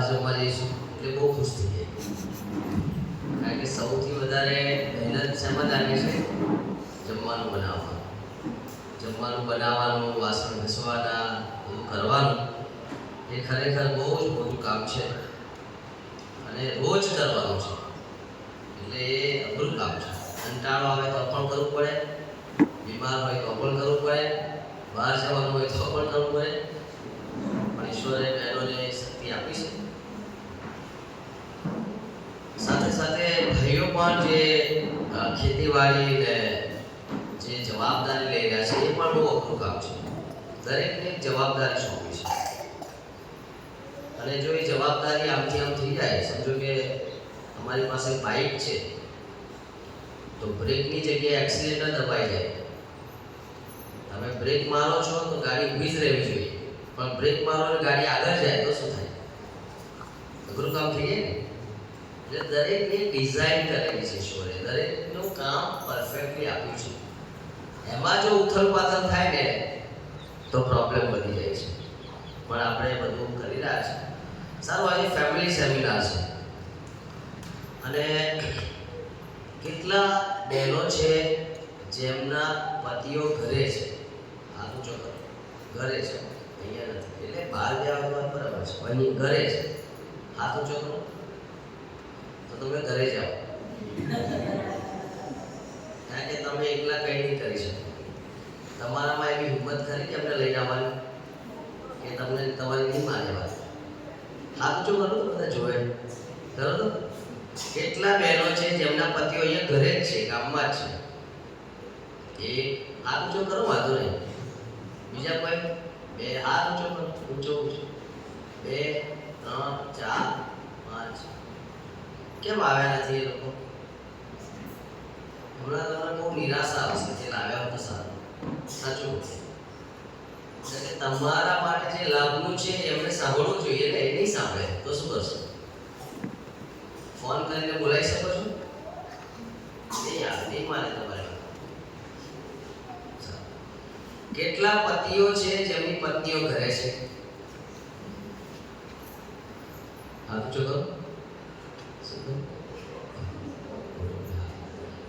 બહાર જમવા જઈશું એટલે બહુ ખુશ થઈ જાય. કારણ કે સૌથી વધારે મહેનત શેમાં લાગે છે? જમવાનું બનાવવાનું. જમવાનું બનાવવાનું, વાસણ ઘસવાના, બધું કરવાનું એ ખરેખર બહુ જ મોટું કામ છે અને રોજ કરવાનું છે. એટલે એ અઘરું કામ છે. કંટાળો આવે તો પણ કરવું પડે, બીમાર હોય તો પણ કરવું પડે, બહાર જવાનું હોય તો પણ કરવું પડે. પણ ઈશ્વરે બહેનોને શક્તિ આપી છે. સાથે સાથે ભાઈઓ પણ જે ખેતીવાડી ને જે જવાબદારી લઈ રહ્યા છે એ પણ બહુ અઘરું કામ છે. દરેકને એક જવાબદારી સોંપી છે અને જો એ જવાબદારી આમથી આમ થઈ જાય, સમજો કે તમારી પાસે બાઇક છે તો બ્રેકની જગ્યાએ એક્સિલેટર દબાઈ જાય. તમે બ્રેક મારો છો તો ગાડી ઊભી જ રહેવી જોઈએ, પણ બ્રેક મારો અને ગાડી આગળ જાય તો શું થાય? અઘરું કામ થઈ જાય ને. એટલે દરેકની ડિઝાઇન કરેલી છે ઈશ્વરે, દરેકનું કામ પરફેક્ટલી આપ્યું છે. એમાં જો ઉથલ પાથલ થાય ને તો પ્રોબ્લેમ વધી જાય છે. પણ આપણે બધું કરી રહ્યા છે. સારું, આજે ફેમિલી સેમિનાર છે અને કેટલા બહેનો છે જેમના પતિઓ ઘરે છે? હાથ ઊંચો કરો. ઘરે છે, અહીંયા નથી. એટલે બહાર જવાનું વાત બરાબર છે, પણ ઘરે છે. હાથ ઊંચો કરો તો તમે ઘરે જાઓ. કારણ કે તમે એકલા કંઈ નહીં કરી શકો. તમારામાં એવી હિંમત ખરી કે એમને લઈ જવાની કે તમને તમારી નહીં માને વાત? હાથ ઊંચો કરો તો બધા જોવે. કરો તો કેટલા બહેનો છે જેમના પતિઓ અહીંયા ઘરે જ છે, ગામમાં જ છે? એ હાથ ઊંચો કરો, વાંધો નહીં. બીજા કોઈ? બે હાથ ઊંચો કરો, ઊંચો ઊંચો. 2 3 4 5. કેમ આવ્યા નથી એ લોકો? હમણાં તમને બહુ નિરાશા આવશે જે લાવ્યા હોય તો સારું. સાચું એટલે તમારા માટે જે લાભનું છે એમને સાંભળવું જોઈએ ને, એ નહીં સાંભળે તો શું કરશો? ફોન કરીને બોલાવી શકો છો? નહીં આવે, નહીં માને તમારે. કેટલા પતિઓ છે જેમની પત્નીઓ ઘરે છે? હાથ ઊંચો કરો.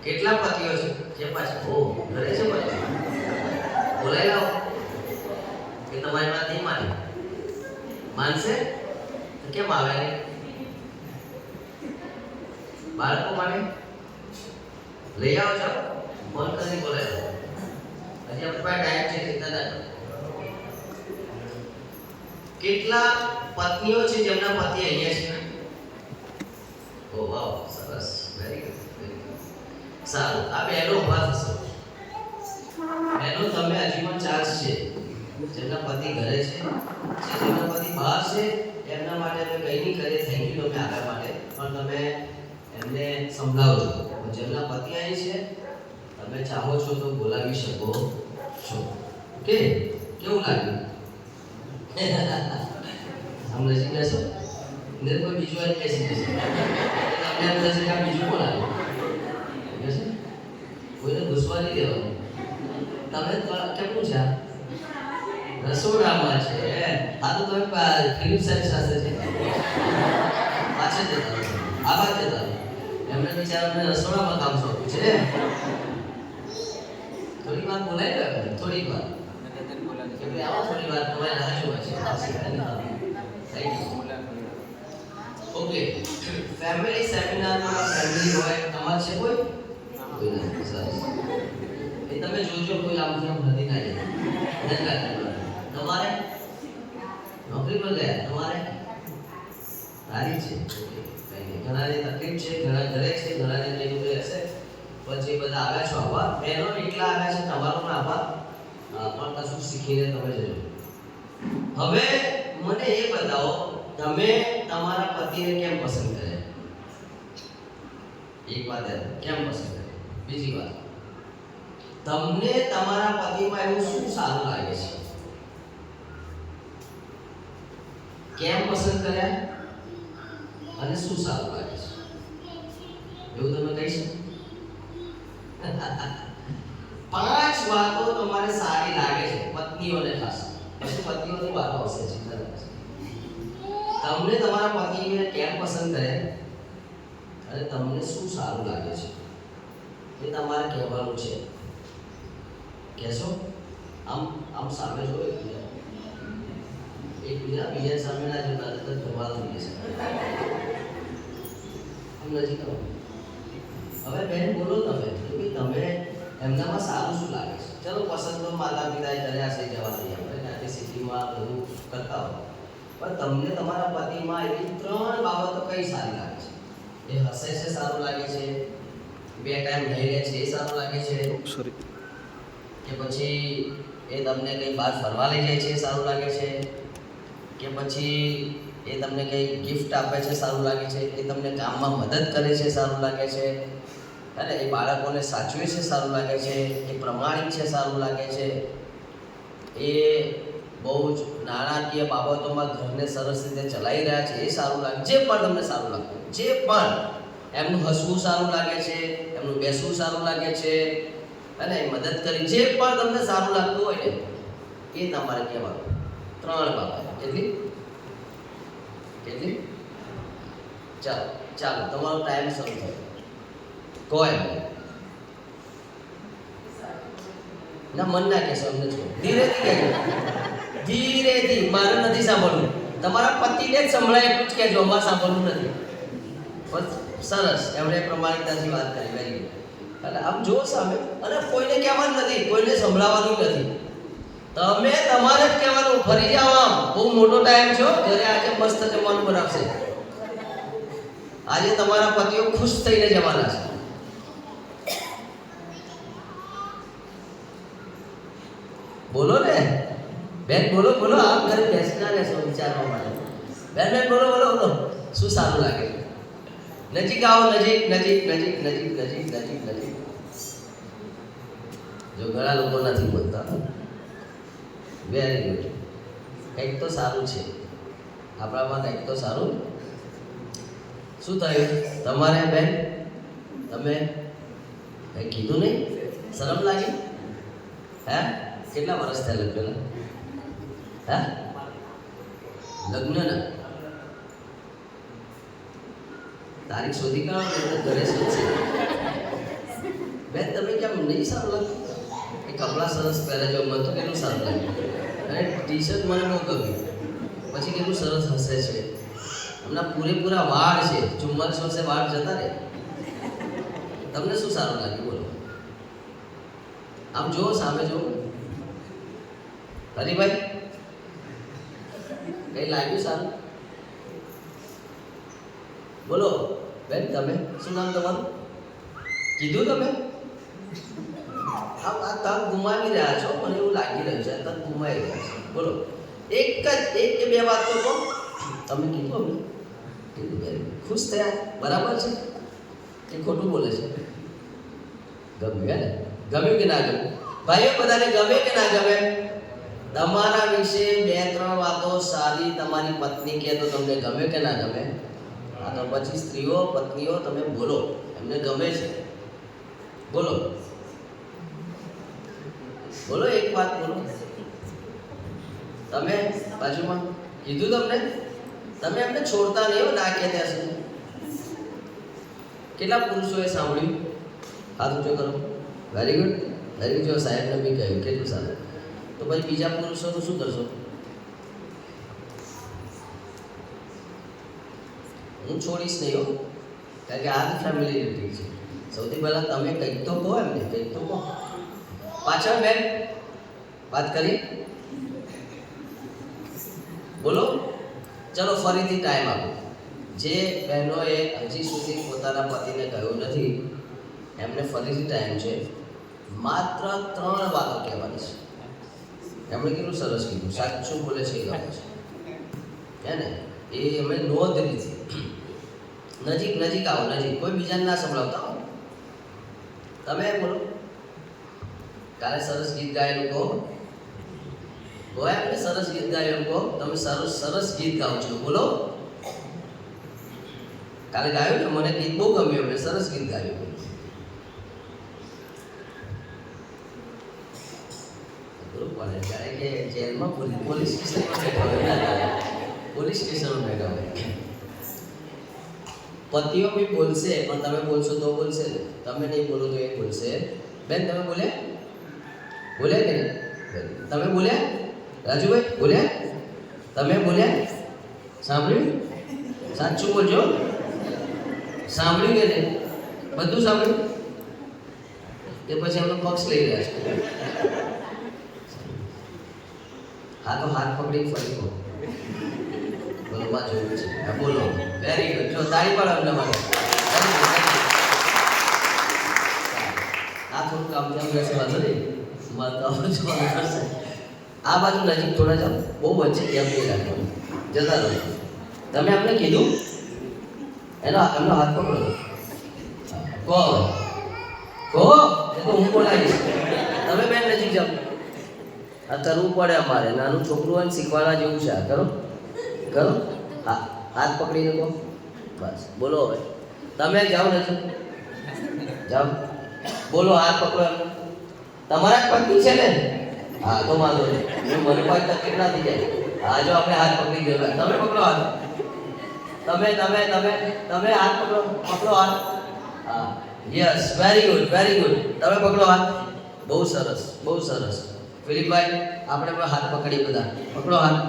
કેટલા પતિઓ છે જે પાછા ઘરે છે? બોલાવી લાવો કે તમારી વાત નહીં માને. માનશે તો કેમ આવે નહીં? બાળકો માટે લઈ આવો, જાઓ ફોન કરીને બોલાવી લો. હજી આપણે પાસે ટાઈમ છે, ચિંતા ના કરો. કેટલા પત્નીઓ છે જેમના પતિ અહીંયા છે? ઓ વાવ, સરસ, વેરી ગુડ. સારું, આ બહેનો ઉભા થશો. બહેનો તમે હજી પણ ચાન્સ છે. જેમના પતિ ઘરે છે, જેમના પતિ બહાર છે, એમના માટે અમે કંઈ નહીં કરીએ, થેન્ક યુ તમે આગળ માટે, પણ તમે એમને સમજાવજો. જેમના પતિ અહીં છે તમે ચાહો છો તો બોલાવી શકો છો. ઓકે, કેવું લાગ્યું? આમ નજીક બેસો ને, કોઈ બીજું આવી બેસી જશે. તમને એમ થશે કે બીજું કોણ આવ્યું? કોઈને ઘૂસવા નહીં દેવાનું. તમે કેમનું છે? રસોડામાં છે. આ તો તમે ફિલ્મ સારી સાથે છે. પાછળ જતા આ બાદ જતા એમને બિચારાને રસોડામાં કામ સોંપ્યું છે. થોડી વાર બોલાય ને, થોડીક વાર આવો, થોડી વાર તમારે રાહ જોવા છે. ઓકે, ફેમિલી સેમિનારમાં ફેમિલી હોય તમારે છે કોઈ? કોઈ નથી. સરસ. એ તમે જોજો કોઈ આમ નથી ના જાય. તમારે નોકરી પર ગયા? તમારે સારી છે. ઘણાને તકલીફ છે, ઘણા ઘરે છે, ઘણાને નહીં હશે. પછી બધા આવ્યા છો આવા બહેનો એટલા આવ્યા છે, તમારો પણ આભાર. પણ કશું શીખીને તમે જજો. હવે મને એ બતાવો, તમે તમારા પતિને કેમ પસંદ કર્યા? એક વાત કેમ પસંદ કર્યા? બીજી વાત, તમને તમારા પતિમાં એવું શું સારું લાગે છે? કેમ પસંદ કર્યા અને શું સારું લાગે છે? એવું તમે કહી શકો? 5 વાતો તમારે સારી લાગે છે પત્નીઓને, ખાસ પછી પતિઓની વાતો આવશે. ચિંતા ન કરશો. તમને તમારા પતિને કેમ પસંદ કરે અને તમને શું સારું લાગે છે એ તમારે કહેવાનું છે. કહેશો? આમ આમ સામે જો બીજા સામે ના જો ના તો જવાબ થઈ જશે. આમ નજીક આવો. હવે બેન બોલો તમે કે તમે એમનામાં સારું શું લાગે છે? ચલો પસંદ તો માતા પિતાએ કર્યા છે જવા દઈએ આપણે કે સિટીમાં બધું કરતા હોય, પણ તમને તમારા પતિમાં એવી 3 બાબતો કઈ સારી લાગે છે? એ હસે છે સારું લાગે છે, 2 ટાઈમ નહીં લે છે એ સારું લાગે છે, કે પછી એ તમને કંઈ બહાર ફરવા લઈ જાય છે સારું લાગે છે, કે પછી એ તમને કંઈ ગિફ્ટ આપે છે સારું લાગે છે, એ તમને કામમાં મદદ કરે છે સારું લાગે છે, અને એ બાળકોને સાચવે છે સારું લાગે છે, એ પ્રમાણિક છે સારું લાગે છે, એ બહુ જ નાણાકીય બાબતોમાં ઘરને સરસ રીતે ચલાવી રહ્યા છે એ સારું લાગે, જે પણ તમને સારું લાગતું, જે પણ એમનું હસવું સારું લાગે છે, એમનું બેસવું સારું લાગે છે, અને મદદ કરી જે પણ તમને સારું લાગતું હોય ને એ તમારે કહેવાનું. 3 બાબત. કેટલી? ચાલો તમારો ટાઈમ શરૂ થયો. કોઈ ના મન ના કહેશો, અમને છો ધીરેથી મારે નથી સાંભળવું. તમારા પતિને જ સંભળાય એટલું જ કહેજો, અમારે સાંભળવું નથી. સરસ, એમણે પ્રમાણિકતાથી વાત કરી. Very good. એટલે આમ જો સામે, અને કોઈને કહેવાનું નથી, કોઈને સંભળાવવાનું નથી. તમે તમારે જ કહેવાનું. ફરી જાઓ. આમ બહુ મોટો ટાઈમ છો જ્યારે આજે મસ્ત જમવાનું બનાવશે. આજે તમારા પતિઓ ખુશ થઈને જવાના છે. બોલો ને બેન, બોલો. આમ ઘરે બેસના રહેશો વિચારવા માટે. બેન બોલો. શું સારું લાગે? નજીક આવો. નજીક. જો ઘણા લોકો નથી બોલતા. Very good. કંઈક તો સારું છે આપણામાં, કંઈક તો સારું. શું થયું તમારે બેન? તમે કંઈ કીધું નહીં? શરમ લાગી? હે? કેટલા વર્ષ થયા લગ્ન? હે? લગ્નના તારીખ શોધી કાઢો ને ઘરે શું છે? બેન તમે કેમ નહીં સારું લાગ્યું? એ કપડાં સરસ પહેરે જો, મને તો કેટલું સારું લાગ્યું. અને ટી શર્ટ મને બહુ ગમ્યું. પછી કેટલું સરસ હસે છે. એમના પૂરેપૂરા વાળ છે. 44 વર્ષે વાળ જતા રહે. તમને શું સારું લાગ્યું બોલો? આમ જુઓ, સામે જુઓ. હરીભાઈ કઈ લાગ્યું સારું? બોલો બેન, તમે શું નામ તમારું? કીધું તમે? આ તક ગુમાવી રહ્યા છો, મને એવું લાગી રહ્યું છે. તક ગુમાવી રહ્યા છો. બોલો એક કે 2 વાત તો કહો. તમે કીધું અમે કીધું. ખુશ થયા? બરાબર છે કે ખોટું બોલે છે? ગમ્યું કે ના ગમ્યું? ભાઈઓ બધાને ગમે કે ના ગમે? તમારા વિશે 2-3 વાતો સારી તમારી પત્ની કહે તો તમને ગમે કે ના ગમે? આ તો પછી સ્ત્રીઓ, પત્નીઓ, તમે બોલો, એમને ગમે છે. બોલો એક વાત બોલો. તમે બાજુમાં કીધું તમને? તમે એમને છોડતા નહીં હો, ના કહે ત્યાં સુધી. કેટલા પુરુષોએ સાંભળ્યું? હાથ ઊંચો કરો. Very good. જો સાહેબને બી કહ્યું, કેટલું સારું. તો પછી બીજા પુરુષોનું શું કરશો? હું છોડીશ નહીં હો, કારણ કે આ ફેમિલી રિલેટિવ છે. સૌથી પહેલાં તમે કંઈક તો કહો એમને, કંઈક તો કહો. પાછળ બેન વાત કરી? બોલો. ચલો ફરીથી ટાઈમ આપો. જે બહેનોએ હજી સુધી પોતાના પતિને કહ્યું નથી એમને ફરીથી ટાઈમ છે. માત્ર 3 વાતો કહેવાની છે. એમણે કેટલું સરસ કીધું, સાચું બોલે છે એ ગમે છે, હે ને? એ અમે નોંધ લીધી. નજીક આવો, નજીક. કોઈ બીજાને ના સંભળાવતા હો. તમે બોલો. કાલે સરસ ગીત ગાયેલું કહો. એમને સરસ ગીત ગાયેલું કહો. તમે સરસ ગીત ગાઓ છો. બોલો. કાલે ગાયું ને, મને ગીત બહુ ગમ્યું. એમને સરસ ગીત ગાયું. બરોબર. કારણ કે જેલમાં પોલીસ સ્ટેશનમાં સ્ટેશનમાં બેઠા હોય. પતિઓ બી બોલશે પણ તમે બોલશો તો બોલશે ને, તમે નહીં બોલો તો એ બોલશે. બેન તમે બોલ્યા બોલ્યા કે નહીં? તમે બોલ્યા રાજુભાઈ બોલ્યા? તમે બોલ્યા? સાંભળ્યું? સાચું બોલજો. સાંભળ્યું કે નહીં? બધું સાંભળ્યું કે પછી એમનો પક્ષ લઈ રહ્યા છે? હા તો હાથ પકડી ફરી કહો બોલવા જોયું છે. હા બોલો. Very good. જો તાળી પાડો એમના માટે. આ થોડું કામ જેમ રહેશે વાંધો નહીં. આ બાજુ નજીક થોડા જાઓ. બહુ વચ્ચે કેમ નહીં રાખવાનું. જતા રહો. તમે એમને કીધું એમનો હાથ પકડો. કહો કહો એ તો હું બોલાવીશ. તમે બેન નજીક જાઓ. આ કરવું પડે અમારે. નાનું છોકરું હોય ને શીખવાડવા જેવું છે. આ કરો કરો. હા હાથ પકડીને કહો. બસ બોલો. હવે તમે જાઓ નજીક જાઓ. બોલો. હાથ પકડો એમને. તમારા જ પત્ની છે ને? હા તો વાંધો નહીં. મને કોઈ તકલીફ ના થઈ જાય. હા જો આપણે હાથ પકડી દેવા. તમે પકડો હાથ. તમે તમે તમે તમે હાથ પકડો. પકડો હાથ. હા yes very good very good. તમે પકડો હાથ. બહુ સરસ બહુ સરસ. ફિલિપભાઈ આપણે પણ હાથ પકડી બધા. પકડો હાથ.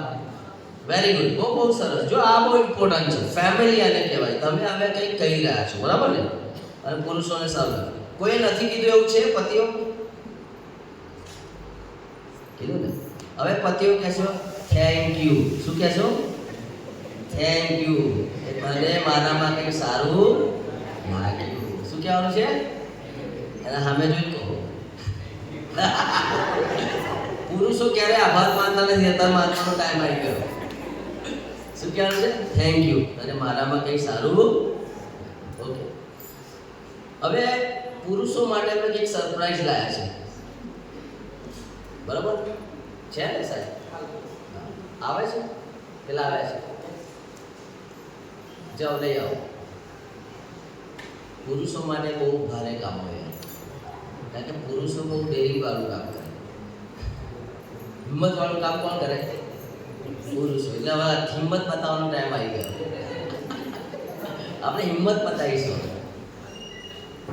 Very good. બહુ બહુ સરસ. જો આ બહુ ઇમ્પોર્ટન્ટ છે. ફેમિલી આને કહેવાય. તમે હવે કંઈક કહી રહ્યા છો બરાબર ને? અને પુરુષોને સારું. કોઈ નથી કીધું એવું છે પતિઓ? કીધું ને? હવે પતિઓ કહેશો થેન્ક યુ. શું કહેશો? Thank you. મને મારામાં કંઈક સારું લાગ્યું. શું કહેવાનું છે? એના સામે જોઈ કહો. પુરુષો ક્યારે આભાર માનતા નથી. અત્યારે માનવાનો ટાઈમ આવી ગયો. શું કહેવાનું છે? Thank you. અને મારામાં કંઈક સારું. ઓકે. હવે પુરુષો માટે આપણે કંઈક સરપ્રાઈઝ લાયા છે. બરાબર છે ને સાહેબ? આવે છે? પેલા આવે છે? જાઓ લઈ આવો. પુરુષો માટે બહુ ભારે કામ હોય. કારણ કે પુરુષો બહુ ડેરી વાળું કામ કરે. હિંમત વાળું કામ કોણ કરે? પુરુષો. એટલે હવે હિંમત બતાવવાનો ટાઈમ આવી ગયો. આપણે હિંમત બતાવીશું.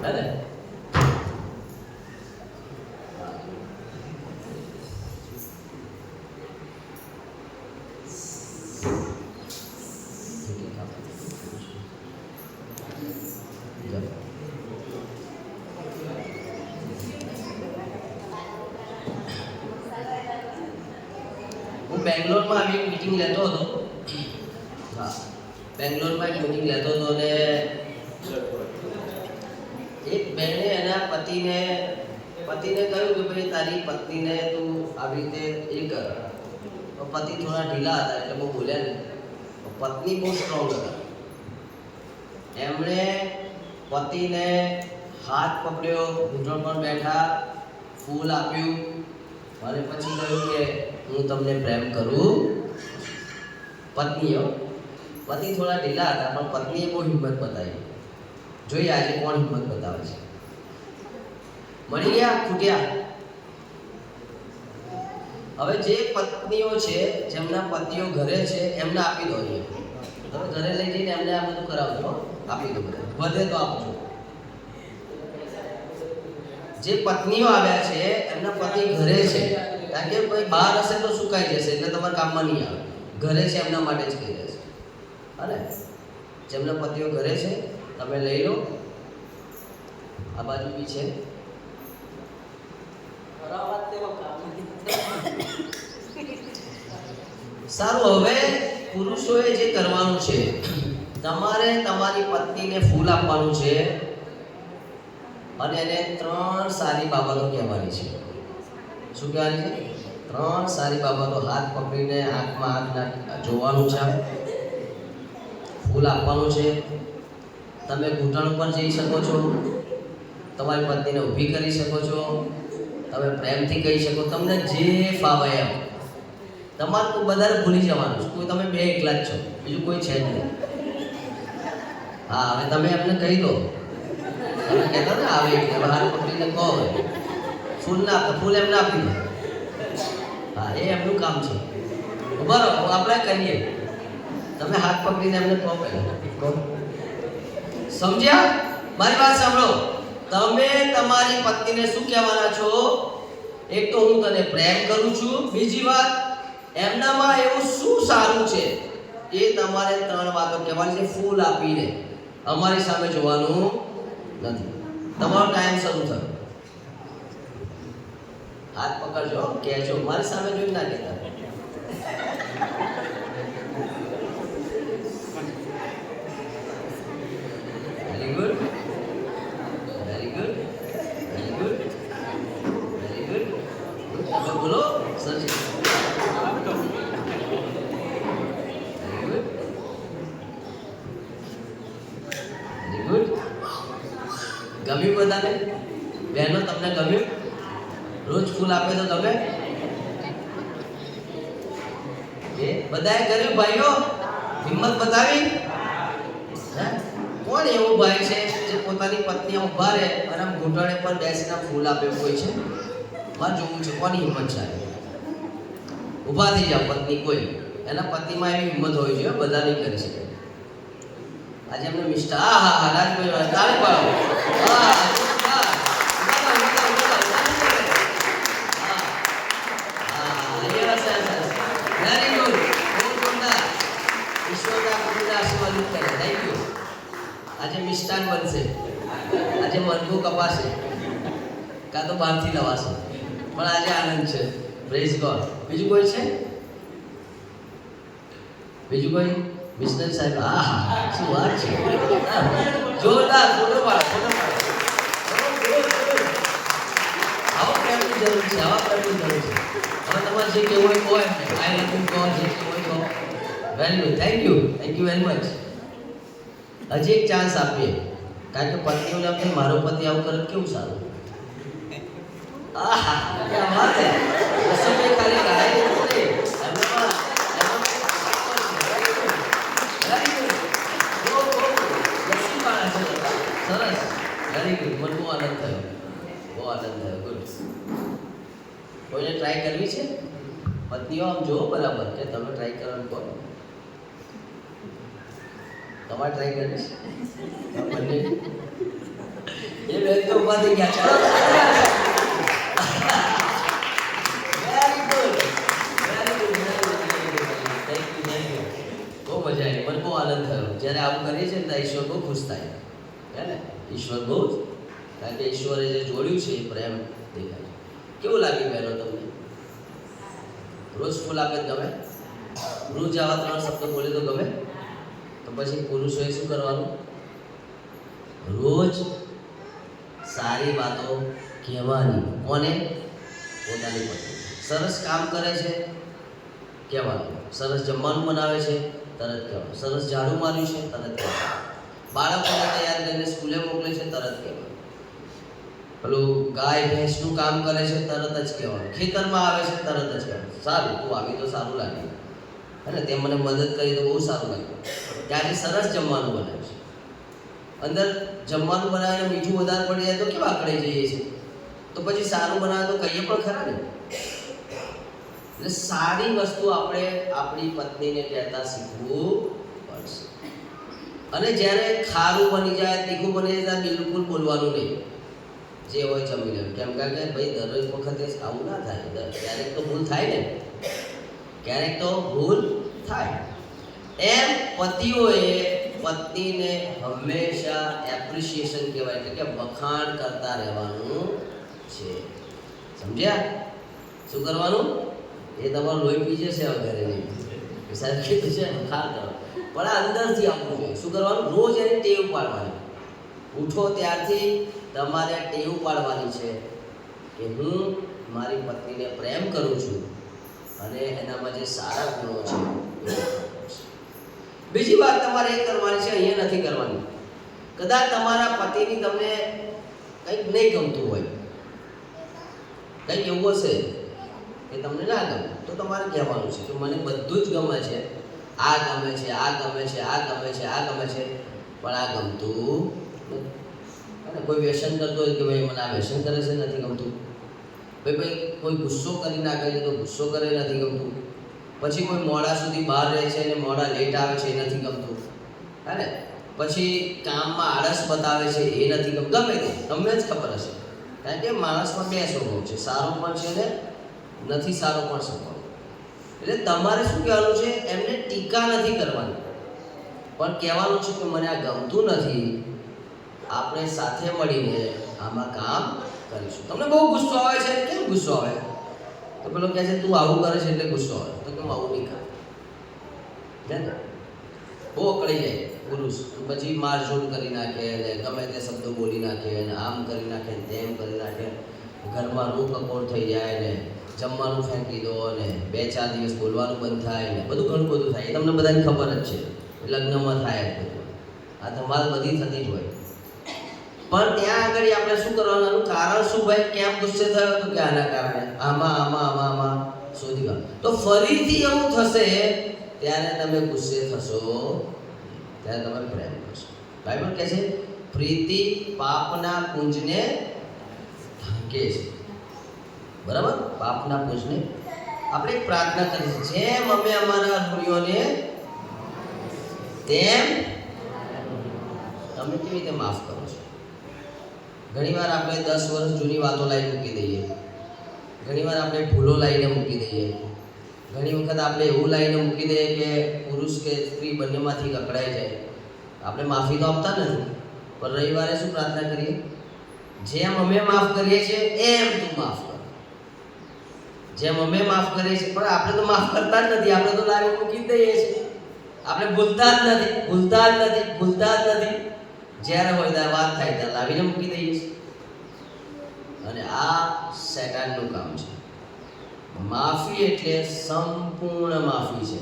હે ને? હું બેંગ્લોરમાં આવી મીટિંગ લેતો હતો. હા બેંગ્લોરમાં એક મીટિંગ લેતો હતો અને એક બહેને એના પતિને કહ્યું કે ભાઈ તારી પત્નીને તું આવી રીતે એ કર. તો પતિ થોડા ઢીલા હતા એટલે બહુ બોલ્યા નહીં. પત્ની બહુ સ્ટ્રોંગ હતા. એમણે પતિને હાથ પકડ્યો, ઘૂંટણ પર બેઠા, ફૂલ આપ્યું અને પછી કહ્યું કે હું તમને પ્રેમ કરું. પત્નીઓ પતિ થોડા ઢીલા હતા પણ પત્નીએ બહુ હિંમત બતાવી. જોઈએ આજે કોણ હિંમત બતાવે છે. મળી ગયા ખૂટ્યા. હવે જે પત્નીઓ છે જેમના પતિઓ ઘરે છે એમને આપી દો. તમે ઘરે લઈ જઈને એમને આ બધું કરાવજો. આપી દો. વધે તો આપજો. જે પત્નીઓ આવ્યા છે એમના પતિ ઘરે છે. કારણ કે કોઈ બહાર હશે તો સુકાઈ જશે એટલે તમારા કામમાં નહીં આવે. ઘરે છે એમના માટે જ કહી રહેશે. અને જેમના પતિઓ ઘરે છે તમે લઈ લો. આ બાજુ બી છે. સારું. હવે પુરુષોએ જે કરવાનું છે, તમારે તમારી પત્નીને ફૂલ આપવાનું છે અને એને 3 સારી બાબતો કહેવાની છે. શું કહેવાની છે? 3 સારી બાબતો. હાથ પકડીને આંખમાં આંખ જોવાનું છે, ફૂલ આપવાનું છે. તમે ઘૂંટણ ઉપર જઈ શકો છો, તમારી પત્નીને ઊભી કરી શકો છો, તમે પ્રેમથી કહી શકો, તમને જે ફાવે એમ. તમારે તો બધાને ભૂલી જવાનું છે. કોઈ તમે બે એકલા જ છો, બીજું કોઈ છે જ નહીં. હા હવે તમે એમને કહી દો. તમે કહેતા ને આવે એટલે હાથ પકડીને કહો ફૂલ ના આપો, ફૂલ એમને આપી દો. હા એ એમનું કામ છે. બરાબર આપણે કરીએ. તમે હાથ પકડીને એમને કહો પહેલા. સમજ્યા? મારી વાત સાંભળો. તમે તમારી પત્નીને શું કહેવાના છો? એક તો હું તને પ્રેમ કરું છું. બીજી વાત, એમનામાં એવું શું સારું છે એ તમારે 3 વાતો કહેવાની છે, ફૂલ આપીને. અમારી સામે જોવાનું નથી. તમારો ટાઈમ શરૂ થયો. હાથ પકડજો, કહેજો. મારી સામે જોઈ ના કહેતા. Very good, very good, very good, very good. હવે બોલો સર. ગમ્યું બધાને? બહેનો તમને ગમ્યું? રોજ ફૂલ આપે તો ગમે? એ બધાએ કર્યું ભાઈઓ? હિંમત બતાવી? કોણ એવો ભાઈ છે જે પોતાની પત્ની ઉભા રહે અને આમ ઘૂંટણે પર બેસીને ફૂલ આપે કોઈ છે? મારે જોવું છે કોની હિંમત છે. ઊભા થઈ જાવ. પત્ની કોઈ એના પતિમાં એવી હિંમત હોવી જોઈએ, બધા નહીં કરી શકે. આજે એમને મિસ્ટર રાજભાઈ તાળી પાડો. આજે મિષ્ટાન બનશે, આજે મરઘું કપાશે, કાં તો બહારથી લવાશે, પણ આજે આનંદ છે. Praise God. બીજું કોઈ છે? બીજું કોઈ? મિશનરી સાહેબ. શું વાત છે. જોરદાર. ફોટો પાડો. આવો પ્રેમની જરૂર છે, આવા પ્રેમની જરૂર છે. હવે તમારે જે કહેવું હોય કહો. આઈ લવ યુ કહો, જે કહેવું હોય કહો. Very good. Thank you very much. હજી એક ચાન્સ આપીએ, કારણ કે પત્નીઓને આપણે મારો પતિ આવું કરે કેવું સારું. વાત છે. ખાલી ગાય સરસ. Very good. મને બહુ આનંદ થયો, બહુ આનંદ થયો. ગુડ. કોઈને ટ્રાય કરવી છે? પત્નીઓ આમ જુઓ બરાબર કે તમે ટ્રાય કરવાનું કહો. તમારે ટ્રાય કરવી છે? એ બે તો ઉભા થઈ ગયા. ચલો. Very good, very good, thank you. બહુ મજા આવી. મને બહુ આનંદ થયો. જ્યારે આવું કરીએ છીએ ને ઈશ્વર બહુ ખુશ થાય. હે ને? ઈશ્વર બહુ જ, કારણ કે ઈશ્વરે જે જોડ્યું છે એ પ્રેમ દેખાય. કેવું લાગ્યું બહેનો તમને? રોજ ફૂલ આપે ગમે? રોજ આવા 3 શબ્દો બોલે તો ગમે? તો પછી પુરુષોએ શું કરવાનું? રોજ સારી વાતો કહેવાની. કોને? પોતાની પત્ની. સરસ કામ કરે છે કહેવાનું. સરસ જમવાનું બનાવે છે તરત કહેવાનું. સરસ ઝાડુ માર્યું છે તરત કહેવાનું. બાળકોને તૈયાર કરીને સ્કૂલે મોકલે છે તરત કહેવાનું. પેલું ગાય ભેંસનું કામ કરે છે તરત જ કહેવાનું. ખેતરમાં આવે છે તરત જ કહેવાનું. સારું, તું આવી તો સારું લાગ્યું, અને તે મને મદદ કરી તો બહુ સારું લાગ્યું. ત્યારે સરસ જમવાનું બનાવે છે. અંદર જમવાનું બનાવીને મીઠું વધારે પડી જાય તો કેવા આકડાઈ જઈએ છીએ. તો પછી સારું બનાવે તો કહીએ પણ ખરા ને. એટલે સારી વસ્તુ આપણે આપણી પત્નીને કહેતા શીખવું પડશે. અને જ્યારે ખારું બની જાય, તીખું બની જાય ત્યારે બિલકુલ બોલવાનું નહીં. જે હોય જમી લેવું. કેમ કે ભાઈ દરરોજ વખતે આવું ના થાય. ક્યારેક તો ભૂલ થાય ને, ક્યારેક તો ભૂલ થાય. એમ પતિઓએ પત્નીને હંમેશા એપ્રિશિએશન કહેવાય, એટલે કે વખાણ કરતા રહેવાનું છે. સમજ્યા? શું કરવાનું? એ તમારું લોહી પી જશે વગેરે નહીં. સાહેબ કીધું છે વખાણ કરો, પણ આ અંદરથી આપવું જોઈએ. શું કરવાનું? રોજ એની ટેવ પાડવાની. ઉઠો ત્યારથી તમારે ટેવ પાડવાની છે કે હું મારી પત્નીને પ્રેમ કરું છું અને એનામાં જે સારા ગુણો છે. બીજી વાત તમારે એ કરવાની છે, અહીંયા નથી કરવાની. કદાચ તમારા પતિની તમને કંઈક નહીં ગમતું હોય, કંઈક એવું હશે કે તમને ના ગમે, તો તમારે કહેવાનું છે કે મને બધું જ ગમે છે, આ ગમે છે, આ ગમે છે, આ ગમે છે, આ ગમે છે, પણ આ ગમતું નથી. અને કોઈ વ્યસન કરતો હોય કે ભાઈ મને આ વ્યસન કરે છે નથી ગમતું. ભાઈ કોઈ ગુસ્સો કરી નાખે છે તો ગુસ્સો કરે નથી ગમતું. પછી કોઈ મોડા સુધી બહાર રહે છે અને મોડા લેટ આવે છે એ નથી ગમતું, હે ને? પછી કામમાં આળસ બતાવે છે એ નથી ગમતું. ગમે તે તમને જ ખબર હશે, કારણ કે માણસમાં બે સ્વભાવ છે, સારો પણ છે ને નથી સારો પણ સ્વભાવ. એટલે તમારે શું કહેવાનું છે? એમને ટીકા નથી કરવાની, પણ કહેવાનું છે કે મને આ ગમતું નથી, આપણે સાથે મળીને આમાં કામ કરીશું. તમને બહુ ગુસ્સો આવે છે. કેમ ગુસ્સો આવે? તો પેલો કહે છે તું આવું કરે છે એટલે ગુસ્સો આવે. તો કે હું આવું નહીં કરું, ને બહુ અકળી જાય પુરુષ, પછી મારઝોડ કરી નાખે ને ગમે તે શબ્દો બોલી નાખે ને આમ કરી નાખે ને તેમ કરી નાખે, ઘરમાં રૂ કકોર થઈ જાય ને જમવાનું ફેંકી દો ને 2-4 દિવસ બોલવાનું બંધ થાય ને બધું ઘણું બધું થાય. એ તમને બધાને ખબર જ છે, લગ્નમાં થાય જ બધું. આ ધમાલ બધી થતી જ હોય. પણ ત્યાં આગળ આપણે શું કરવાનું? કારણ શું ભાઈ? કેમ ગુસ્સે થયો? તો કે આના કારણે આમાં આમાં આમાં આમાં શોધી કાઢો. તો ફરીથી એવું થશે ત્યારે તમે ગુસ્સે થશો, ત્યારે તમે પ્રેમ કરશો. બાઇબલ કહે છે પ્રીતિ પાપના પુંજને ઢાંકે છે. બરાબર? પાપના પુંજને આપણે પ્રાર્થના કરીએ જેમ અમે અમારા ઋણીઓને તેમ તમે કેવી રીતે માફ કરો છો. ઘણીવાર આપણે 10 વર્ષ જૂની વાતો લાવી મૂકી દઈએ, ઘણીવાર આપણે ભૂલો લાવીને મૂકી દઈએ, ઘણી વખત આપણે એવું લાવીને મૂકી દઈએ કે પુરુષ કે સ્ત્રી બંનેમાંથી કકડાઈ જાય. આપણે માફી તો આપતા નથી, પણ રવિવારે શું પ્રાર્થના કરીએ? જેમ અમે માફ કરીએ છીએ એમ તું માફ કર. જેમ અમે માફ કરીએ છીએ, પણ આપણે તો માફ કરતા જ નથી. આપણે તો લાવી મૂકી દઈએ છીએ, આપણે ભૂલતા જ નથી. જ્યારે હોય ત્યારે વાત થાય ત્યારે લાવીને મૂકી દઈએ છીએ. અને આ શૈતાનનું કામ છે. માફી એટલે સંપૂર્ણ માફી છે.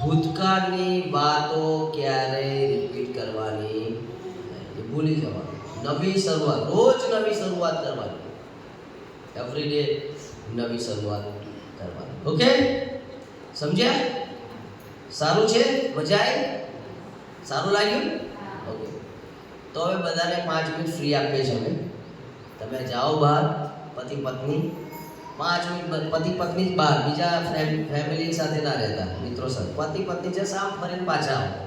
ભૂતકાળની વાતો ક્યારેય રિપીટ કરવાની, એ ભૂલી જવાનું. નવી શરૂઆત, રોજ નવી શરૂઆત કરવાની, એવરી ડે નવી શરૂઆત કરવાની. ઓકે, સમજ્યા? સારું છે? મજા આવી? સારું લાગ્યું? ઓકે, તો હવે બધાને 5 મિનિટ ફ્રી આપીએ છીએ અમે. તમે જાઓ બહાર, પતિ પત્ની 5 મિનિટ, પતિ પત્ની જ બહાર, બીજા ફેમિલી સાથે ના રહેતા, મિત્રો સાથે. પતિ પત્ની છે સામ ફરીને પાછા આવો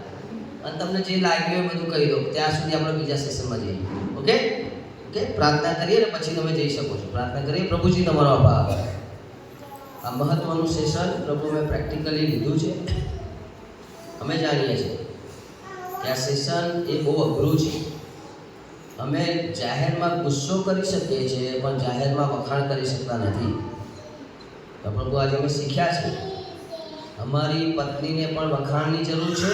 અને તમને જે લાગ્યું એ બધું કહી દો. ત્યાં સુધી આપણે બીજા સેશનમાં જઈએ. ઓકે ઓકે, પ્રાર્થના કરીએ ને પછી તમે જઈ શકો છો. પ્રાર્થના કરીએ. પ્રભુજી તમારો આભાર. આ મહત્વનું સેશન પ્રભુ મેં પ્રેક્ટિકલી લીધું છે. અમે જાણીએ છીએ કે આ સેશન એ બહુ અઘરું છે. અમે જાહેરમાં ગુસ્સો કરી શકીએ છીએ પણ જાહેરમાં વખાણ કરી શકતા નથી. તો પ્રભુ આજે અમે શીખ્યા છે અમારી પત્નીને પણ વખાણની જરૂર છે,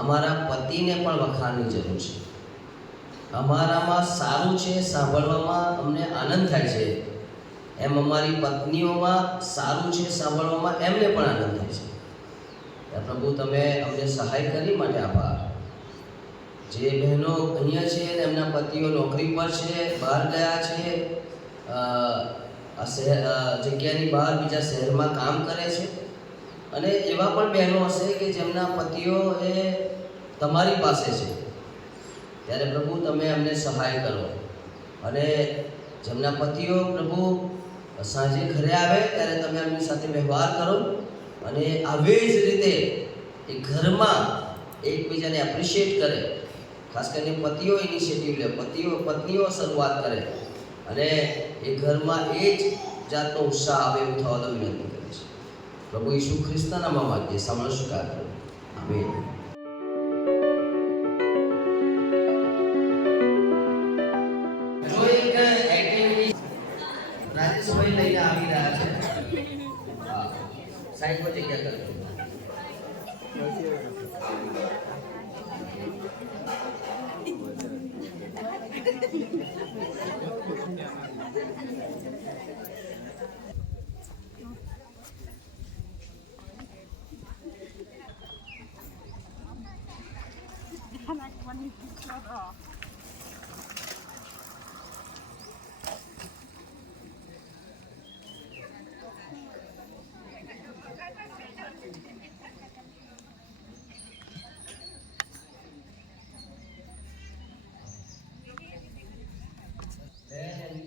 અમારા પતિને પણ વખાણની જરૂર છે. અમારામાં સારું છે, સાંભળવામાં અમને આનંદ થાય છે, એમ અમારી પત્નીઓમાં સારું છે સાંભળવામાં એમને પણ આનંદ થાય છે. પ્રભુ તમે અમને સહાય કરી માટે આભાર. જે બહેનો અહીંયા છે અને એમના પતિઓ નોકરી પર છે, બહાર ગયા છે, આ શહેર જગ્યાની બહાર બીજા શહેરમાં કામ કરે છે, અને એવા પણ બહેનો હશે કે જેમના પતિઓ એ તમારી પાસે છે, ત્યારે પ્રભુ તમે અમને સહાય કરો. અને જેમના પતિઓ પ્રભુ સાંજે ઘરે આવે ત્યારે તમે એમની સાથે વ્યવહાર કરો અને આવી જ રીતે એ ઘરમાં એકબીજાને એપ્રિશિએટ કરે. ખાસ કરીને પતિઓ ઇનિશિયેટિવ લે, પત્નીઓ શરૂઆત કરે અને એ ઘરમાં એ જ જાતનો ઉત્સાહ આવે એવું થવા તો વિનંતી કરે છે. પ્રભુ ઈસુ ખ્રિસ્તના નામમાં માંગીએ, સાંભળો સ્વીકાર કરો. આમેન. જો એક એક્ટિવિટી રાજેશભાઈ લઈને આવી રહ્યા છે. હા, સાઈડ પર જગ્યા કરજો.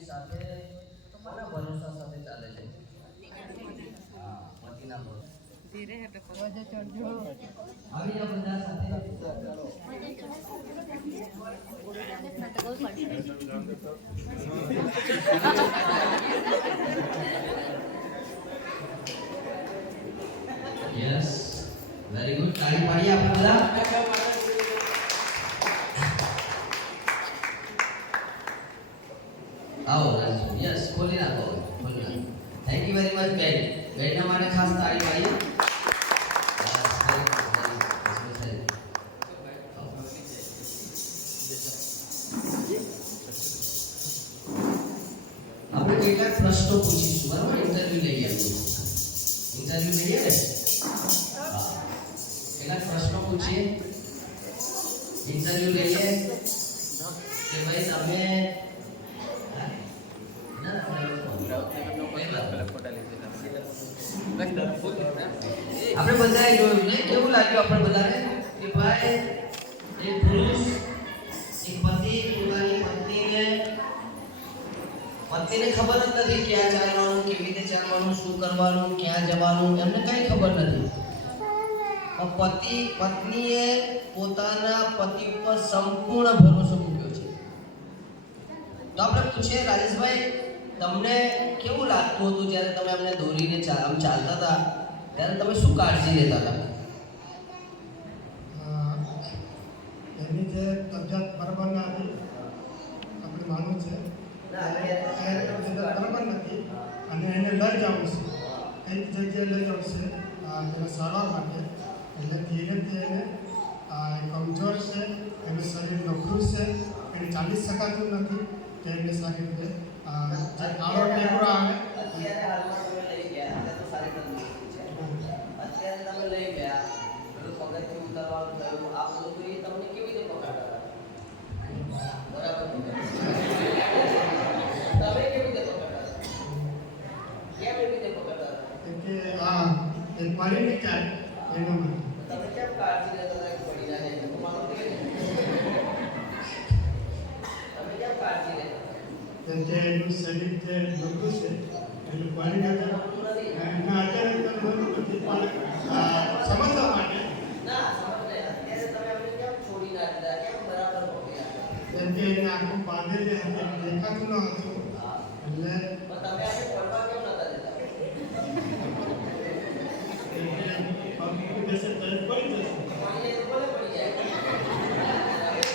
સાથે કોના ભરોસા સાથે ચાલે છે? હા, આવી જાઓ બધા સાથે. Yes, very good. તાળી પાડીએ આપણે બધા. આવો રાજુ. યસ, ખોલી નાખો, ખોલી નાખો. થેન્ક યુ વેરી મચ બેન. બેનના માટે ખાસ તાળી પાડીએ. આપણે કેટલાક પ્રશ્નો પૂછીશું, બરાબર? ઇન્ટરવ્યુ લઈએ. ઇન્ટરવ્યુ લઈએ ને? હા, કેટલાક પ્રશ્નો પૂછીએ. ઇન્ટરવ્યુ લઈએ કે ભાઈ તમે આપણે બધાએ જોયું ને, કેવું લાગ્યું આપણે બધાને કે ભાઈ એક પુરુષ, એક પતિ પોતાની પત્નીને ખબર જ નથી ક્યાં ચાલવાનું, કેવી રીતે ચાલવાનું, શું કરવાનું, ક્યાં જવાનું, એમને કઈ ખબર નથી. પત્નીએ પોતાના પતિ ઉપર સંપૂર્ણ ભરોસો મૂક્યો છે. તો આપણે પૂછીએ રાજેશભાઈ, તમને કેવું લાગતું હતું જ્યારે તમે અમને દોરીને ચાલતા હતા ત્યારે તમે શું કાળજી લેતા હતા? એની જે તબિયત બરાબર ના હતી, આપણે માનવું છે બરાબર નથી, અને એને લઈ જવું છે, કઈ જગ્યાએ લઈ જવું છે તેના સારવાર માટે. એટલે ધીરે ધીરે કમજોર છે, એનું શરીર નબળું છે, એને ચાલી શકાતું નથી, તો એને સારી રીતે આવો ટેકો આવે. અત્યારે તમે લઈ ગયા, પેલું પગથિયું ઉતારવાનું થયું, આ બધું તો એ તમને કેવી રીતે પકડતા? બરાબર, તમે કેવી રીતે પકડતા? કેવી રીતે પકડતા? કે એક પડી નહીં જાય એનો માટે. તમે કેમ કાળજી લેતા હતા પડી ના જાય? તમારો તમે કેમ કાળજી લેતા? કે એનું શરીર જે નબળું છે એનું પડી ના જાય. અત્યારે સમજવા માટે ના સમજ અત્યારે તમે અમને કેમ છોડી ના દીધા? કેમ બરાબર પકડ્યા? કેમ કે એને આખું બાંધેલી હતી, દેખાતું ન હતું, એટલે તમે આપણે પડવા કેમ નતા દેતા? પગની જશે તરત પડી જશે. પાણીએ તો બોલે પડી જાય. તમે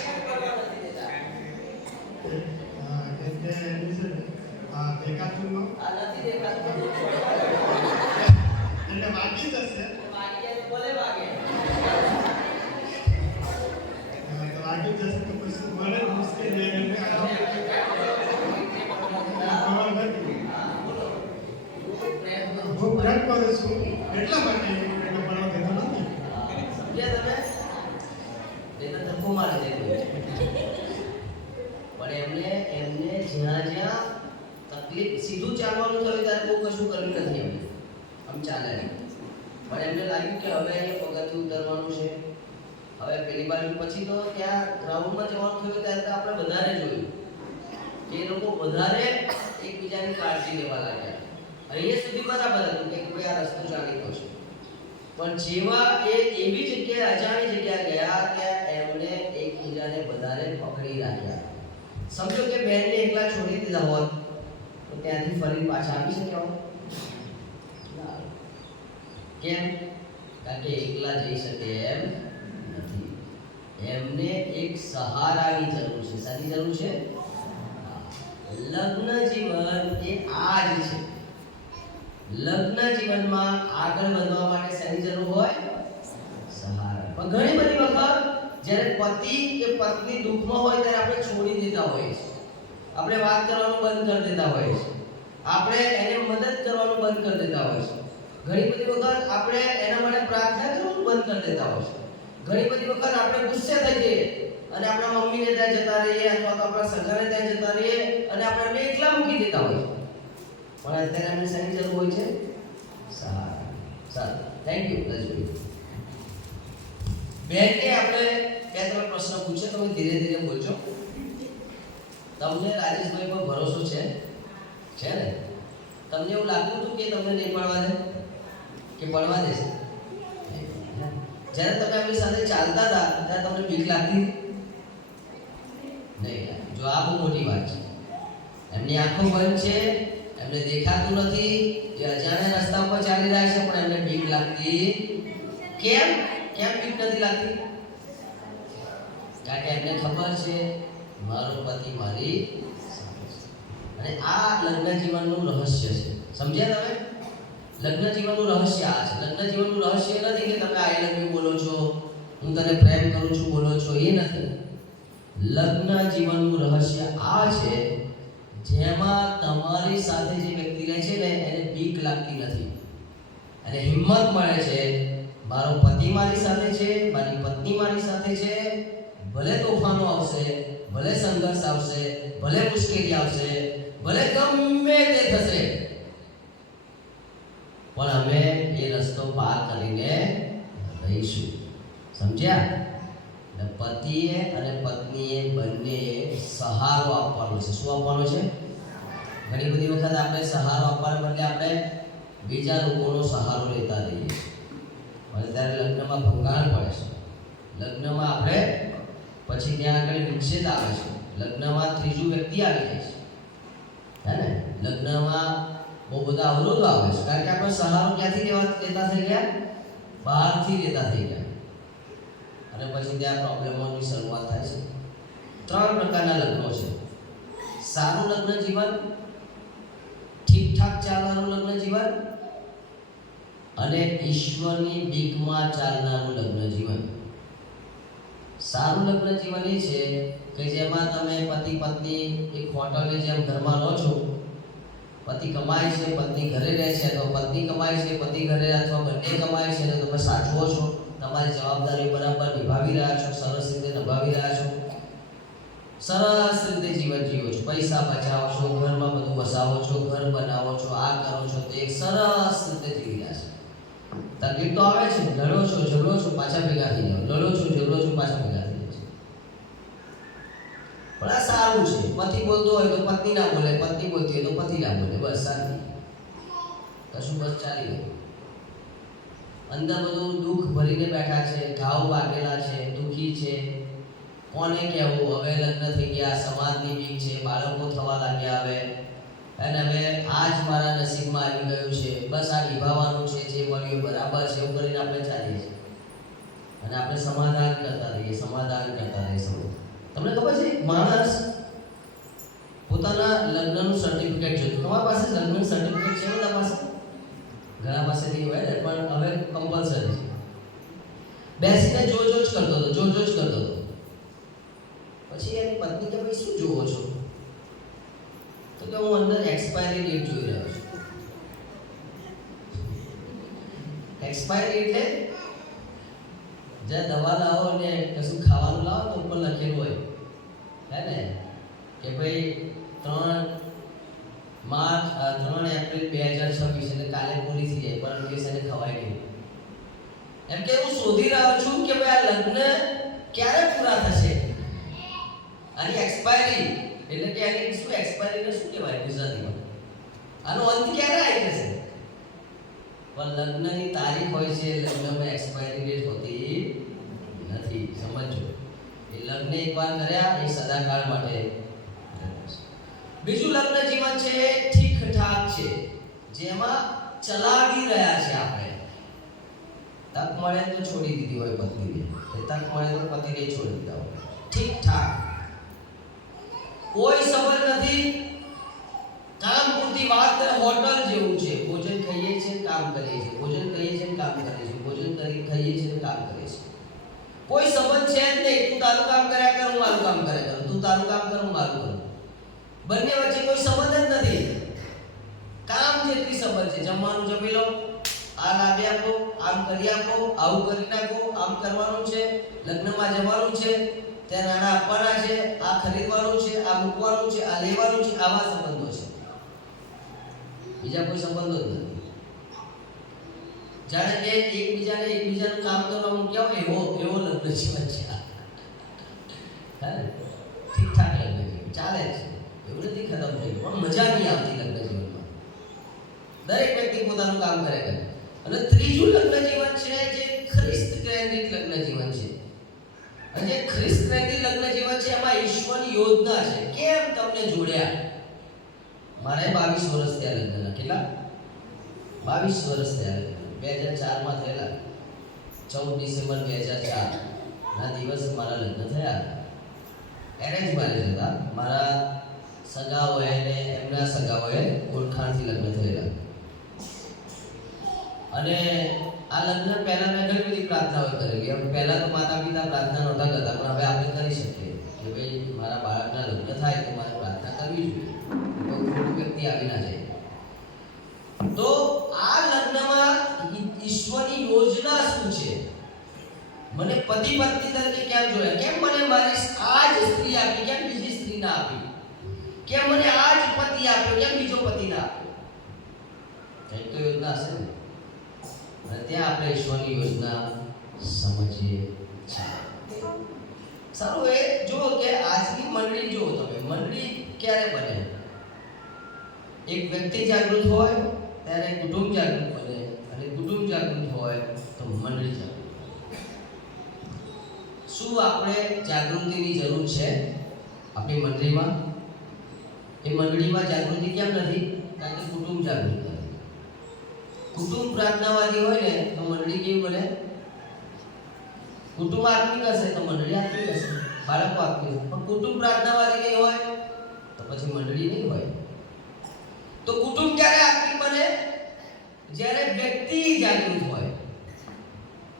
કેમ પડવા નથી દેતા? કેમ કે એની છે ને દેખાતું ન, આ નથી દેખાતું એટલે વાગી જશે. વાગે તો બોલે વાગે. તો વાગી જશે તો પછી મળે મુશ્કેલ એને હું પ્રયત્ન કરું છું એટલા માટે પડવા દેતો નથી. સમજ્યા તમે? એને ધક્કો મારે છે પણ એમને જ્યાં જ્યાં તકલીફ, સીધું ચાલવાનું થયું ત્યારે બહુ કશું કર્યું નથી એમને, આમ ચાલે. પણ એમને લાગ્યું કે હવે અહીંયા પગથિયું ઉતરવાનું છે, હવે પેલી બાજુ. પછી તો ત્યાં ગ્રાઉન્ડમાં જવાનું થયું ત્યારે તો આપણે બધાને જોયું કે એ લોકો વધારે એકબીજાની કાળજી લેવા લાગ્યા. અહીંયા સુધી બરાબર હતું કે ભાઈ આ રસ્તો જાણીતો છે, પણ જેવા એ એવી જગ્યાએ, અજાણી જગ્યાએ ગયા ત્યાં એમણે એકબીજાને વધારે પકડી રાખ્યા. સમજો કે બેનને એકલા છોડી દીધા હોત તો ત્યાંથી ફરી પાછા આવી શક્યા હોત? કેમ? કારણ કે એકલા જઈ શકે એમ નથી. એમને એક સહારાની જરૂર છે. શાની જરૂર છે? લગ્ન જીવન એ આ જ છે. લગ્ન જીવનમાં આગળ વધવા માટે શેની જરૂર હોય? સહારા. પણ ઘણી બધી વખત જ્યારે પતિ કે પત્ની દુઃખમાં હોય ત્યારે આપણે છોડી દેતા હોઈએ છીએ, આપણે વાત કરવાનું બંધ કરી દેતા હોઈએ છીએ, આપણે એને મદદ કરવાનું બંધ કરી દેતા હોઈએ છીએ. ઘણી બધી વખત આપણે એના માટે પ્રાર્થના કરવાનું બંધ કરી દેતા હોઈએ છીએ. ઘણી બધી વખત આપણે ગુસ્સે થઈ જઈએ અને આપણા મમ્મીને ત્યાં જતા રહીએ અથવા તો આપણા સગાને ત્યાં જતા રહીએ અને આપણે એમને એકલા મૂકી દેતા હોઈએ છીએ. પણ અત્યારે એમને શેની જરૂર હોય છે? સહારા. સારું, થેન્ક યુ રાજુભાઈ. બેનને આપણે બે ત્રણ પ્રશ્ન પૂછે, તમે ધીરે ધીરે બોલજો. તમને રાજેશભાઈ પર ભરોસો છે? છે ને? તમને એવું લાગતું હતું કે તમને નહીં પડવા દે કે પડવા દેશે? જ્યારે તમે એમની સાથે ચાલતા હતા ત્યારે તમને બીક લાગતી નહીં? જો આ બહુ મોટી વાત છે. એમની આંખો બંધ છે, એમને દેખાતું નથી, એ અજાણ્યા રસ્તા ઉપર ચાલી રહ્યા છે, પણ એમને બીક લાગતી કેમ? કેમ બીક નથી લાગતી? કારણ કે એમને ખબર છે મારો પતિ મારી સાથે છે. અને આ લગ્ન જીવનનું રહસ્ય છે. સમજ્યા તમે? લગ્ન જીવનનું રહસ્ય આ છે. લગ્ન જીવનનું રહસ્ય નથી કે તમે આઈ લવ યુ બોલો છો, હું તને પ્રેમ કરું છું બોલો છો, એ નથી. લગ્ન જીવનનું રહસ્ય આ છે જેમાં તમારી સાથે જે વ્યક્તિ રહે છે ને એને બીક લાગતી નથી અને હિંમત મળે છે. મારો પતિ મારી સાથે છે, મારી પત્ની મારી સાથે છે, ભલે તોફાનો આવશે, ભલે સંઘર્ષ આવશે, ભલે મુશ્કેલી આવશે, ભલે ગમે તે થશે, પણ અમે એ રસ્તો પાર કરીને રહીશું. સમજ્યા? પતિએ અને પત્નીએ બંનેએ સહારો આપવાનો છે. શું આપવાનો છે? ઘણી બધી વખત આપણે સહારો આપવાને બદલે આપણે બીજા લોકોનો સહારો લેતા રહીએ છીએ અને ત્યારે લગ્નમાં ભંગાણ પડે છે. લગ્નમાં આપણે પછી ત્યાં આગળ વિચ્છેદ આવે છે. લગ્નમાં ત્રીજું વ્યક્તિ આવી જાય છે, હે ને? લગ્નમાં બહુ બધા અવરોધો આવે છે કારણ કે આપણે સહારો ક્યાંથી લેતા થઈ ગયા? બહારથી લેતા થઈ ગયા અને પછી ત્યાં પ્રોબ્લેમોની શરૂઆત થાય છે. 3 પ્રકારના લગ્નો છે. સારું લગ્ન જીવન, ઠીકઠાક ચાલનારું લગ્ન જીવન અને ઈશ્વરની બીકમાં ચાલનારું લગ્ન જીવન. સારું લગ્ન જીવન એ છે કે જેમાં તમે પતિ પત્ની એક હોટલની જેમ ઘરમાં રહો છો. પતિ કમાય છે, પત્ની ઘરે રહે છે, અથવા પત્ની કમાય છે, પતિ ઘરે, અથવા બંને કમાય છે અને તમે સાચવો છો, તમારી જવાબદારી બરાબર નિભાવી રહ્યા છો, સરસ રીતે નિભાવી રહ્યા છો, સરસ રીતે જીવન જીવો છો, પૈસા બચાવો છો, ઘરમાં બધું વસાવો છો, ઘર બનાવો છો, આ કરો છો, તે એક સરસ રીતે જીવી રહ્યા છો. તકલીફ તો આવે છે, લડો છો, ઝઘડો છો, પાછા ભેગા થઈ જાઓ, લડો છો, ઝઘડો છો, પાછા ભેગા થઈ જાઓ. પણ આ સારું છે. પતિ બોલતો હોય તો પત્ની ના બોલે, પત્ની બોલતી હોય તો પતિ ના બોલે, બસ શાંતિ. કશું બસ ચાલી ગયું. અંદર બધું દુઃખ ભરીને બેઠા છે, ઘાવ વાગેલા છે, દુઃખી છે. કોને કહેવું? હવે લગ્ન થઈ ગયા, સમાજની બીક છે, બાળકો થવા લાગ્યા, હવે અને હવે આ જ મારા નસીબમાં આવી ગયું છે, બસ આ નિભાવવાનું છે, જે મળ્યું બરાબર છે, એવું કરીને આપણે ચાલીએ છીએ અને આપણે સમાધાન કરતા રહીએ, સમાધાન કરતા રહીએ. તમને ખબર છે માણસ પોતાના લગ્નનું સર્ટિફિકેટ જોતું. તમારી પાસે લગ્નનું સર્ટિફિકેટ છે? બધા પાસે, ઘણા પાસે નહીં હોય ને, પણ હવે કમ્પલસરી છે. બેસીને જોજ કરતો હતો. પછી એની પત્ની કે ભાઈ શું જોવો છો? તો કે હું અંદર એક્સપાયરી ડેટ જોઈ રહ્યો છું. એક્સપાયરી એટલે જ્યાં દવા લાવો અને કશું ખાવાનું લાવો તો ઉપર લખેલું હોય, હે ને, કે ભાઈ 3 એપ્રિલ 2026 એટલે કાલે પૂરી થઈ જાય, પરંતુ એ સાથે ખવાય નહીં. એમ કે હું શોધી રહ્યો છું કે ભાઈ આ લગ્ન ક્યારે પૂરા થશે. આની એક્સપાયરી એટલે કે આની શું એક્સપાયરીને શું કહેવાય ગુજરાતીમાં? આનો અંત ક્યારે આવી જશે? પણ લગ્નની તારીખ હોય છે, લગ્નમાં એક્સપાયરી ડેટ હોતી નથી. સમજો, એ લગ્ન એકવાર કર્યા એ સદાકાળ માટે. બીજું લગ્ન જીવન છે ઠીકઠાક છે, જેમાં ચલાવી રહ્યા છે આપણે. તક મળે તો છોડી દીધી હોય પત્નીને, તક મળે તો પતિને છોડી દીધા હોય. ઠીકઠાક, કોઈ સંબંધ નથી, કામ પૂરતી વાત. હોટલ જેવું છે, ભોજન ખાઈએ છીએ, કામ કરીએ છીએ, ભોજન કરીએ છીએ, કામ કરીએ છીએ, ભોજન ખાઈએ છીએ, કામ કરીએ છીએ. કોઈ સંબંધ છે જ નહીં. તું તારું કામ કર્યા કર, હું મારું કામ કર્યા કરું, તું તારું કામ કર, હું મારું કરું. બંને વચ્ચે કોઈ સંબંધ જ નથી. કામ જેટલી સંબંધ છે. જમવાનું જમી લો, આ લાવી આપો, આમ કરી આપો, આવું કરી નાખો, આમ કરવાનું છે, લગ્નમાં જવાનું છે, ત્યાં નાણા આપવાના છે, આ ખરીદવાનું છે, આ મૂકવાનું છે, આ લેવાનું છે. આવા સંબંધો છે, બીજા કોઈ સંબંધો જ નથી. જાણે કે એકબીજાનું કામ કરવાનું કેવું એવો લગ્ન જીવન છે. ઠીકઠાક લગ્ન જીવન ચાલે છે, એવું નથી ખતમ થઈ ગયું, પણ મજા નહીં આવતી લગ્ન જીવનમાં. દરેક વ્યક્તિ પોતાનું કામ કરે છે. અને ત્રીજું લગ્ન જીવન છે જે ખ્રિસ્ત કહે કેન્દ્રિત લગ્ન જીવન છે. અને જે ખ્રિસ્ત કેન્દ્રિત લગ્ન જીવન છે એમાં ઈશ્વરની યોજના છે. કેમ તમને જોડ્યા? મારે 22 વર્ષ થયા લગ્નના. કેટલા? 22 વર્ષ થયા લગ્ન. 2004 માં થયેલા. 14 ડિસેમ્બર 2004 ના દિવસે મારા લગ્ન થયા. એરેન્જ મેરેજ હતા. મારા સગાઓએ અને એમના સગાઓએ ઓળખાણથી લગ્ન થયેલા. અને આ લગ્ન પહેલા મેં ઘણી બધી પ્રાર્થનાઓ કરેલી. હવે પહેલા તો માતા પિતા પ્રાર્થના નહોતા કરતા, પણ હવે આપણે કરી શકીએ કે ભાઈ મારા બાળકના લગ્ન થાય તો મારે પ્રાર્થના કરવી જોઈએ. કોઈ ખોટું વ્યક્તિ આવી ના જાય. તો આ લગ્નમાં ઈશ્વરની યોજના શું છે? મને પતિ પત્ની તરીકે કેમ જોયા? કેમ મને મારી આ જ સ્ત્રી આપી, કેમ બીજી સ્ત્રી ના આપી? કેમ મને આ જ પતિ આપ્યો, કેમ બીજો પતિ ના આપ્યો? કંઈક તો યોજના હશે ને. અને ત્યાં આપણે ઈશ્વરની યોજના સમજીએ છીએ. સારું, એ જુઓ કે આજની મંડળી જુઓ તમે. મંડળી ક્યારે બને? એક વ્યક્તિ જાગૃત હોય ત્યારે કુટુંબ જાગૃત બને, અને કુટુંબ જાગૃત હોય તો મંડળી જાગૃત. શું આપણે જાગૃતિની જરૂર છે આપણી મંડળીમાં? એ મંડળીમાં જાગૃતિ કેમ નથી? કારણ કે કુટુંબ જાગૃત નથી. કુટુંબ પ્રાર્થનાવાદી હોય ને તો મંડળી કેવી બને? કુટુંબ આત્મિક હશે તો મંડળી આત્મિક હશે, બાળકો આત્મિક હશે. પણ કુટુંબ પ્રાર્થનાવાદી નહીં હોય તો પછી મંડળી નહીં હોય. તો કુટુંબ ક્યારે આત્મિક બને? જ્યારે વ્યક્તિ જાગૃત હોય.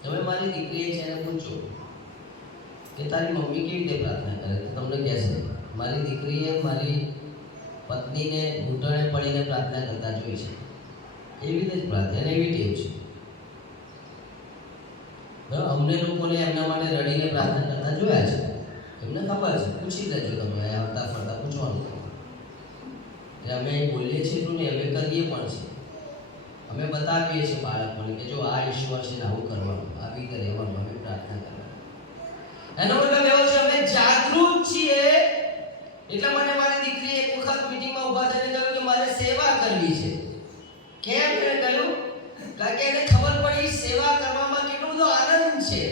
તમે મારી દીકરી છે એને પૂછો કે તારી મમ્મી કેવી રીતે પ્રાર્થના કરે તો તમને કહેશે મારી દીકરીએ મારી પત્નીને ઘૂંટણે પડીને પ્રાર્થના કરતા જોઈ છે. એવી રીતે જ પ્રાર્થના, એને એવી ટેવ છે. બરાબર, અમને લોકોને એમના માટે રડીને પ્રાર્થના કરતા જોયા છે. એમને ખબર છે. પૂછી લેજો તમે, આવતા ફરતા પૂછવાનું કે અમે બોલીએ છીએ એટલું ને અમે કરીએ પણ છે. અમે બતાવીએ છીએ બાળકોને કે જો આ ઈશ્વર છે ને આવું કરવાનું, આવી રીતે રહેવાનું, અમે પ્રાર્થના કરવાનું. એનો મતલબ એવો છે અમે જાગૃત છીએ. એટલા માટે મારી દીકરી એક વખત મીટિંગમાં ઊભા થઈને કહ્યું કે મારે સેવા કરવી છે. કેમ એને કહ્યું? કારણ કે એને ખબર પડી સેવા કરવામાં કેટલો બધો આનંદ છે.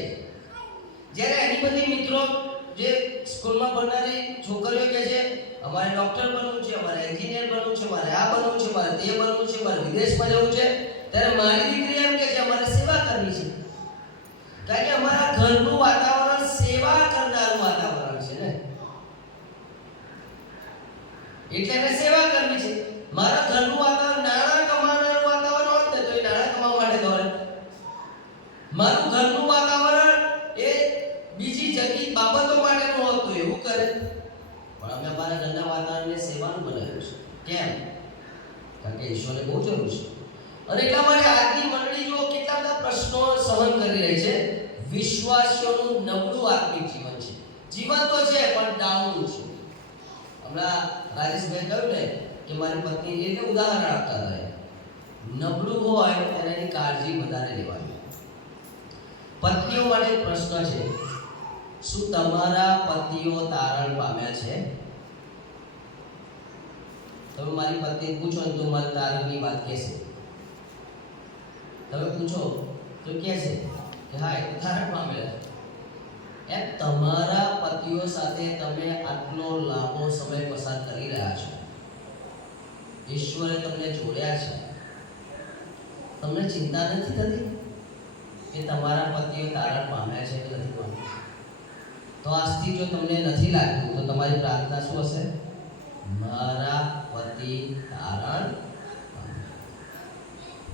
જ્યારે એની બધી મિત્રો જે સ્કૂલમાં ભણનારી છોકરીઓ કહે છે અમારે ડોક્ટર બનવું છે, અમારે એન્જિનિયર બનવું છે, મારે આ બનવું છે, મારે તે બનવું છે, મારે વિદેશમાં જવું છે, ત્યારે મારી દીકરી એમ કહે છે અમારે સેવા કરવી છે. કારણ કે અમારા ઘરનું વાતાવરણ સેવા કરનારું વાતાવરણ છે ને, એટલે એને સેવા કરવી છે. મારા ઘરનું વાતાવરણ નાણાં કમાનારું વાતાવરણ હોત ને તો એ નાણાં કમાવા માટે દોડે. મારું ઘરનું વાતાવરણ એ બીજી જગી બાબતો માટેનું હોત તો એવું કરે. પણ અમે અમારા ઘરના વાતાવરણને સેવાનું બનાવ્યું છે. કેમ? કારણ કે ઈશ્વરને બહુ જરૂર છે. અને એટલા માટે આજની મંડળી જો કેટલા બધા પ્રશ્નો સહન કરી રહી છે. વિશ્વાસીઓનું નબળું આત્મિક જીવન છે. જીવન તો છે પણ ડાઉન છે. હમણાં રાજેશભાઈ કહ્યું ને કે મારી પત્ની, એટલે ઉદાહરણ આપતા હતા. નબળું હોય ત્યારે એની કાળજી વધારે લેવાની. પત્નીઓ માટે પ્રશ્ન છે, શું તમારા પતિઓ તારણ પામ્યા છે? તમે મારી પત્નીને પૂછો ને તો મારી તારણની વાત કહેશે. તમે પૂછો તો કહે છે કે હા એ તારણ પામેલા. એમ તમારા પતિઓ સાથે તમે આટલો લાંબો સમય પસાર કરી રહ્યા છો. ઈશ્વરે તમને જોડ્યા છે. તમને ચિંતા નથી થતી કે તમારા પતિઓ તારણ પામ્યા છે કે નથી પામ્યા? તો આજથી જો તમને નથી લાગતું તો તમારી પ્રાર્થના શું હશે? મારા પતિ તારણ.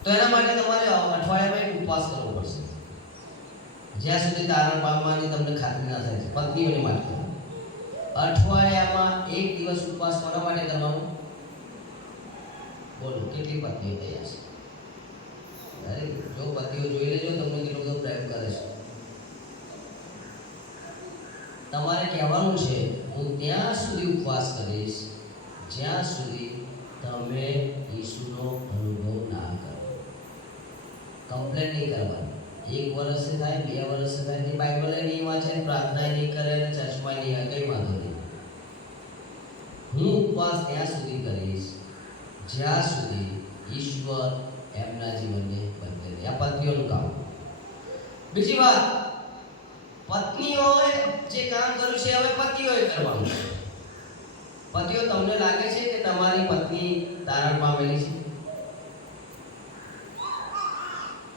તો એના માટે તમારે અઠવાડિયામાં એક ઉપવાસ કરવો પડશે. જ્યાં સુધી તારણ પામવાની તમને ખાતરી ના થાય. પત્નીઓની માટે અઠવાડિયામાં એક દિવસ ઉપવાસ કરવા માટે કરવાનો. બોલો કેટલી પત્નીઓ તૈયાર છે? અરે જો પતિઓ જોઈ લેજો તમને કેટલો બધો પ્રેમ કરે છે. તમારે કહેવાનું છે હું ત્યાં સુધી ઉપવાસ કરીશ જ્યાં સુધી તમે ઈસુનો અનુભવ ના કરો. કમ્પ્લેન નહીં કરવાની. 1 વર્ષે થાય, 2 વર્ષે થાય, તે બાઇબલ નહીં વાંચે, પ્રાર્થના નહીં કરે, ચર્ચમાં નહીં આવે, કઈ વાંધો નહીં. હું ઉપવાસ ત્યાં સુધી કરીશ જ્યાં સુધી ઈશ્વર એમના જીવનને બદલે. આ પત્નીઓનું કામ. બીજી વાત, પત્નીઓએ જે કામ કર્યું છે હવે પતિઓએ કરવાનું છે. પતિઓ, તમને લાગે છે કે તમારી પત્ની તારણ પામેલી છે?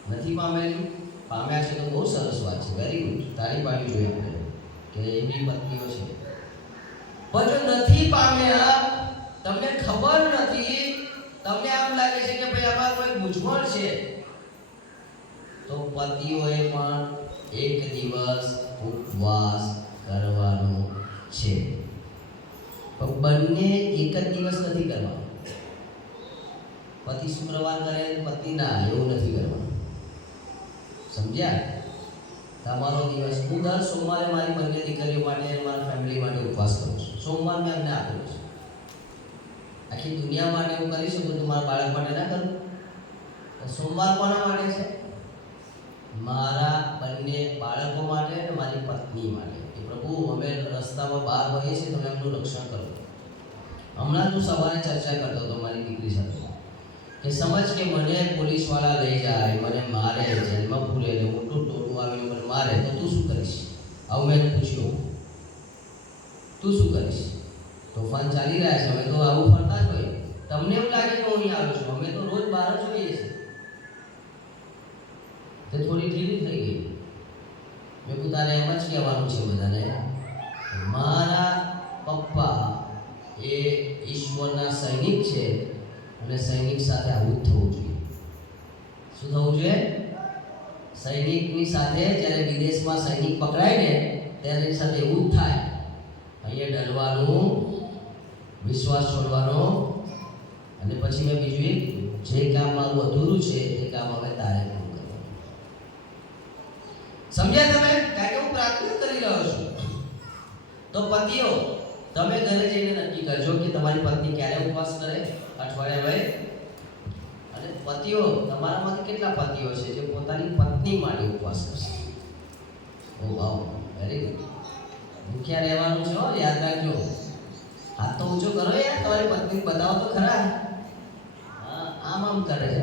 નથી પામેલી? પામ્યા છે તો બહુ સરસ વાત છે, વેરી ગુડ, તાળી પાડવી જોઈએ આપણે કે એવી પત્નીઓ છે. પણ જો નથી પામ્યા, તમને ખબર નથી, તમને આમ લાગે છે કે ભાઈ આમાં કોઈ મૂંઝવણ છે, તો પતિઓએ પણ એક દિવસ ઉપવાસ કરવાનો છે. પણ બંને એક જ દિવસ નથી કરવાનો. પતિ શુક્રવાર કરે, પત્ની ના, એવું નથી કરવાનું. સમજ્યા? તમારો દિવસ, હું દર સોમવારે મારી બંને દીકરીઓ માટે અને મારા ફેમિલી માટે ઉપવાસ કરું છું. સોમવાર મેં એમને આપેલું છે. આખી દુનિયા માટે હું કરી શકું તો મારા બાળક માટે ના કરું? તો સોમવાર કોના માટે છે? મારા બંને બાળકો માટે અને મારી પત્ની માટે. કે પ્રભુ, અમે રસ્તામાં બહાર હોઈએ છીએ, તમે એમનું રક્ષણ કરો. હમણાં હું સવારે ચર્ચા કરતો હતો મારી દીકરી સાથે કે સમજ કે મને પોલીસવાળા લઈ જાય, મને મારે, જેલમાં પૂરે, ને મોટું ટોળું આવીને મને મારે, તો તું શું કરીશ? આવું મેં પૂછ્યું, તું શું કરીશ? તોફાન ચાલી રહ્યા છે, અમે તો આવું ફરતા જ હોય. તમને એવું લાગે કે હું અહીં આવું છું? અમે તો રોજ બહાર જ હોઈએ છીએ. તે થોડી ઢીલી થઈ ગઈ. મેં કીધું તારે એમ જ કહેવાનું છે બધાને, મારા પપ્પા એ ઈશ્વરના સૈનિક છે અને સૈનિક સાથે આવું જ થવું જોઈએ. શું થવું જોઈએ? સૈનિકની સાથે જ્યારે વિદેશમાં સૈનિક પકડાય ને ત્યારે એની સાથે એવું જ થાય. અહીંયા ડરવાનું, વિશ્વાસ છોડવાનો, અને પછી મેં બીજું એક, જે કામ મારું અધૂરું છે એ કામ હવે તારે પૂરું કરવાનું. સમજ્યા તમે? કારણ કે હું પ્રાર્થના કરી રહ્યો છું. તો પતિઓ, તમે ઘરે જઈને નક્કી કરજો કે તમારી પત્ની ક્યારે ઉપવાસ કરે, અઠવાડિયા વયે. અને પતિઓ, તમારામાંથી કેટલા પતિઓ છે જે પોતાની પત્ની માટે ઉપવાસ કરશે? ઓ વાવ, વેરી ગુડ. ભૂખ્યા રહેવાનું છે, યાદ રાખજો. હાથ તો ઊંચો કરો યાર, તમારી પત્ની બતાવો તો ખરા. હા, આમ કરે છે.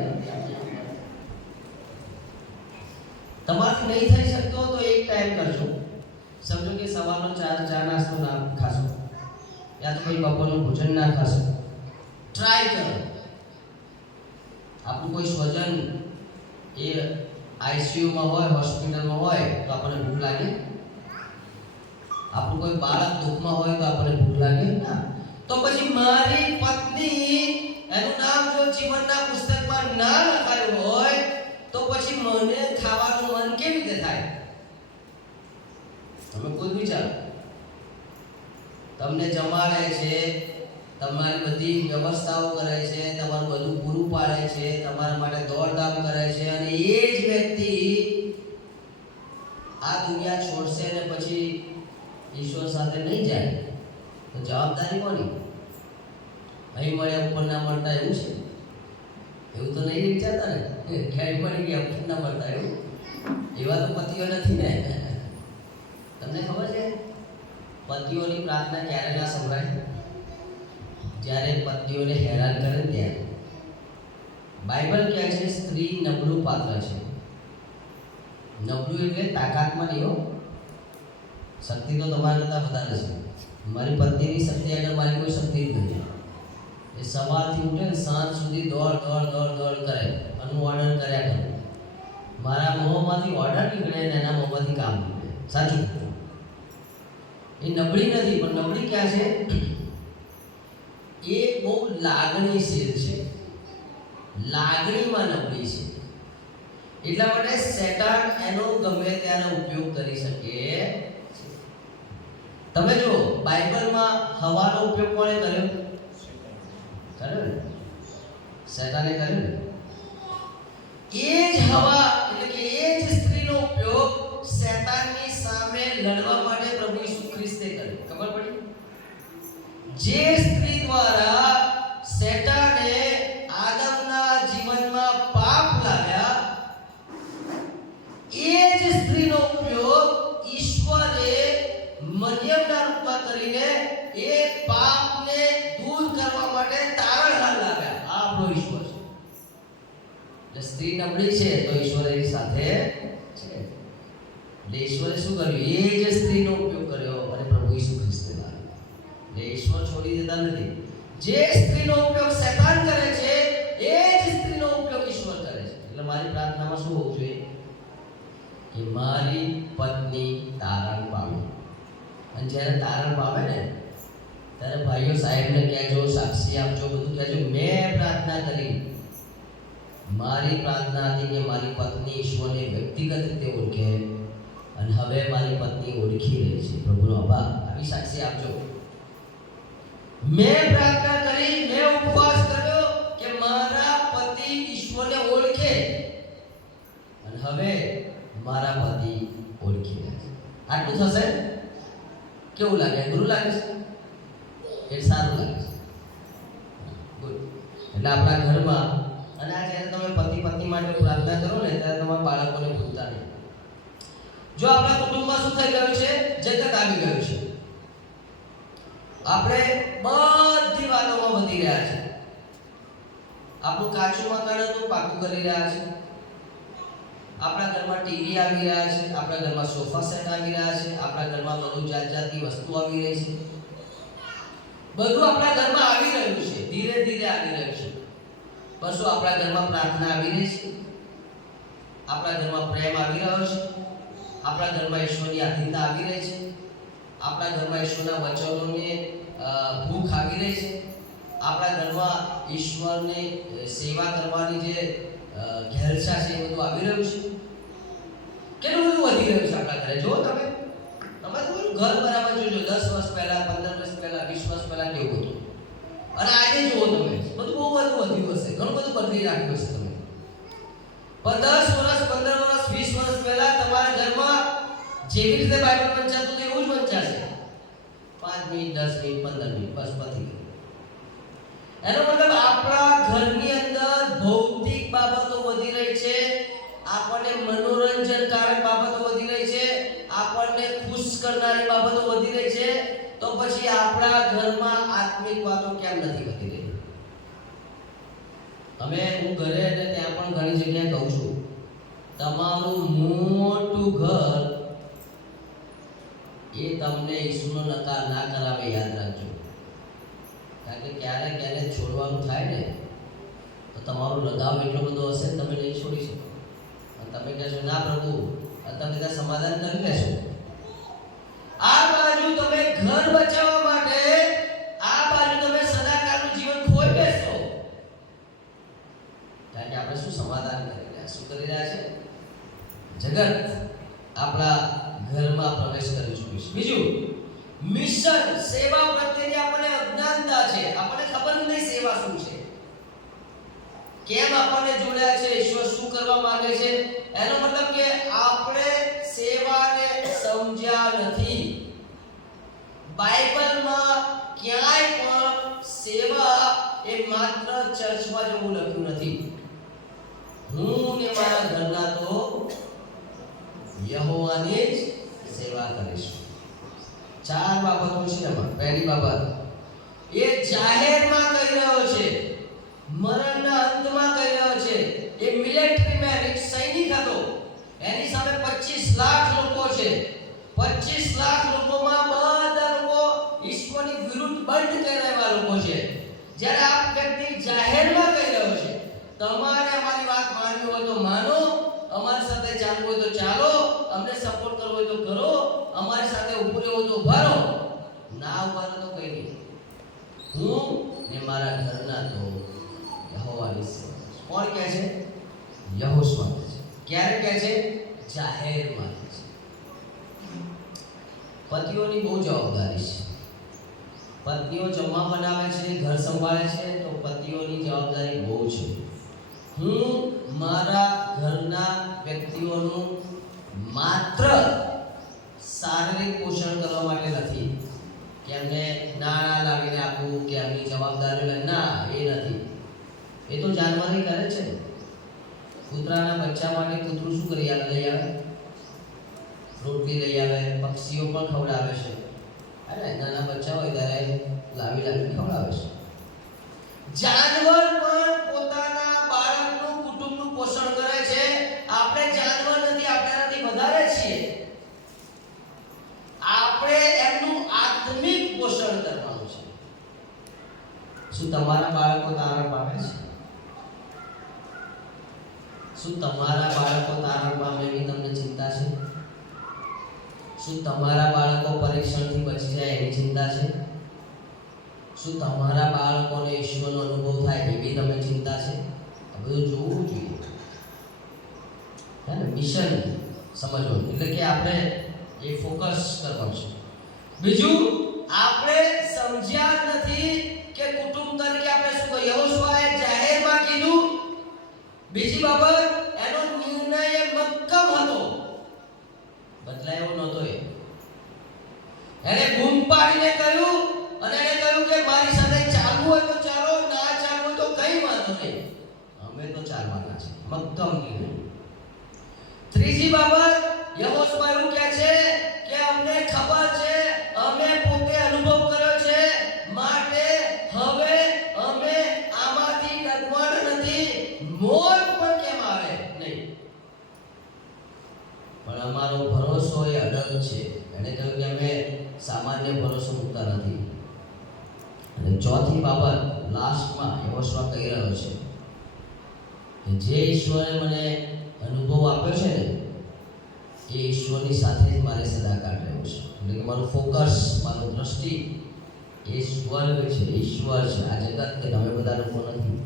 તમારાથી નહીં થઈ શકતો તો એક ટાઈમ કરજો. સમજો કે સવારનો ચા નાસ્તો ના ખાશો, યા તો કોઈ બપોરનું ભોજન ના ખાશો. ટ્રાય કરો. આપણું કોઈ સ્વજન એ આઈસીયુમાં હોય, હોસ્પિટલમાં હોય તો આપણને ભૂખ લાગે? આપણું કોઈ બાળક દુઃખમાં હોય તો આપણને ભૂખ લાગે ના? તો પછી મારી પત્ની, એનું નામ જો જીવનના પુસ્તકમાં ના લખાયું હોય તો પછી મને ખાવાનું મન કેવી રીતે થાય? તમે ખુદ વિચારો. તમને જમાડે છે, તમારી બધી વ્યવસ્થાઓ કરે છે, તમારું બધું પૂરું પાડે છે, તમારા માટે દોડધામ કરે છે, અને એ જ વ્યક્તિ આ દુનિયા છોડશે ને પછી ઈશ્વર સાથે નહીં જાય તો જવાબદારી કોની? અહીં મળ્યા ઉપર ના મળતા એવું છે? એવું તો નહીં વિચારતા ને, ક્યાંય મળી ગયા ઉપર ના મળતા એવું? એવા તો પતિઓ નથી ને. તમને ખબર છે પતિઓની પ્રાર્થના ક્યારે ના સંભળાય? જ્યારે પતિઓને હેરાન કરે ત્યારે. બાઇબલ કહે છે સ્ત્રી નબળું પાત્ર છે. નબળું એટલે તાકાતમાં નહીં હો. શક્તિ તો તમારા કરતાં વધારે છે. મારી પત્નીની શક્તિ આગળ મારી કોઈ શક્તિ જ નથી. એ સવારથી ઉઠે ને સાંજ સુધી દોડ કરે, અને ઓર્ડર કર્યા કરે. મારા મોંમાંથી ઓર્ડર નીકળે ને એના મોંમાંથી કામ નીકળે. સાચું? એ નબળી નથી, પણ નબળી ક્યાં છે? એ બહુ લાગણીશીલ છે, લાગણીમાં નબળી છે. એટલા માટે શેતાન એનો ગમે ત્યારે ઉપયોગ કરી શકે. તમે જો બાઇબલમાં હવાનો ઉપયોગ કોણે કર્યો? શેતાને કર્યો. એ જ હવા એટલે કે એ જ સ્ત્રીનો ઉપયોગ શેતાનની સામે લડવા માટે પ્રભુ ઈસુ ખ્રિસ્તે કર્યો. ખબર પડી? જે સ્ત્રી દ્વારા શેતાને આદમના જીવનમાં પાપ લાવ્યા, એ જ સ્ત્રીનો ઉપયોગ ઈશ્વરે મરિયમના રૂપમાં કરીને એ પાપને દૂર કરવા માટે તારણહાર લાવ્યા. આ આપણો ઈશ્વર છે. એટલે સ્ત્રી નબળી છે તો ઈશ્વર એની સાથે છે. એટલે ઈશ્વરે શું કર્યું? એ જ સ્ત્રીનો ઉપયોગ કર્યો અને પ્રભુ ઈસુ ખ્રિસ્તે લાવ્યો. એટલે ઈશ્વર છોડી દેતા નથી. જે સ્ત્રીનો ઉપયોગ શૈતાન કરે છે એ જ સ્ત્રીનો ઉપયોગ ઈશ્વર કરે છે. એટલે મારી પ્રાર્થનામાં શું હોવું જોઈએ? કે મારી પત્ની તારણ પામે. અને જ્યારે તારણ પામે ને ત્યારે ભાઈઓ સાહેબને કહેજો, સાક્ષી આપજો, બધું કહેજો. મેં પ્રાર્થના કરી. મારી પ્રાર્થના હતી કે મારી પત્ની ઈશ્વરને વ્યક્તિગત રીતે ઓળખે અને હવે મારી પત્ની ઓળખી રહી છે. પ્રભુનો આભાર. આવી સાક્ષી આપજો. મેં પ્રાર્થના કરી, મેં ઉપવાસ કર્યો કે મારા પતિ ઈશ્વરને ઓળખે અને હવે મારા પતિ ઓળખી રહ્યા છે. આટલું થશે? કેવું લાગે? ગુરુ લાગે છે? એ સારું લાગે છે. ગુડ. એટલે આપણા ઘરમાં અને આ જ્યારે તમે પતિ પત્ની માટે પ્રાર્થના કરો ને ત્યારે તમારા બાળકોને ભૂલતા નહીં. જો આપણા કુટુંબમાં શું થઈ ગયું છે? જગત આવી ગયું છે. આપણે બધી વાતોમાં વધી રહ્યા છે. આપણું કાચું મકાન હતું પાકું કરી રહ્યા છે. આપણા ઘરમાં ટીવી આવી રહ્યા છે. આપણા ઘરમાં સોફા સેટ આવી રહ્યા છે. આપણા ઘરમાં બધું જાત જાતની વસ્તુ આવી રહી છે. બધું આપણા ઘરમાં આવી રહ્યું છે. ધીરે ધીરે આવી રહ્યું છે. બસો આપણા ઘરમાં પ્રાર્થના આવી રહી છે. આપણા ઘરમાં પ્રેમ આવી રહ્યો છે. આપણા ઘરમાં ઈશ્વરની આધીનતા આવી રહી છે. આપણા ઘરમાં ઈશ્વરના વચનોની ભૂખ આવી રહી છે. આપણા ઘરમાં ઈશ્વરની સેવા કરવાની જે ઘેલછા છે એ બધું આવી રહ્યું છે. કેટલું બધું વધી રહ્યું છે આપણા ઘરે. જો તમે તમારું ઘર બરાબર જોજો. 10 વર્ષ પહેલા, 15 વર્ષ પહેલા, 20 વર્ષ પહેલા કેવું હતું અને આજે જુઓ તમે, બધું બહુ બધું વધ્યું હશે. ઘણું બધું બદલી રાખ્યું હશે તમે. પણ 10 વર્ષ, 15 વર્ષ, 20 વર્ષ પહેલા તમારા ઘરમાં જેવી રીતે બાઇબલ વંચાતું હતું એવું જ વંચાશે. 5 મિનિટ, 10 મિનિટ, 15 મિનિટ, બસ પતી ગયું. એનો મતલબ આપણા ઘરની અંદર ભૌતિક બાબતો વધી રહી છે. આપણને મનોરંજનકારક બાબતો વધી રહી છે. આપણને ખુશ કરનારી બાબતો વધી રહી છે. તો પછી આપણા ઘરમાં આત્મિક વાતો કેમ નથી વધી રહી? હું ઘરે અને ત્યાં પણ ઘણી જગ્યાએ કહું છું, તમારું મોટું ઘર એ તમને ઈસુનો નકાર ના કરાવે, યાદ રાખજો. કારણ કે ક્યારેક છોડવાનું થાય ને તો તમારો લગાવ એટલો બધો હશે ને તમે નહીં છોડી શકો. અને તમે કહેશો ના પ્રભુ, તમે ત્યાં સમાધાન કરી લેશો. આ બાજુ તમે ઘર બચાવવા માટે, આ બાજુ તમે સદાકાળનું જીવન ખોઈ બેસો. કારણ કે આપણે શું સમાધાન કરી રહ્યા, શું કરી રહ્યા છે? જગત આપણા ઘરમાં પ્રવેશ કરી ચૂક્યું છે. બીજું, મિશન સેવા પ્રત્યેની આપણને અજ્ઞાનતા છે. આપણને ખબર નથી સેવા શું છે, કેમ આપણને જોડ્યા છે, ઈશ્વર શું કરવા માંગે છે. એનો મતલબ કે આપણે સેવાને સમજ્યા નથી. બાઇબલમાં ક્યાંય પણ સેવા એ માત્ર ચર્ચમાં જવું લખ્યું નથી. હું ને મારા ઘરના તો યહોવાની જ સેવા કરીશું. 4 બાબતો છે એમાં. પહેલી બાબત, એ જાહેરમાં કહી રહ્યો છે, મરણના અંતમાં કહી રહ્યો છે. એ મિલિટરી મેન, એક સૈનિક હતો. એની સામે 25 લાખ લોકો છે. 25 લાખ લોકોમાં બધા લોકો ઈશ્વરની વિરુદ્ધ બંધ કહેનારા લોકો છે. જ્યારે આ વ્યક્તિ જાહેરમાં કહી રહ્યો છે, તમારે અમારી વાત માનવી હોય તો માનો, અમારી સાથે ચાલવું હોય તો ચાલો, અમને સપોર્ટ કરવો હોય તો કરો, અમારી સાથે ઉભું રહેવું હોય તો ઉભા રહો, ના ઉભા રહો તો કઈ નહીં. હું ને મારા ઘરના તો યહોવાની સેવા. કોણ કહે છે? યહોશુઆ કહે છે. ક્યારે કહે છે? જાહેરમાં કહે છે. પતિઓની બહુ જવાબદારી છે. પત્નીઓ જમવા બનાવે છે, ઘર સંભાળે છે, તો પતિઓની જવાબદારી બહુ છે. હું મારા ઘરના વ્યક્તિઓનું માત્ર શારીરિક પોષણ કરવા માટે નથી, કે એમને નાણાં લાવીને આપવું કે એમની જવાબદારીઓ, ના, એ નથી. એ તો જાનવરી કરે છે. કૂતરાના બચ્ચા માટે કૂતરું શું લઈ આવે? રોટલી લઈ આવે. પક્ષીઓ પણ ખવડાવે છે. અરે નાના બચ્ચા હોય ત્યારે લાવી ખવડાવે છે. જાનવર પણ પોતાના બાળકનું, કુટુંબનું પોષણ કરે છે. આપણે જાનવર નથી, આપણે એનાથી વધારે છીએ. શું તમારા બાળકો તારણ પામે છે? શું તમારા બાળકો તારણ પામે એવી તમને ચિંતા છે? શું તમારા બાળકો પરીક્ષણથી બચી જાય એવી ચિંતા છે? શું તમારા બાળકોને ઈશ્વરનો અનુભવ થાય એવી તમને ચિંતા છે? આ બધું જોવું જોઈએ, હે ને? મિશન સમજવું એટલે કે આપણે એ ફોકસ કરવાનું છે. બીજું, આપણે સમજ્યા જ નથી કે કુટુંબ તરીકે આપણે શું કહ્યું. યહોશુઆએ જાહેરમાં કીધું. બીજી બાબત, એનો નિર્ણય મક્કમ હતો, બદલાયો નહોતો. એને બૂમ પાડીને કહ્યું અને એને કહ્યું કે મારી સાથે ચાલવું હોય તો ચાલો, ના ચાલવું તો કઈ વાંધો નહીં, અમે તો ચાલવાના છે. મક્કમ નિર્ણય. ત્રીજી બાબત, યહોશુઆ એવું કહે છે કે અમને ખબર છે, અમે પોતે અનુભવ કર્યો છે, માટે હવે અમે આમાંથી ડગવાના નથી, મોત પણ કેમ આવે નહીં, પણ અમારો ભરોસો એ અડગ છે. એને કહ્યું કે અમે સામાન્ય ભરોસો મૂકતા નથી. અને ચોથી બાબત, લાસ્ટમાં યહોશુઆ કહી રહ્યો છે કે જે ઈશ્વરે મને અનુભવ આપ્યો છે ને, એ ઈશ્વરની સાથે જ મારે સદાકાળ રહેવું છે. એટલે કે મારું ફોકસ, મારું દ્રષ્ટિ એ સ્વર્ગ છે, ઈશ્વર છે, આ જગત કે તમે બધા લોકો નથી.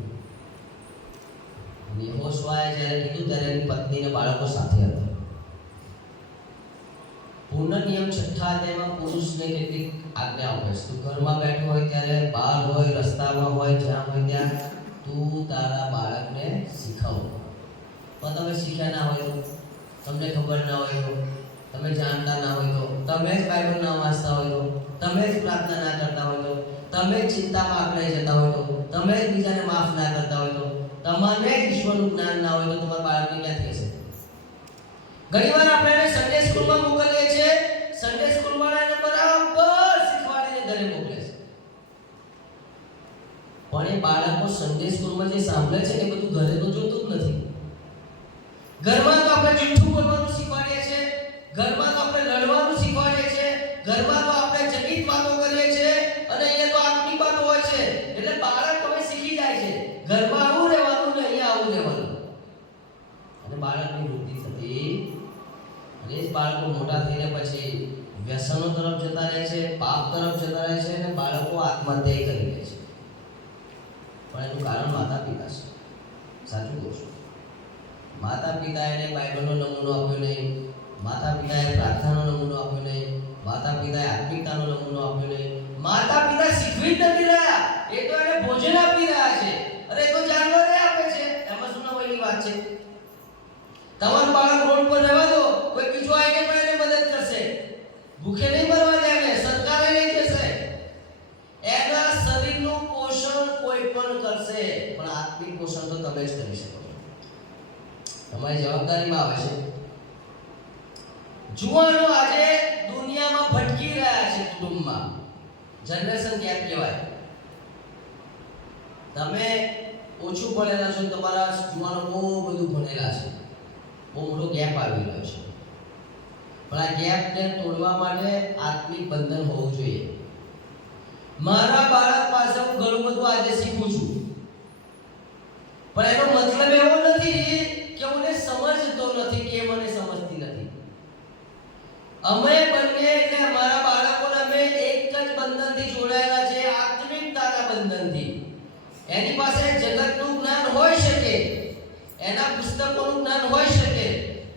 અને યહોશુઆએ જ્યારે કીધું ત્યારે એની પત્નીને બાળકો સાથે હતા. પૂર્ણ નિયમ 6 અધ્યાયમાં પુરુષને કેટલીક આજ્ઞાઓ છે. તું ઘરમાં બેઠો હોય ત્યારે, બહાર હોય, રસ્તામાં હોય, જ્યાં હોય ત્યાં તું તારા બાળકને શીખવ. પણ તમે શીખ્યા ના હોય તો, તમને ખબર ના હોય તો, તમે જાણતા ના હોય તો, તમે જ બાઇબલ ના વાંચતા હોય તો, તમે જ પ્રાર્થના ના કરતા હોય તો, તમે જ ચિંતામાં આંકડાઈ જતા હોય તો, તમે જ બીજાને માફ ના કરતા હોય તો, તમને જ ઈશ્વરનું જ્ઞાન ના હોય તો તમારા બાળકને ક્યાંથી હશે? ઘણીવાર આપણે એને સન્ડે સ્કૂલમાં મોકલીએ છીએ. સન્ડે સ્કૂલ વાળા એને બરાબર શીખવાડીને ઘરે મોકલે છે. પણ એ બાળકો સન્ડે સ્કૂલમાં જે સાંભળે છે ને, બધું ઘરે તો જોતું જ નથી. ઘરમાં તો આપણે જૂઠું બોલવાનું શીખવાડીએ છીએ, ઘરમાં તો આપણે લડવાનું શીખવાડીએ છીએ, ઘરમાં તો આપણે જટિલ વાતો કરીએ છીએ, અને અહીંયા તો આત્મિક વાતો હોય છે. એટલે બાળક હવે શીખી જાય છે, ઘરમાં આવું રહેવાનું ને અહીંયા આવું રહેવાનું. અને બાળકની વૃદ્ધિ થતી, અને એ જ બાળકો મોટા થઈને પછી વ્યસનો તરફ જતા રહે છે, પાપ તરફ જતા રહે છે, અને બાળકો આત્મહત્યા કરી લે છે. પણ એનું કારણ માતા પિતા છે. સાચું કહું છું. માતા પિતાએ એને બાઇબલનો નમૂનો આપ્યો નહીં, માતા પિતાએ પ્રાર્થનાનો નમૂનો આપ્યો નહીં, માતા પિતાએ આત્મિકતાનો નમૂનો આપ્યો નહીં. માતા પિતા શીખવી જ નથી રહ્યા, એ તો એને ભોજન આપી રહ્યા છે. અરે એ તો જાનવરે આપે છે, એમાં શું નવાઈની વાત છે? તમારું બાળક રોડ પર રહેવા દો, કોઈ બીજો આવીને પણ એને મદદ કરશે. ભૂખે નહીં મરવા દે, એને સરકારે નહીં કહેશે. એના શરીરનું પોષણ કોઈ પણ કરશે, પણ આત્મિક પોષણ તો તમે જ કરી શકો. તમારી જવાબદારીમાં આવે છે. જુવાનો આજે દુનિયામાં ભટકી રહ્યા છે, કુટુંબમાં જનરેશન ગેપ કહેવાય. તમે ઓછું ભણેલા છો, તમારા જુવાનો બહુ બધું ભણેલા છે, બહુ મોટો ગેપ આવી રહ્યો છે. પણ આ ગેપને તોડવા માટે આત્મિક બંધન હોવું જોઈએ. મારા બાળક પાસે હું ઘણું બધું આજે શીખું છું, પણ એનો મતલબ એવો નથી કે હું સમજતો નથી કે મને સમજતી નથી. અમે બંને એટલે અમારા બાળકોને અમે એક જ બંધનથી જોડાયેલા છે, આત્મિકતાના બંધનથી. એની પાસે જગતનું જ્ઞાન હોઈ શકે, એના પુસ્તકોનું જ્ઞાન હોઈ શકે,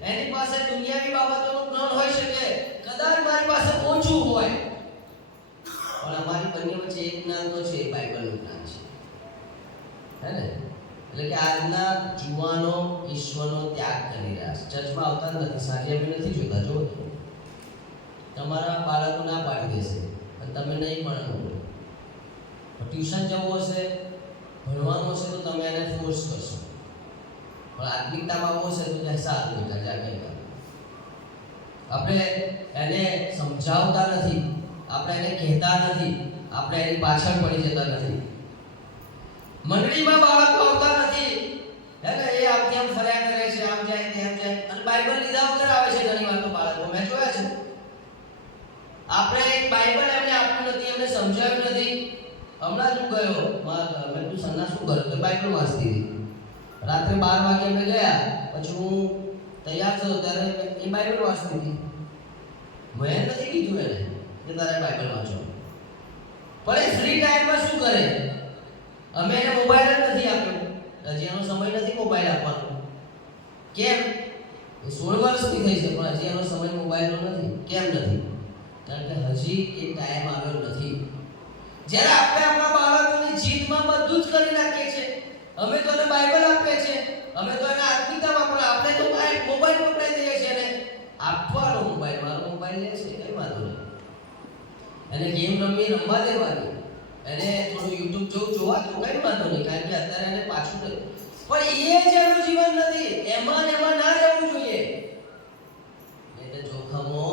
એની પાસે દુનિયાની બાબતોનું જ્ઞાન હોઈ શકે, કદાચ મારી પાસે ઓછું હોય, પણ અમારી બંને વચ્ચે એક જ્ઞાન તો છે, બાઇબલનું જ્ઞાન છે, હે ને? એટલે કે આજના જુવાનો ઈશ્વરનો ત્યાગ કરી રહ્યા છે. ચર્ચમાં આવતા નથી, સાંજે અમે નથી જોતા. જો તમારા બાળકો ના પાડી દેશે અને તમે નહીં ભણો, ટ્યુશન જવું હશે, ભણવાનું હશે તો તમે એને ફોર્સ કરશો. પણ આત્મિકતામાં આવવું હશે તો સારું બેટા જાગે. આપણે એને સમજાવતા નથી, આપણે એને કહેતા નથી, આપણે એની પાછળ પડી જતા નથી. મંડળીમાં બાળકો આવતા નથી, એટલે એ આમથી આમ ફર્યા કરે છે, આમ જાય તેમ જાય, અને બાઇબલ લીધા વગર આવે છે. ઘણી વાર તો બાળકો મેં જોયા છે. આપણે એક બાઇબલ એમને આપ્યું નથી, એમને સમજાવ્યું નથી, હમણાં જ હું ગયો મેં તું સન્ના શું કર્યો તો બાઇબલ વાંચતી હતી. રાત્રે 12 વાગે અમે ગયા, પછી હું તૈયાર થયો ત્યારે એ બાઇબલ વાંચતી હતી. મેં નથી કીધું એને કે તારે બાઇબલ વાંચો, પણ એ ફ્રી ટાઈમમાં શું કરે? અમે એને મોબાઈલ જ નથી આપ્યો, હજી એનો સમય નથી મોબાઈલ આપવાનો. કેમ? એ 16 વર્ષની થઈ છે પણ હજી એનો સમય મોબાઈલનો નથી. કેમ નથી? કારણ કે હજી એ ટાઈમ આવ્યો નથી. જ્યારે આપણે આપણા બાળકોની જીદમાં બધું જ કરી નાખીએ છીએ. અમે તો એને બાઇબલ આપીએ છીએ, અમે તો એને આત્મિકતા વાપરે, આપણે તો મોબાઈલ પકડાઈ દઈએ છીએ ને આપવાનો મોબાઈલ. મારો મોબાઈલ લે છે કઈ વાંધો નહીં, એને ગેમ રમવા દેવાની, એને થોડું યુટ્યુબ જોવા તો કઈ વાંધો નહીં, કારણ કે અત્યારે એને પાછું નથી. પણ એ જ એનું જીવન નથી, એમાં ના રહેવું જોઈએ. એટલે જોખમો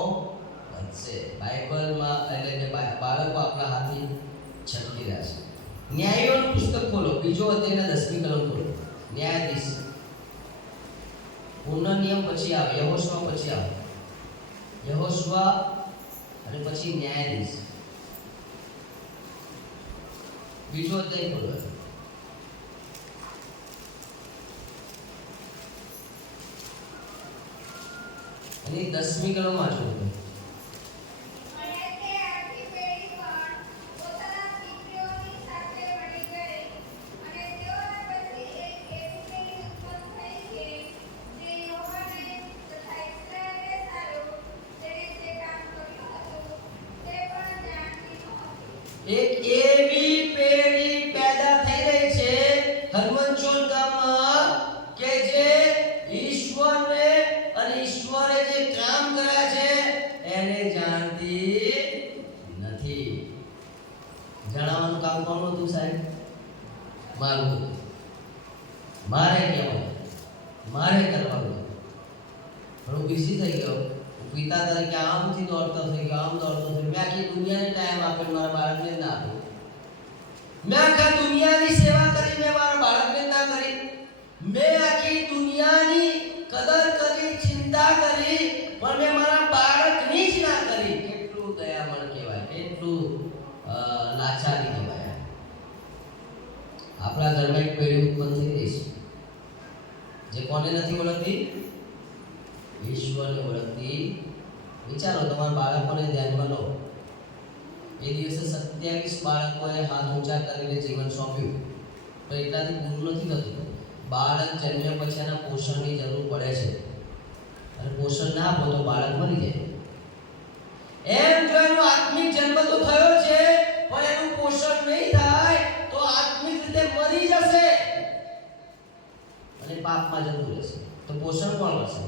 વધશે. બાઇબલમાં એટલે કે બાળકો આપણા હાથથી છટકી રહ્યા છે. ન્યાયોનું પુસ્તક ખોલો, 2 અધ્યાયના 10મી કલમ ખોલો. ન્યાયાધીશ પૂર્ણ નિયમ પછી આવે, યહોશુઆ પછી આવે. યહોશુઆ અને પછી ન્યાયાધીશ. 2 અધ્યાય ખોલો અને 10મી કલમ વાંચો. એક એવી પેઢી પેદા થઈ રહી છે હનુમંચોલ ગામમાં કે જે ઈશ્વરને અને ઈશ્વરે જે કામ કર્યા છે એને જાણતી નથી. જાણવાનું કામ કોનું હતું સાહેબ? મારું હતું. મારે કહેવાનું, મારે કરવાનું. પણ હું બિઝી થઈ ગયો. પિતા તરીકે આમથી દોડતો થઈ ગયો, આમ દોડતો થઈ ગયો. મેં આખી દુનિયાને ટાઈમ આપ્યો, મારા બાળકને ના આપ્યો. મેં આખી દુનિયાની સેવા કરી, મેં મારા બાળકને ના કરી. મેં આખી દુનિયાની કદર કરી, ચિંતા કરી, પણ મેં મારા બાળકની જ ના કરી. કેટલું દયામણ કહેવાય, કેટલું લાચારી કહેવાય. આપણા ઘરમાં એક પેઢી ઉત્પન્ન થઈ રહી છે જે કોને નથી ઓળખતી? ઈશ્વરને ઓળખતી. વિચારો, તમારા બાળકોને ધ્યાનમાં લો. એ દિવસે 27 બાળકોએ હાથ ઊંચા કરીને જીવન સોંપ્યું, તો એટલાથી પૂરું નથી થતું. બાળક જન્મ્યા પછી એના પોષણની જરૂર પડે છે, અને પોષણ ના આપો તો બાળક મરી જાય. એમ જો એનો આત્મિક જન્મ તો થયો છે પણ એનું પોષણ નહીં થાય તો આત્મિક રીતે મરી જશે અને પાપમાં જતું રહેશે. તો પોષણ કોણ કરશે?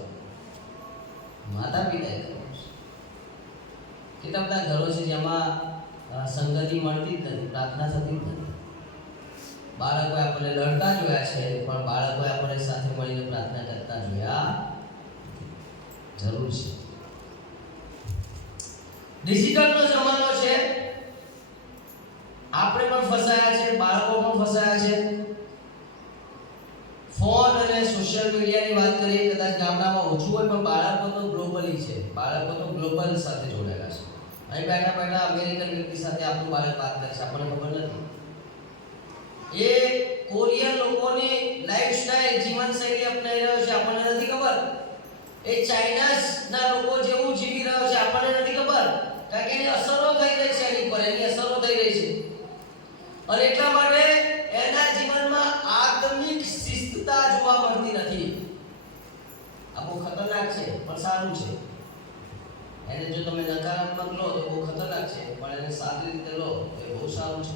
માતા પિતાએ કરવું છે. કેટલા બધા ઘરો છે જેમાં સંગતિ મળતી જ નથી, પ્રાર્થના થતી જ નથી. બાળકોએ આપણને લડતા જોયા છે પણ બાળકોએ આપણને સાથે મળીને પ્રાર્થના કરતા જોયા. જરૂર છે. ડિજિટલનો જમાનો છે, આપણે પણ ફસાયા છે, બાળકો પણ ફસાયા છે. ફોન અને સોશિયલ મીડિયાની વાત કરીએ, કદાચ ગામડામાં ઓછું હોય પણ બાળકો તો ગ્લોબલી છે. બાળકો તો ગ્લોબલ સાથે જોડાયેલા છે. અહીં બેઠા બેઠા અમેરિકન વ્યક્તિ સાથે આપણું બાળક વાત કરે છે, આપણને ખબર નથી. એ કોરિયન લોકોની લાઈફસ્ટાઈલ, જીવનશૈલી અપનાવી રહ્યો છે, આપણને નથી ખબર. એ ચાઇનાના લોકો જેવું જીવી રહ્યો છે, આપણને નથી ખબર. કારણ કે એની અસરો થઈ રહી છે, એની પર એની અસરો થઈ રહી છે. અને એટલા માટે એના જીવનમાં આત્મિક શિસ્તતા જોવા મળતી નથી. આ બહુ ખતરનાક છે પણ સારું છે. એને જો તમે નકારાત્મક લો તો બહુ ખતરનાક છે, પણ એને સારી રીતે લો તો એ બહુ સારું છે.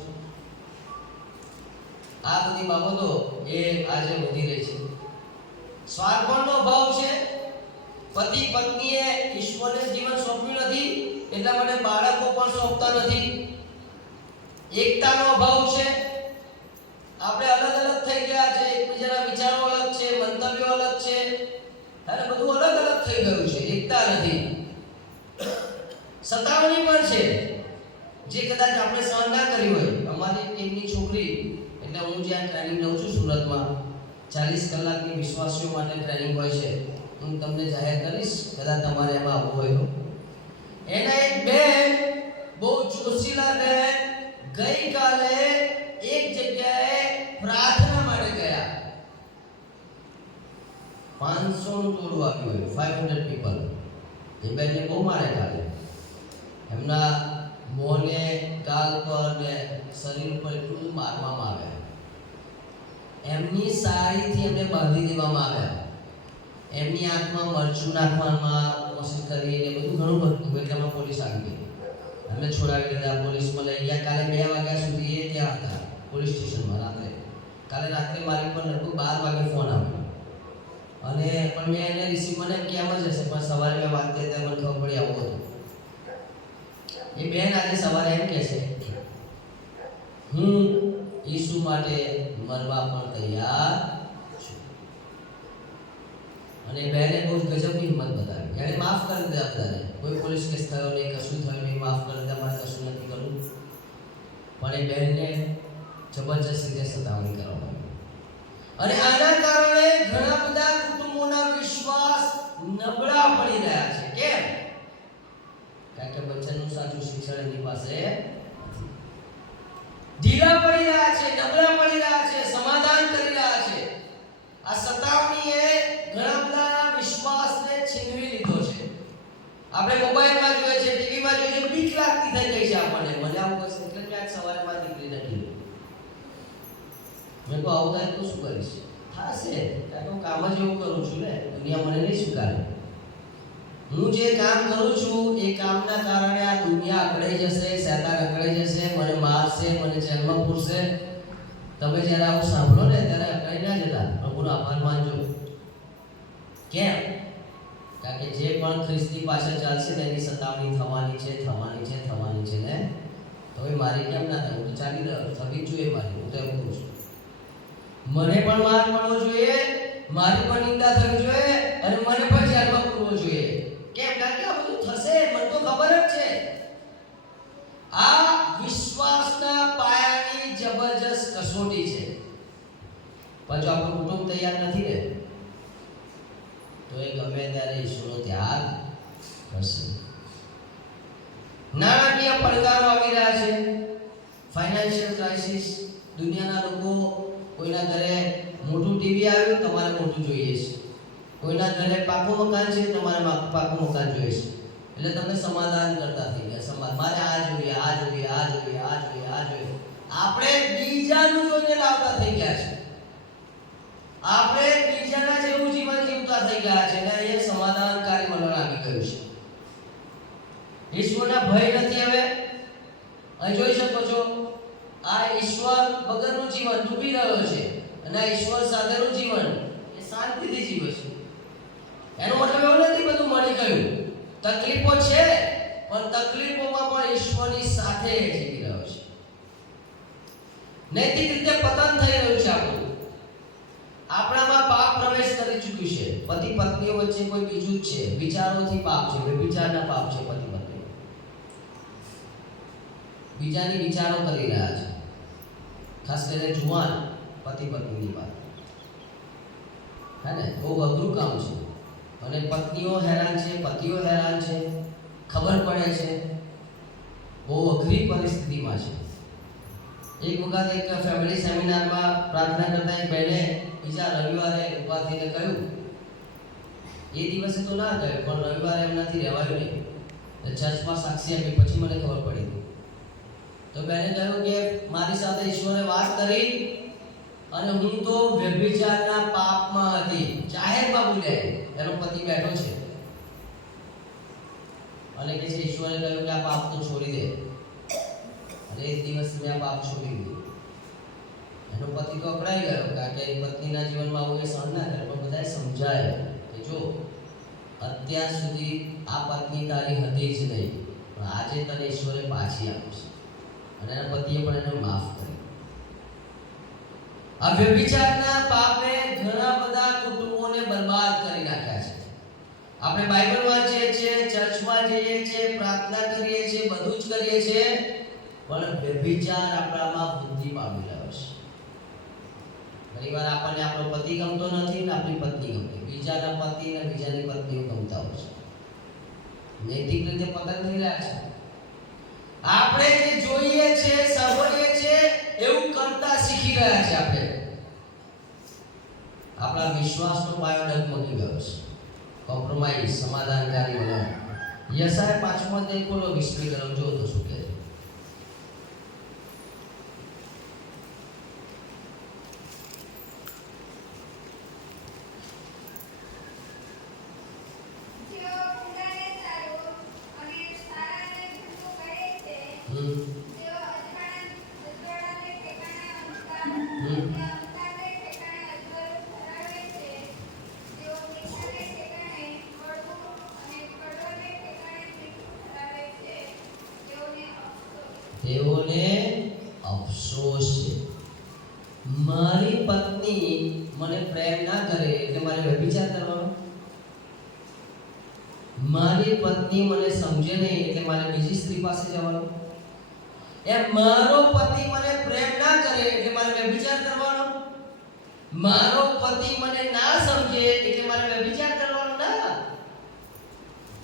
આ બધી બાબતો એ આજે વધી રહી છે. સ્વાર્થનો ભાવ છે. પતિ પત્નીએ ઈશ્વરને જીવન સોંપ્યું નથી, એટલા માટે બાળકો પણ સોંપતા નથી. એકતાનો અભાવ છે. આપણે અલગ અલગ થઈ ગયા છે, એકબીજાના વિચારો અલગ છે, મંતવ્યો અલગ છે, અને બધું અલગ અલગ થઈ ગયું છે. એકતા નથી. સતાવણી પણ છે, જે કદાચ આપણે સહન ના કરી હોય. અમારી ટીમની છોકરી, એટલે હું જ્યાં ટ્રેનિંગ લઉં છું સુરતમાં, 40 કલાકની વિશ્વાસીઓ માટે ટ્રેનિંગ હોય છે. હું તમને જાહેર કરીશ, કદાચ તમારે એમાં આવવું હોય તો. એના એક બેન, બહુ જોશીલા બેન, ગઈકાલે એક જગ્યાએ પ્રાર્થના માટે ગયા, 500 નું ટોળું આવ્યું, 500 પીપલ. એ બેનને બહુ મારે કાલે, એમના મોંને, ગાલ પર ને શરીર પર એટલું મારવામાં આવ્યા. એમની સાડીથી એમને બાંધી દેવામાં આવ્યા. એમની આંખમાં મરચું નાખવામાં કોશિશ કરી ને બધું ઘણું બધું. એટલામાં પોલીસ આવી ગઈ, એમને છોડાવી દીધા, પોલીસમાં લઈ ગયા. કાલે 2 વાગ્યા સુધી એ ત્યાં હતા પોલીસ સ્ટેશનમાં રાત્રે. કાલે રાત્રે મારી પર લગભગ 12 વાગે ફોન આવ્યો અને પણ મેં એને રિસીવ મને કેમ જ હશે, પણ સવારે મેં વાત કરી ત્યારે મને ખબર પડી આવું હતું. એ બેન આજે સવારે એમ કહે છે, હું ઈસુ માટે મરવા પણ તૈયાર છું. અને બેને બહુ ગજબની હિંમત બતાવી. એણે માફ કરી દીધા બધાને. કોઈ પોલીસ કેસ થયો નહીં, કશું થયું નહીં, માફ કરી દીધા, મારે કશું નથી કરવું. પણ એ બહેનને જબરજસ્ત રીતે સતાવણી કરવામાં આવી. અને આના કારણે ઘણા બધા કુટુંબોના વિશ્વાસ નબળા પડી રહ્યા છે. કેમ? કારણ કે વચનનું સાચું શિક્ષણ એની પાસે ઢીલા પડી રહ્યા છે, નબળા પડી રહ્યા છે, સમાધાન કરી રહ્યા છે. આ સતાવણીએ ઘણા બધા વિશ્વાસને છીનવી લીધો છે. આપણે મોબાઈલમાં જોઈએ છે, ટીવીમાં જોઈએ છે, બીક લાગતી થઈ ગઈ છે આપણને. મને આવું કહેશે એટલે મેં આજ સવારે મારી દીકરીને કીધું, મેં તો આવું થાય તો શું કરીશ? થશે, કારણ કે હું કામ જ એવું કરું છું ને, દુનિયા મને નહીં સ્વીકારે. હું જે કામ કરું છું એ કામના કારણે આ દુનિયા અકળાઈ જશે, શૈતાન અકળાઈ જશે, મને મારશે, મને જેલમાં પૂરશે. તમે જ્યારે આવું સાંભળો ને ત્યારે અકળાઈ ના જતા, પ્રભુનો આભાર માનજો. કેમ? કારણ કે જે પણ ખ્રિસ્તી પાછળ ચાલશે તેની સતાવણી થવાની છે, થવાની છે, થવાની છે ને. તો એ મારી કેમ ના થાય? હું તો ચાલી રહ્યો, થવી જોઈએ મારી. હું તો એમ કહું છું, મને પણ માર મળવો જોઈએ, મારી પણ નિંદા થવી જોઈએ અને મને પણ જેલમાં પૂરવો જોઈએ. કેમ? કારણ કે આ બધું થશે, મને તો ખબર જ છે. આ વિશ્વાસના પાયાની જબરજસ્ત કસોટી છે. પણ જો આપણું કુટુંબ તૈયાર નથી ને તો એ ગમે ત્યારે ઈશ્વરનો ત્યાગ કરશે. નાણાકીય પડકારો આવી રહ્યા છે, ફાઇનાન્શિયલ ક્રાઇસિસ. દુનિયાના લોકો, કોઈના ઘરે મોટું ટીવી આવ્યું, તમારે મોટું જોઈએ છે. કોઈના ઘરે પાકું મકાન છે, તમારે પાકું મકાન જોઈએ છે. એટલે તમે સમાધાન કરતા થઈ ગયા. મારે આ જોઈએ, આ જોઈએ, આ જોઈએ, આ જોઈએ, આ જોઈએ. આપણે બીજાનું જોઈને લાવતા થઈ ગયા છે. આપણે બીજાના જેવું જીવન જીવતા થઈ ગયા છે ને એ સમાધાનકારી મનોર આવી ગયું છે. ઈશ્વરના ભય નથી હવે. અહીં જોઈ શકો છો, આ ઈશ્વર વગરનું જીવન ડૂબી રહ્યો છે અને આ ઈશ્વર સાથેનું જીવન એ શાંતિથી જીવે છે. એનો મતલબ એવું નથી બધું મળી ગયું. તકલીફો છે, પણ તકલીફોમાં પણ ઈશ્વરની સાથે જીવી રહ્યો છે. નૈતિક રીતે પતન થઈ રહ્યું છે આપણું. આપણામાં પાપ પ્રવેશ કરી ચૂક્યું છે. પતિ પત્નીઓ વચ્ચે કોઈ બીજું જ છે. વિચારોથી પાપ છે, વ્યભિચારના પાપ છે. પતિ પત્ની બીજાની વિચારો કરી રહ્યા છે. ખાસ કરીને જુવાન પતિ પત્નીની વાત, હે ને? બહુ અઘરું કામ છે. અને પત્નીઓ હેરાન છે, પતિઓ હેરાન છે, ખબર પડે છે. બહુ અઘરી પરિસ્થિતિમાં છે. એક વખત એક ફેમિલી સેમિનારમાં પ્રાર્થના કરતા એક બહેને બીજા રવિવારે ઉભા થઈને કહ્યું, એ દિવસે તો ના ગયો પણ રવિવારે એમનાથી રહેવાયું નહીં. ચર્ચમાં સાક્ષી આપી, પછી મને ખબર પડી. તો બેને કહ્યું કે મારી સાથે ઈશ્વરે વાત કરી અને હું તો વ્યભિચારના પાપમાં હતી. જાહેરમાં બોલ્યા, એનો પતિ બેઠો છે અને કે છે ઈશ્વરે કહ્યું કે આ પાપ તો છોડી દે. અને એક દિવસ મેં આ પાપ છોડી દીધું. એનો પતિ તો અકળાઈ ગયો, કારણ કે પત્નીના જીવનમાં આવું એ સહન ના કરે. પણ બધાએ સમજાય કે જો અત્યાર સુધી આ પત્ની તારી હતી જ નહીં, પણ આજે તને ઈશ્વરે પાછી આપશે. અને એના પતિએ પણ એને માફ કરી. આ વ્યભિચારના પાપે ઘણા બધા કુટુંબોને બરબાદ કરી નાખ્યા છે. આપણે બાઇબલ વાંચીએ છીએ, ચર્ચમાં જઈએ છીએ, પ્રાર્થના કરીએ છીએ, બધું જ કરીએ છીએ, પણ વ્યભિચાર આપણામાં વૃદ્ધિ પામી રહ્યો છે. ઘણીવાર આપણને આપણો પતિ ગમતો નથી ને આપણી પત્ની ગમતી, બીજાના પતિ ને બીજાની પત્નીઓ ગમતા હોય છે. નૈતિક રીતે પતન થઈ રહ્યા છે. આપણે જે જોઈએ છે, સર્વ ગયા છે આપણે. આપણા વિશ્વાસનો પાયો ડગમગી ગયો છે. કોમ્પ્રોમાઇઝ, સમાધાનકારી બનો. યશાયા 5મો અધ્યાય ખોલો 20મી કલમ જો તો શું કહે છે. તેઓને અફસોસ છે. મારી પત્ની મને પ્રેમ ના કરે એટલે મારે વ્યભિચાર કરવાનો. મારી પત્ની મને સમજે નહીં એટલે મારે બીજી સ્ત્રી પાસે જવાનું. એમ મારો પતિ મને પ્રેમ ના કરે એટલે મારે વ્યભિચાર કરવાનો. મારો પતિ મને ના સમજે એટલે મારે વ્યભિચાર કરવાનો ના.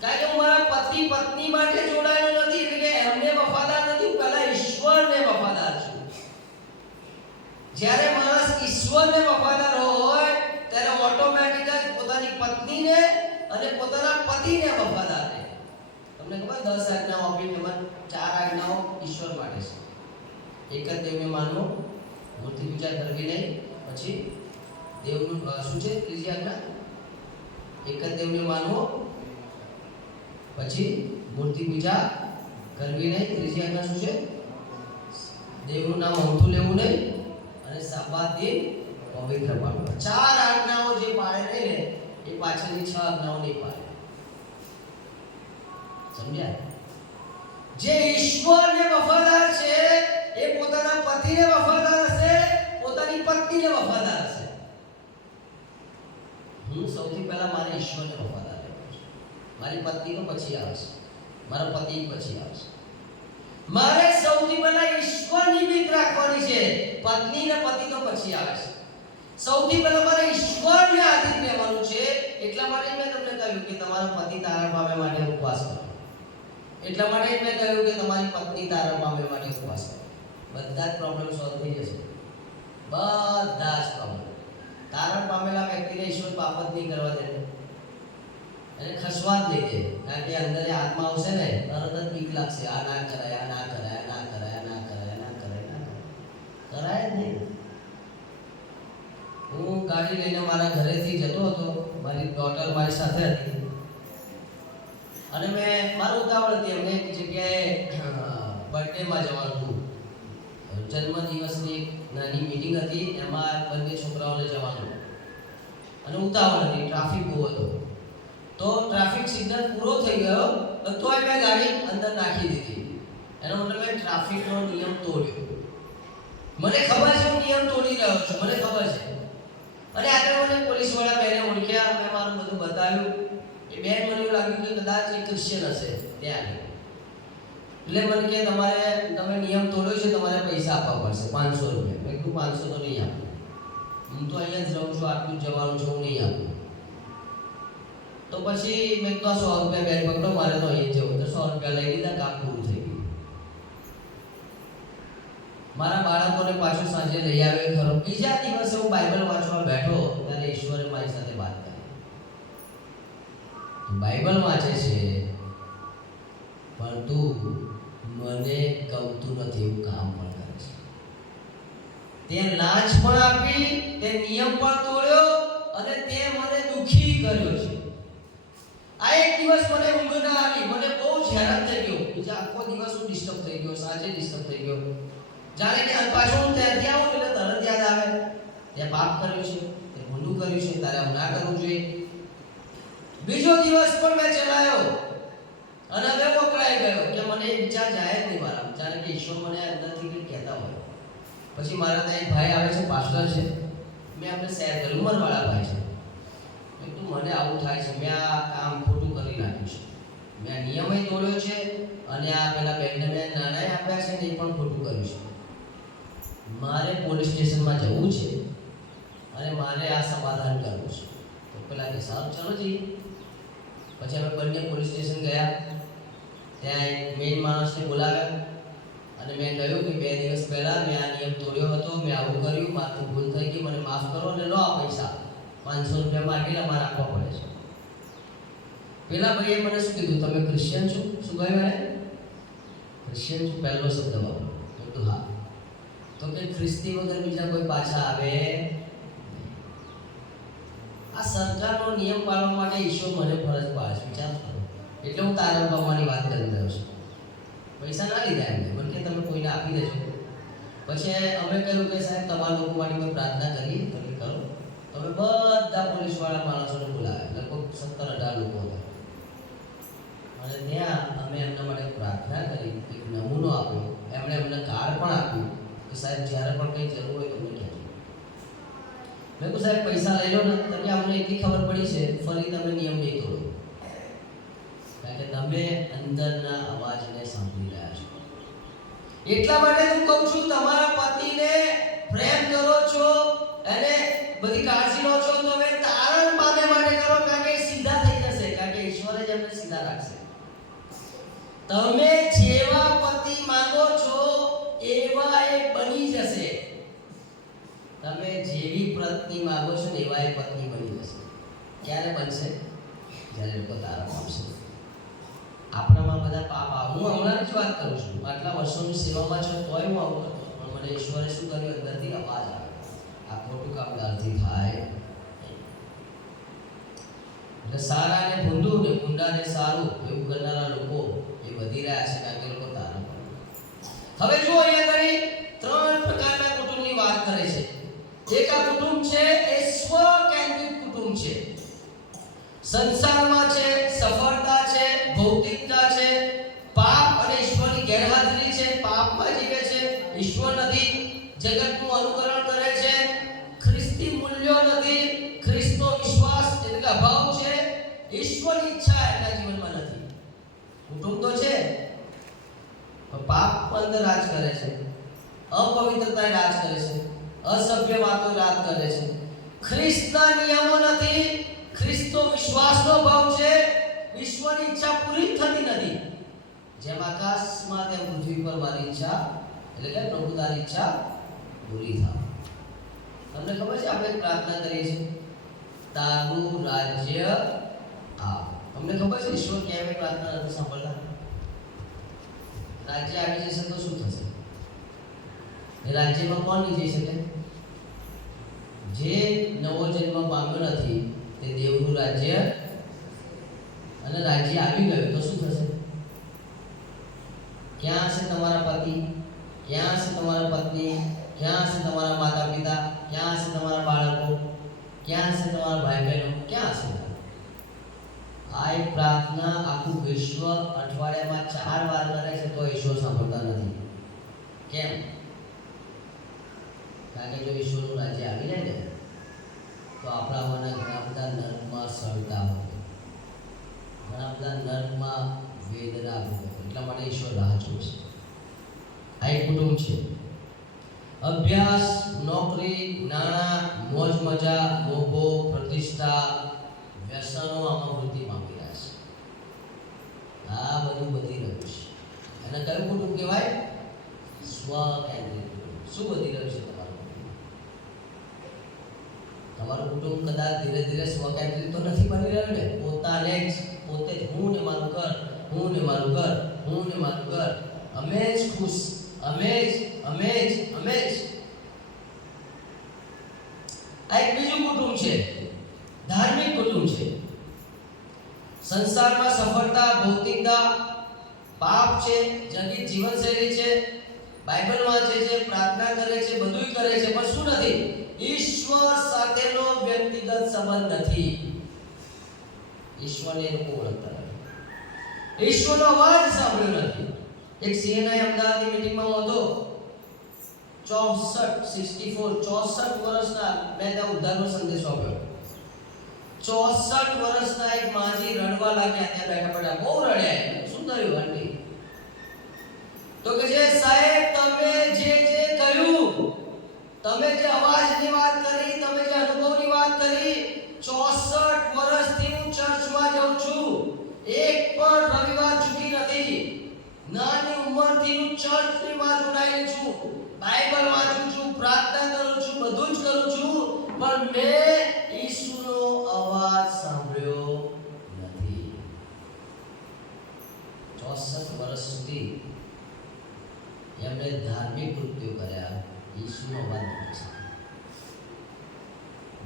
કારણ કે હું મારા પતિ પત્ની માટે જોડાયેલો નથી, એટલે એમને વફાદાર નથી, હું પહેલા ઈશ્વરને વફાદાર છું. જ્યારે માણસ ઈશ્વરને વફાદાર હોય ત્યારે ઓટોમેટિક જ પોતાની પત્નીને અને પોતાના પતિને વફાદાર રહે. તમને ખબર 10 આજ્ઞાઓ આપી, એમાં 4 આજ્ઞાઓ ઈશ્વર માટે છે. એક જ દેવને માનવું, મૂર્તિ પૂજા કરવી નહીં. પછી દેવનું શું છે ત્રીજી આજ્ઞા? એક જ દેવને માનવું, પછી મૂર્તિ પૂજા કરવી નહીં. ત્રીજી આજ્ઞા શું છે? દેવનું નામ અવતું લેવું નહીં અને સાબાત દિન પવિત્ર પાડવું. 4 આજ્ઞાઓ જે પાળે નહીં ને એ પાછળની 6 આજ્ઞાઓ નહીં પાળે. સમજ્યા? જે ઈશ્વરને વફાદાર છે એ પોતાના પતિને વફાદાર હશે, પોતાની પત્નીને વફાદાર હશે. હું સૌથી પહેલા મારે ઈશ્વરને વફાદાર રહેવું છે. મારી પત્ની તો પછી આવશે, મારો પતિ પછી આવશે. મારે સૌથી પહેલા ઈશ્વરની બીક રાખવાની છે. પત્ની ને પતિ તો પછી આવે છે. સૌથી પહેલા મારે ઈશ્વરને આધીન રહેવાનું છે. એટલા માટે મેં તમને કહ્યું કે તમારો પતિ તારણ પામે માટે ઉપવાસ કરો. એટલા માટે મેં કહ્યું કે તમારી પત્ની તારણ પામે માટે ઉપવાસ કરો. બધા જ પ્રોબ્લેમ સોલ્વ થઈ જશે. બધા જ પ્રોબ્લેમ. તારણ પામેલા વ્યક્તિને ઈશ્વર પાપ જ નહીં કરવા દે, એને ખસવા જ નહીં દે. કારણ કે અંદર આત્મા આવશે ને તરત જ બીક લાગશે. આ ના કરાય, આ ના કરાય, ના કરાય, ના કરાય, ના કરાય, ના કરાય જ નહીં. હું ગાડી લઈને મારા ઘરેથી જતો હતો, મારી ડોટર મારી સાથે હતી અને મારું ઉતાવળ હતી. અમને એક જગ્યાએ બર્થડેમાં જવાનું હતું. જન્મદિવસની નાની મીટિંગ હતી, એમાં બંને છોકરાઓને જવાનું અને ઉતાવળ હતી, ટ્રાફિક બહુ હતો. તો ટ્રાફિક સિગ્નલ પૂરો થઈ ગયો તોય મેં ગાડી અંદર નાખી દીધી. એનો મતલબ મેં ટ્રાફિકનો નિયમ તોડ્યો. મને ખબર છે હું નિયમ તોડી રહ્યો છું, મને ખબર છે. અને આગળ મને પોલીસવાળા બેને ઓળખ્યા, મેં મારું બધું બતાવ્યું. એ બેન મને એવું લાગ્યું કે કદાચ એ ક્રિશ્ચિયન હશે ત્યાં. એટલે મને કે તમે નિયમ તોડ્યો છે, તમારે પૈસા આપવા પડશે 500 રૂપિયા. મેં કીધું 500 તો નહીં આપું, હું તો અહીંયા જ રહું છું, આટલું જ જવાનું છું, હું નહીં આપું. તો પછી મેં તો 100 રૂપિયા બેન પકડો, મારે તો અહીંયા જવું. તો 100 રૂપિયા લઈ લીધા, કામ પૂરું થઈ ગયું. મારા બાળકોને પાછું સાંજે લઈ આવ્યો ખરો. બીજા દિવસે હું બાઇબલ વાંચવા બેઠો ત્યારે ઈશ્વરે મારી સાથે વાત કરી. બાઇબલ વાંચે છે પણ તું મને ગમતું નથી એવું કામ પણ કરે છે. તે લાંચ પણ આપી, તે નિયમ પણ તોડ્યો અને તે મને દુખી કર્યો છે. આ એક દિવસ મને ઊંઘ ના આવી, મને બહુ જ હેરાન થઈ ગયો. બીજા આખો દિવસ હું ડિસ્ટર્બ થઈ ગયો, સાંજે ડિસ્ટર્બ થઈ ગયો. જાણે કે પાછું હું ત્યાંથી આવું એટલે તરત યાદ આવે તે પાપ કર્યું છે, તે ભૂલું કર્યું છે, તારે આવું ના કરવું જોઈએ. બીજો દિવસ પણ મેં ચલાવ્યો અને હવે વકરાઈ ગયો કે મને વિચાર જાય જ નહીં મારા. જાણે કે ઈશ્વર મને અંદરથી કંઈક કહેતા હોય. પછી મારા ત્યાં એક ભાઈ આવે છે, પાસ્ટર છે, મેં આપણે શેર કર્યું, ઉંમરવાળા ભાઈ છે. મેં કીધું મને આવું થાય છે, મેં આ કામ ખોટું કરી નાખ્યું છે, મેં આ નિયમય તોડ્યો છે અને આ પેલા બેનને મેં નાણાં આપ્યા છે ને એ પણ ખોટું કર્યું છે. મારે પોલીસ સ્ટેશનમાં જવું છે અને મારે આ સમાધાન કરવું છે. તો પેલા કે સારું ચાલો જઈએ. પછી અમે બંને પોલીસ સ્ટેશન ગયા. ત્યાં એક મેઇન માણસને બોલાવ્યા અને મેં કહ્યું કે 2 દિવસ પહેલા મેં આ નિયમ તોડ્યો હતો, મેં આવું કર્યું, મારાથી ભૂલ થઈ ગઈ, મને માફ કરો અને લો આ પૈસા 500 રૂપિયા માંગીને મારે આપવા પડે છે. પેલા ભાઈએ મને શું કીધું, તમે ક્રિશ્ચિયન છો? શું કહ્યું એને? ક્રિશ્ચિયન છું, પહેલો શબ્દ વાપર્યો. મેં કીધું હા. તો કે ખ્રિસ્તી વગર બીજા કોઈ પાછા આવે? આ સરકારનો નિયમ પાળવા માટે ઈશ્વર મને ફરજ પાડે છે, વિચાર કરો. એટલે હું તારણ પામવાની વાત કરી રહ્યો છું. પૈસા ના લીધા એમને, મને કે તમે કોઈને આપી દેજો. પછી અમે કહ્યું કે સાહેબ તમારા લોકો માટે કોઈ પ્રાર્થના કરીએ, તમે કરો. તમે બધા પોલીસવાળા માણસોને બોલાવ્યા, લગભગ 17-18 લોકો હતા. અને ત્યાં અમે એમના માટે પ્રાર્થના કરી, એક નમૂનો આપ્યો, એમણે અમને કાર્ડ પણ આપ્યું કે સાહેબ જ્યારે પણ કંઈ જરૂર હોય તો મને કહેજો. મેં કહ્યું સાહેબ પૈસા લઈ લો ને, તો કે અમને એટલી ખબર પડી છે ફરી તમે નિયમ નહીં તોડો, કારણ કે તમે અંદરના અવાજને સાંભળી રહ્યા છો. એટલા માટે હું કહું છું, તમારા પતિને પ્રેમ કરો છો અને બધી કાળજી લો છો, તો હવે તારણ પામે માટે કરો, કારણ કે સીધા થઈ જશે, કારણ કે ઈશ્વરે જ એમને સીધા રાખશે. તમે જેવા પતિ માંગો છો એવા એ બની જશે. તમે જેવી પત્ની માંગો છો ને એવા એ પત્ની બની જશે. ક્યારે બનશે? જ્યારે લોકો તારણ પામશે. આપણામાં બધા પાપ આવે. હું હમણાં જ વાત કરું છું, આટલા વર્ષોની સેવામાં છો તોય હું આવું કરતો, પણ મને ઈશ્વરે શું કર્યું, અંદરથી અવાજ આવે, આ ખોટું કામ દાલથી થાય. એટલે સારા ને ભૂંડું ને ભૂંડા ને સારું એવું કરનારા લોકો એ વધી રહ્યા છે, કારણ કે લોકો તારણ પામે. હવે જો અહીંયા ઘણી 3 પ્રકારના કુટુંબની વાત કરે છે. એક આ કુટુંબ છે એ સ્વ-કેન્દ્રિત કુટુંબ છે. સંસારમાં છે, સફળતા છે, ભૌતિકતા છે, પાપ અને ઈશ્વરની ગેરહાજરી છે, પાપમાં જીવે છે, ઈશ્વર નથી, જગતનું અનુકરણ કરે છે, ખ્રિસ્તી મૂલ્યો નથી, ખ્રિસ્તનો વિશ્વાસ એટલે કે અભાવ છે, ઈશ્વરની ઈચ્છા એના જીવનમાં નથી. કુટુંબ તો છે પણ પાપ અંદર રાજ કરે છે, અપવિત્રતા રાજ કરે છે, અસભ્ય વાતો રાજ કરે છે, ખ્રિસ્તના નિયમો નથી, ખ્રિસ્તનો વિશ્વાસનો ભાવ છે, ઈશ્વરની ઈચ્છા પૂરી થતી નથી. જેમ આકાશમાં તેમ પૃથ્વી પર મારી ઈચ્છા એટલે કે પ્રભુ તારી ઈચ્છા પૂરી થાય. તમને ખબર છે આપણે પ્રાર્થના કરીએ છીએ, તારું રાજ્ય આવ. તમને ખબર છે ઈશ્વર ક્યારેય પ્રાર્થના નથી સાંભળતા. રાજ્ય આવી જશે તો શું થશે? એ રાજ્યમાં કોણ નહીં જઈ શકે? જે નવો જન્મ પામ્યો નથી તે દેવનું રાજ્ય, અને રાજ્ય આવી ગયું તો શું થશે? ક્યાં હશે તમારા પતિ? ક્યાં હશે તમારા પત્ની? ક્યાં હશે તમારા માતા પિતા? ક્યાં હશે તમારા બાળકો? ક્યાં હશે તમારા ભાઈ બહેનો? ક્યાં હશે? આ એક પ્રાર્થના આખું વિશ્વ અઠવાડિયામાં 4 વાર કરે છે તો ઈશ્વર સાંભળતા નથી. કેમ? કારણ કે જો ઈશ્વરનું રાજ્ય આવી જાય ને તો આપણામાંના ઘણા બધા નર્કમાં સળતા હોય, ઘણા બધા નર્કમાં વેદના ભોગવે. એટલા માટે ઈશ્વર રાહ જોશે. આ એક કુટુંબ છે. અભ્યાસ, નોકરી, નાણાં, મોજ મજા, મોભો, પ્રતિષ્ઠા, વ્યસનો આમાં વૃદ્ધિ પામી રહ્યા છે. આ બધું વધી રહ્યું છે. અને કયું કુટુંબ કહેવાય? સ્વ-કેન્દ્રિત કુટુંબ. શું વધી રહ્યું છે તમારું કુટુંબ? તમારું કુટુંબ કદાચ ધીરે ધીરે સ્વ-કેન્દ્રિત તો નથી બની રહ્યું ને. પોતાને જ પોતે જ હું ને મારું ઘર, હું ને મારું ઘર, હું ને મારું ઘર, અમે જ ખુશ, અમે જ. આ એક બીજું કુટુંબ છે, ધાર્મિક કુટુંબ છે. સંસારમાં સફળતા, ભૌતિકતા, પાપ છે, જંગી જીવનશૈલી છે, બાઇબલ વાંચે છે, પ્રાર્થના કરે છે, બધું કરે છે, પણ શું નથી? ઈશ્વર સાથેનો વ્યક્તિગત સંબંધ નથી. ઈશ્વરને લોકો ઓળખતા નથી, ઈશ્વરનો અવાજ સાંભળ્યો નથી. એક સીએનઆઈ અમદાવાદની મીટિંગમાં હું હતો. 64 વર્ષના મેં ત્યાં ઉદ્ધારનો સંદેશો આપ્યો. 64 વર્ષના એક માજી રડવા લાગ્યા, ત્યાં બેઠા બહુ રડ્યા. શું થયું આંટી? તો કે જે સાહેબ તમે જે કહ્યું, તમે જે અવાજની વાત કરી, તમે જે અનુભવની વાત કરી, 64 વર્ષથી હું ચર્ચમાં જાઉં છું, એક પણ રવિવાર છૂટી નથી. નાની ઉંમરથી હું ચર્ચમાં જોડાયેલી છું, બાઇબલ વાંચું છું, પ્રાર્થના કરું છું, બધું જ કરું છું, પણ મેં ઈશ્વરનો અવાજ સાંભળ્યો નથી. 64 વર્ષ સુધી એમણે ધાર્મિક કૃત્યો કર્યા, ઈશ્વરનો અવાજ નથી.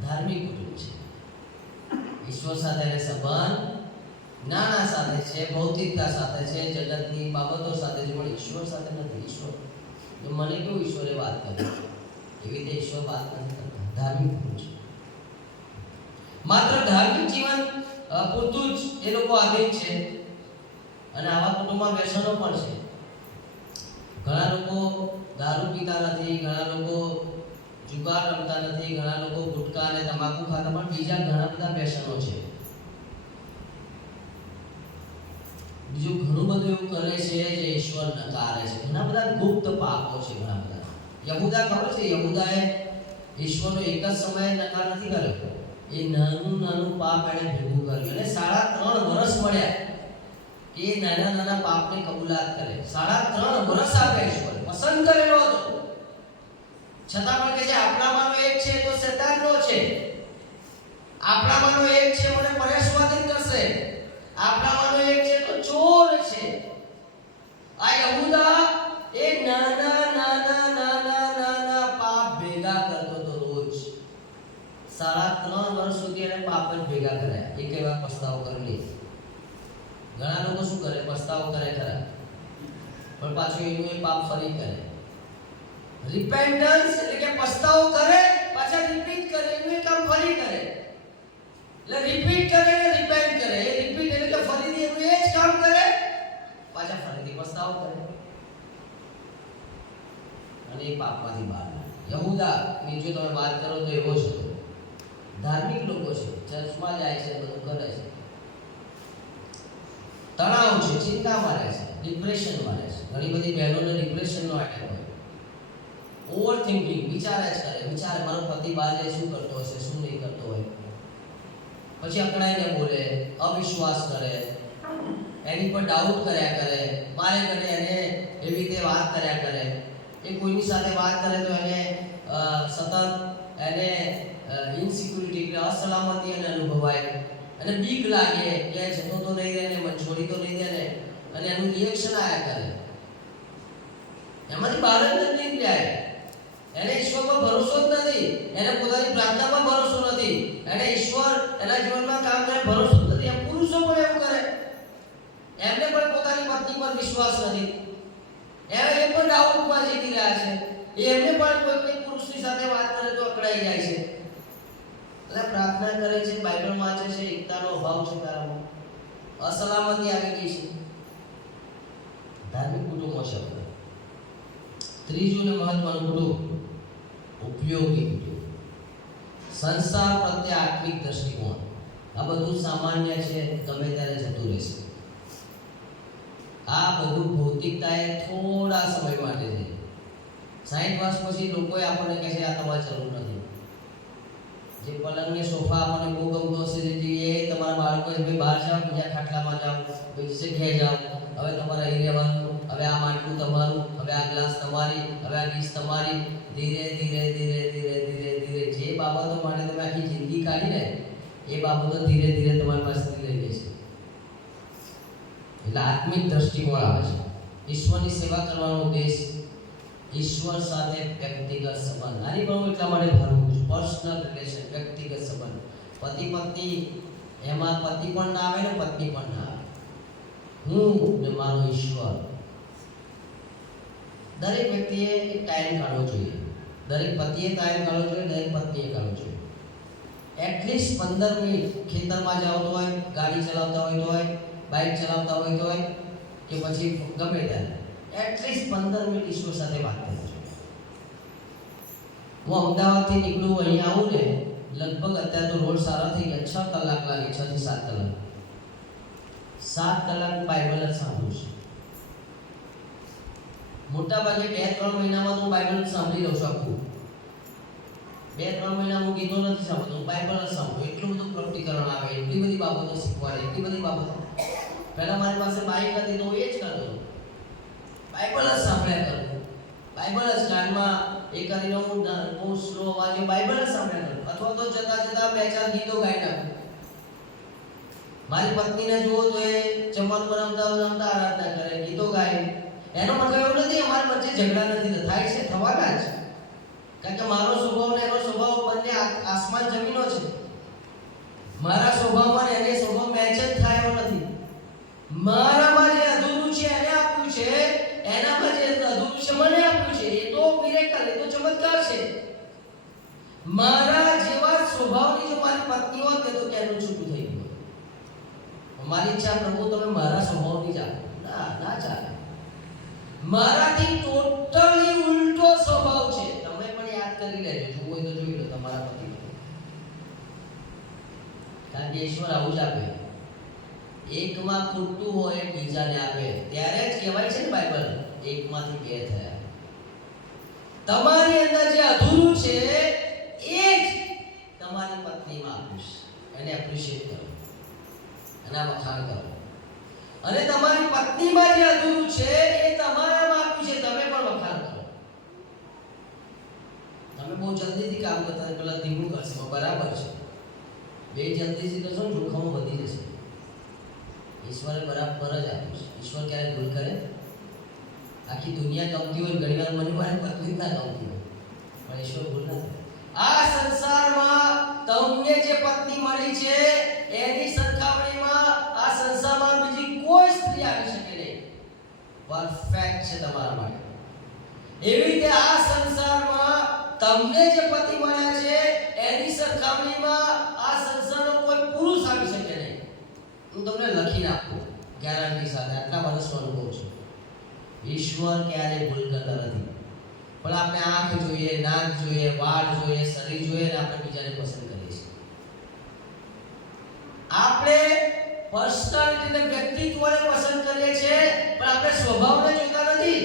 ધાર્મિક કૃત્યો છે, ઈશ્વર સાથે સંબંધ જ્ઞાન સાથે છે, ભૌતિકતા સાથે છે, જગતની બાબતો સાથે છે, પણ ઈશ્વર સાથે નથી. ઈશ્વર મને કેવું ઈશ્વરે વાત કરી એવી રીતે ઈશ્વર વાત નથી કરતા. ધાર્મિક છે, માત્ર ધાર્મિક જીવન પૂરતું જ એ લોકો આધીન છે. અને આવા કુટુંબમાં વ્યસનો પણ છે. ઘણા લોકો દારૂ પીતા નથી, ઘણા લોકો જુગાર રમતા નથી, ઘણા લોકો ગુટકા અને તમાકુ ખાતા, પણ બીજા ઘણા બધા વ્યસનો છે. બીજું ઘણું બધું એવું કરે છે જે ઈશ્વર નકારે છે. ઘણા બધા ગુપ્ત પાપો છે. ઘણા બધા યહૂદા ખબર છે, યહૂદાએ ઈશ્વરનો એક જ સમયે નકાર નથી કર્યો. એ નાનું પાપ એણે ભેગું કર્યું અને 3.5 વર્ષ મળ્યા કે નાના પાપને કબૂલાત કરે. 3.5 વર્ષ આપ્યા ઈશ્વરે, પસંદ કરેલો હતો. છતાં પણ કે છે આપણામાંનો એક છે તો શેતાનનો છે, આપણામાંનો એક છે મને પરેશાન કરશે, આપણામાંનો એક છે તો ચોર છે. આ યહૂદા એ નાના પાપ ભેગા કરતો તો રોજ 3.5 વર્ષ સુધી એને પાપ જ ભેગા કર્યા. એક એવા પસ્તાવો કરી લે. ઘણા લોકો શું કરે, પસ્તાવો કરે ખરા, પણ પાછું એનું એ પાપ ફરી કરે. રિપેન્ટન્સ એટલે કે પસ્તાવો કરે પાછા રિપીટ કરે, એનું એ કામ ફરી કરે. એટલે રિપીટ કરે ને રિપેન્ટ કરે. એ રિપીટ એટલે કે ફરીથી એનું એ જ કામ કરે, પાછા ફરીથી પસ્તાવો કરે અને એ પાપમાંથી બહાર આવે. યહૂદા ની જો તમે વાત કરો તો એવો છે. ધાર્મિક લોકો છે, ચર્ચમાં જાય છે, બધું કરે છે, તણાવ છે, ચિંતામાં રહે છે, ડિપ્રેશનમાં રહે છે. ઘણી બધી બહેનોને ડિપ્રેશનનો એટેક હોય. ઓવર થિંકિંગ, વિચારે જ કરે, વિચારે મારો પતિ બાજે શું કરતો હશે, શું નહીં કરતો હોય. પછી અકળાઈને બોલે, અવિશ્વાસ કરે, એની પર ડાઉટ કર્યા કરે, મારે ઘરે એને એવી રીતે વાત કર્યા કરે. એ કોઈની સાથે વાત કરે તો એને સતત એને ઇનસિક્યુરિટી એટલે અસલામતી એને અનુભવાય અને બીક લાગે કે જતો તો નહીં રહે ને, મને છોડી તો નહીં દે ને, અને એનું રિએક્શન આવ્યા કરે. એમાંથી બહાર જ નથી નીકળ્યા. એને ઈશ્વર પર ભરોસો જ નથી, એને પોતાની પ્રાર્થનામાં ભરોસો નથી, એને ઈશ્વર એના જીવનમાં કામ કરે ભરોસો નથી. એમ પુરુષો પણ એવું કરે, એમને પણ પોતાની પત્ની પર વિશ્વાસ નથી, એ પણ ડાઉટમાં જીવી રહ્યા છે. એમને પણ કોઈ પુરુષની સાથે વાત કરે તો અકળાઈ જાય છે. એટલે પ્રાર્થના કરે છે, બાઇબલ વાંચે છે, એકતાનો અભાવ છે તારામાં, અસલામતી આવી ગઈ છે. ધાર્મિક કુટુંબો છે. ત્રીજું ને મહત્વનું કુટુંબ ઉપયોગી કુટુંબ. સંસાર પ્રત્યે આત્મિક દ્રષ્ટિકોણ. આ બધું સામાન્ય છે, ગમે ત્યારે જતું રહેશે. આ બધું ભૌતિકતાએ થોડા સમય માટે છે. 60 વર્ષ પછી લોકોએ આપણને કહે છે આ તમારે જરૂર નથી. જે પલંગને સોફા આપણને બહુ ગમતો હશે એ તમારા બાળકો ભાઈ બહાર જાઓ, બીજા ખાટલામાં જાઓ, બીજી જગ્યાએ જાઓ, હવે તમારે અહીં રહેવાનું, હવે આ માટલું તમારું, હવે આ ગ્લાસ તમારી, હવે આ ડીશ તમારી. ધીરે ધીરે જે બાબતો માટે તમે આખી જિંદગી કાઢી ને એ બાબતો ધીરે ધીરે તમારી પાસેથી લઈ લેશે. એટલે આત્મિક દ્રષ્ટિકોણ આવે છે. ઈશ્વરની સેવા કરવાનો ઉદ્દેશ ઈશ્વર સાથે વ્યક્તિગત સંબંધ. આની પણ હું એટલા માટે ભરવું છું, પર્સનલ રિલેશન, વ્યક્તિગત સંબંધ. પતિ પત્ની એમાં પતિ પણ ના આવે ને પત્ની પણ ના આવે. હું ને મારો ઈશ્વર. દરેક વ્યક્તિએ ટાઈમ કાઢવો જોઈએ, દરેક પતિએ ટાઈમ કાઢવો જોઈએ, દરેક પત્નીએ કાઢવો જોઈએ. એટલીસ્ટ 15 મિનિટ ખેતરમાં જતો હોય, ગાડી ચલાવતા હોય, બાઇક ચલાવતા હોય કે પછી ગમે ત્યારે એટલીસ્ટ 15 મિનિટ ઈશ્વર સાથે વાત કરવી જોઈએ. હું અમદાવાદથી નીકળું અહીંયા આવું ને લગભગ અત્યારે તો રોડ સારા થઈ ગયા, 6 કલાક લાગે, 6 થી 7 કલાક. 7 કલાક બાઇબલ જ સાંભળું છું. મોટા ભાગે 2-3 મહિનામાં તો હું બાઇબલ સાંભળી લઉં છું આખું. 2-3 મહિના હું ગીતો નથી સાંભળતો, હું બાઇબલ જ સાંભળું. એટલું બધું પ્રકટીકરણ આવે, એટલી બધી બાબતો શીખવાડે, એટલી બધી બાબતો. પહેલા મારી પાસે બાઇક હતી તો હું એ જ કરતો હતો. બાઇબલ જ સાંભળ્યા કરું, બાઇબલ જ કાનમાં એ કરીને હું બહુ સ્લો અવાજે બાઇબલ જ સાંભળ્યા કરું, અથવા તો જતા જતા 2-4 ગીતો ગાઈ નાખું. મારી પત્નીને જુઓ તો એ જમવાનું બનાવતા આરાધના કરે, ગીતો ગાય. એનો મતલબ એવું નથી અમારી વચ્ચે ઝઘડા નથી, થાય છે, થવાના જ. કારણ કે મારો સ્વભાવ ને એનો સ્વભાવ બંને આસમાન જમીનો છે. મારા સ્વભાવમાં ને એને સ્વભાવ મેચ જ થાય એવો નથી. મારામાં જે અધૂરું છે એને આપ્યું છે, એનામાં જે અધૂરું છે મને આપ્યું છે. એ તો મિરેકલ, એ તો ચમત્કાર છે. મારા જેવા સ્વભાવની જો મારી પત્ની હોત તો કેનું છૂટું થઈ ગયું. મારી ઈચ્છા પ્રભુ તમે મારા સ્વભાવની ચાલો, ના ચાલે. મારાથી ટોટલી ઉલટો સ્વભાવ છે. તમે પણ યાદ કરી લેજો, જો હોય તો જોઈ લો તમારા પતિ. કારણ કે ઈશ્વર આવું જ આપે, એકમાં ખૂટતું હોય બીજાને આપે. ત્યારે જ કહેવાય છે ને બાઇબલ, એકમાંથી બે થયા. તમારી અંદર જે અધૂરું છે એ જ તમારી પત્નીમાં આપીશ. એને એપ્રિશિએટ કરો, એના વખાણ કરો. અને તમારી પત્નીમાં જે અધૂરું છે એ તમારામાં આપ્યું છે, તમે પણ વખાણ કરો. તમે બહુ જલ્દીથી કામ કરતા પેલા ધીમું કરશે, બરાબર છે. બે જલ્દીથી કરશો ને જોખમો વધી જશે. ઈશ્વરે બરાબર જ આપ્યું છે. ઈશ્વર ક્યારે ભૂલ કરે? આખી દુનિયા ગમતી હોય, ઘણી વાર મને મારી પત્ની ના ગમતી હોય, પણ ઈશ્વર ભૂલ ના કરે. આ સંસારમાં તમને જે પત્ની મળી છે એની સરખામણીમાં આ સંસારમાં બીજી કોઈ સ્ત્રી આવી શકે નહીં. પરફેક્ટ છે તમારા માટે. એવી રીતે આ સંસારમાં તમને જે પતિ મળ્યા છે એની સરખામણીમાં આ સંસારનો કોઈ પુરુષ આવી શકે નહીં. હું તમને લખીને આપું ગેરંટી સાથે, આટલા વર્ષનો અનુભવ છે. ઈશ્વર ક્યારેય ભૂલ કરતા નથી. પણ આપણે આંખ જોઈએ, નાક જોઈએ, વાળ જોઈએ, શરીર જોઈએ અને આપણે બીજાને પસંદ કરીએ છીએ. આપણે પર્સનાલિટીને, વ્યક્તિત્વને પસંદ કરીએ છીએ, પણ આપણે સ્વભાવને જોતા નથી.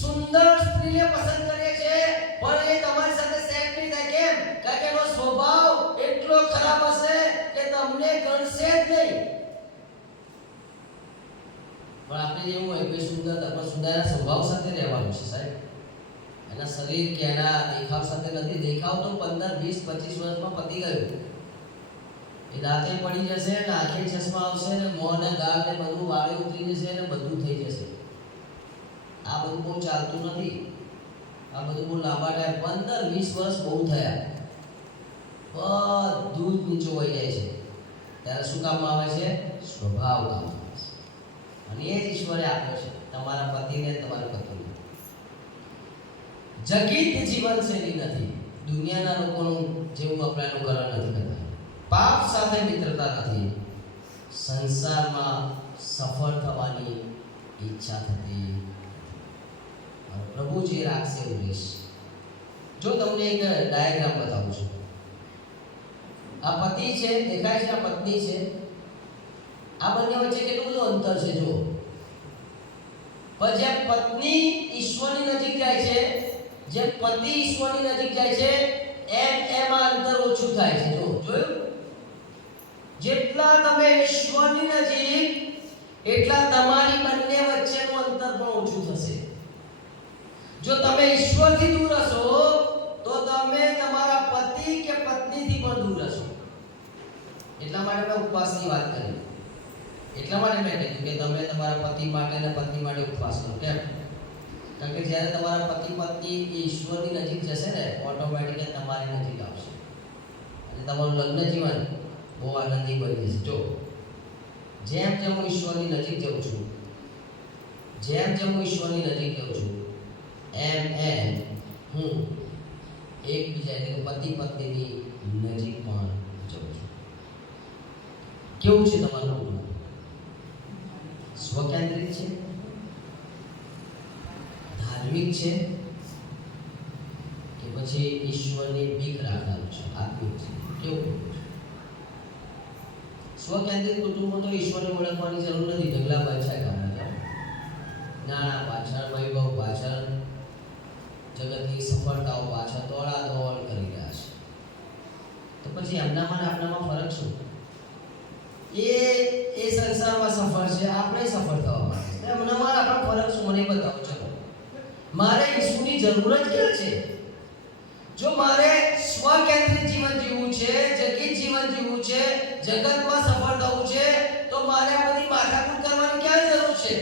સુંદર સ્ત્રીને પસંદ કરીએ છીએ, પણ એ તમારી સાથે સેટ નહીં થાય. કેમ? કારણ કે એનો સ્વભાવ એટલો ખરાબ હશે કે તમને ગણશે જ નહીં. પણ આપણે જેવું હોય કે સુંદરના સ્વભાવ સાથે રહેવાનું છે સાહેબ. એના શરીર કે એના દેખાવ સાથે નથી. દેખાવ તો 15, 20, 25 વર્ષમાં પતી ગયું. એ દાંતે પડી જશે ને, આંખે ચશ્મા આવશે ને, મોં ને ગાલ ને બધું વાળે ઉતરી જશે ને, બધું થઈ જશે. આ બધું બહુ ચાલતું નથી. આ બધું બહુ લાંબા ટાઈમ 15, 20 વર્ષ બહુ થયા, બધું જ નીચોવાઈ જાય છે. ત્યારે શું કામ આવે છે? સ્વભાવ કામ આવે છે. અને એ જ ઈશ્વરે આપ્યો છે તમારા પતિને, તમારા પત્નીને. જગીત જીવનશૈલી નથી. દુનિયાના લોકોનું જેવું આપણે અનુકરણ નથી કરતા. પાપ સાથે મિત્રતા નથી. સંસારમાં સફળ થવાની ઈચ્છા થતી. પ્રભુ જે રાખશે એવું રહેશે. જો તમને એક ડાયાગ્રામ બતાવું છું. આ પતિ છે, દેખાય છે, આ પત્ની છે. આ બંને વચ્ચે કેટલું બધું અંતર છે જો. પણ જેમ પત્ની ઈશ્વરની નજીક જાય છે, જેમ પતિ ઈશ્વરની નજીક જાય છે, એમ આ અંતર ઓછું થાય છે. જો જોયું? જેટલા તમે ઈશ્વરની નજીક, એટલા તમારી બંને વચ્ચેનું અંતર પણ ઓછું થશે. જો તમે ઈશ્વરથી દૂર હશો તો તમે તમારા પતિ કે પત્નીથી પણ દૂર હશો. એટલા માટે મેં ઉપવાસની વાત કરી. એટલા માટે મેં કીધું કે તમે તમારા પતિ માટે અને પત્ની માટે ઉપવાસ કરો. કેમ? કારણ કે જ્યારે તમારા પતિ પત્ની ઈશ્વરની નજીક જશે ને, ઓટોમેટિક તમારી નજીક આવશે અને તમારું લગ્ન જીવન બહુ આનંદી બની જશે. જો જેમ જેમ હું ઈશ્વરની નજીક જાઉં છું, જેમ જેમ હું ઈશ્વરની નજીક જાઉં છું, એમ હું એકબીજા એટલે પતિ પત્નીની નજીક પણ જાઉં છું. કેવું છે તમારું કુટુંબ? સ્વકેન્દ્રિત છે? ધાર્મિક છે? કે પછી ઈશ્વરની બીક રાખનારું છે? આત્મિક છે? કેવું? સ્વકેન્દ્રિત કુટુંબમાં તો ઈશ્વરને ઓળખવાની જરૂર નથી. ઢગલા બાદશાહ ગામના નાના પાછળ, વૈભવ પાછળ, જગતની સફળતાઓ પાછળ દોડાદોડ કરી રહ્યા છે. તો પછી એમનામાં આપણામાં ફરક શું? એ સંસારમાં સફળ છે, આપણે સફળ થવા માંગે છે. એમનામાં આપણો ફરક શું? મને બતાવો. ચલો મારે ઈસુની જરૂર જ ક્યાં છે? જો મારે સ્વકેન્દ્રિત જીવન જીવવું છે, જગત જીવન જીવવું છે, જગતમાં સફળ થવું છે, તો મારે આ બધી માથાકૂટ કરવાની ક્યાં જરૂર છે?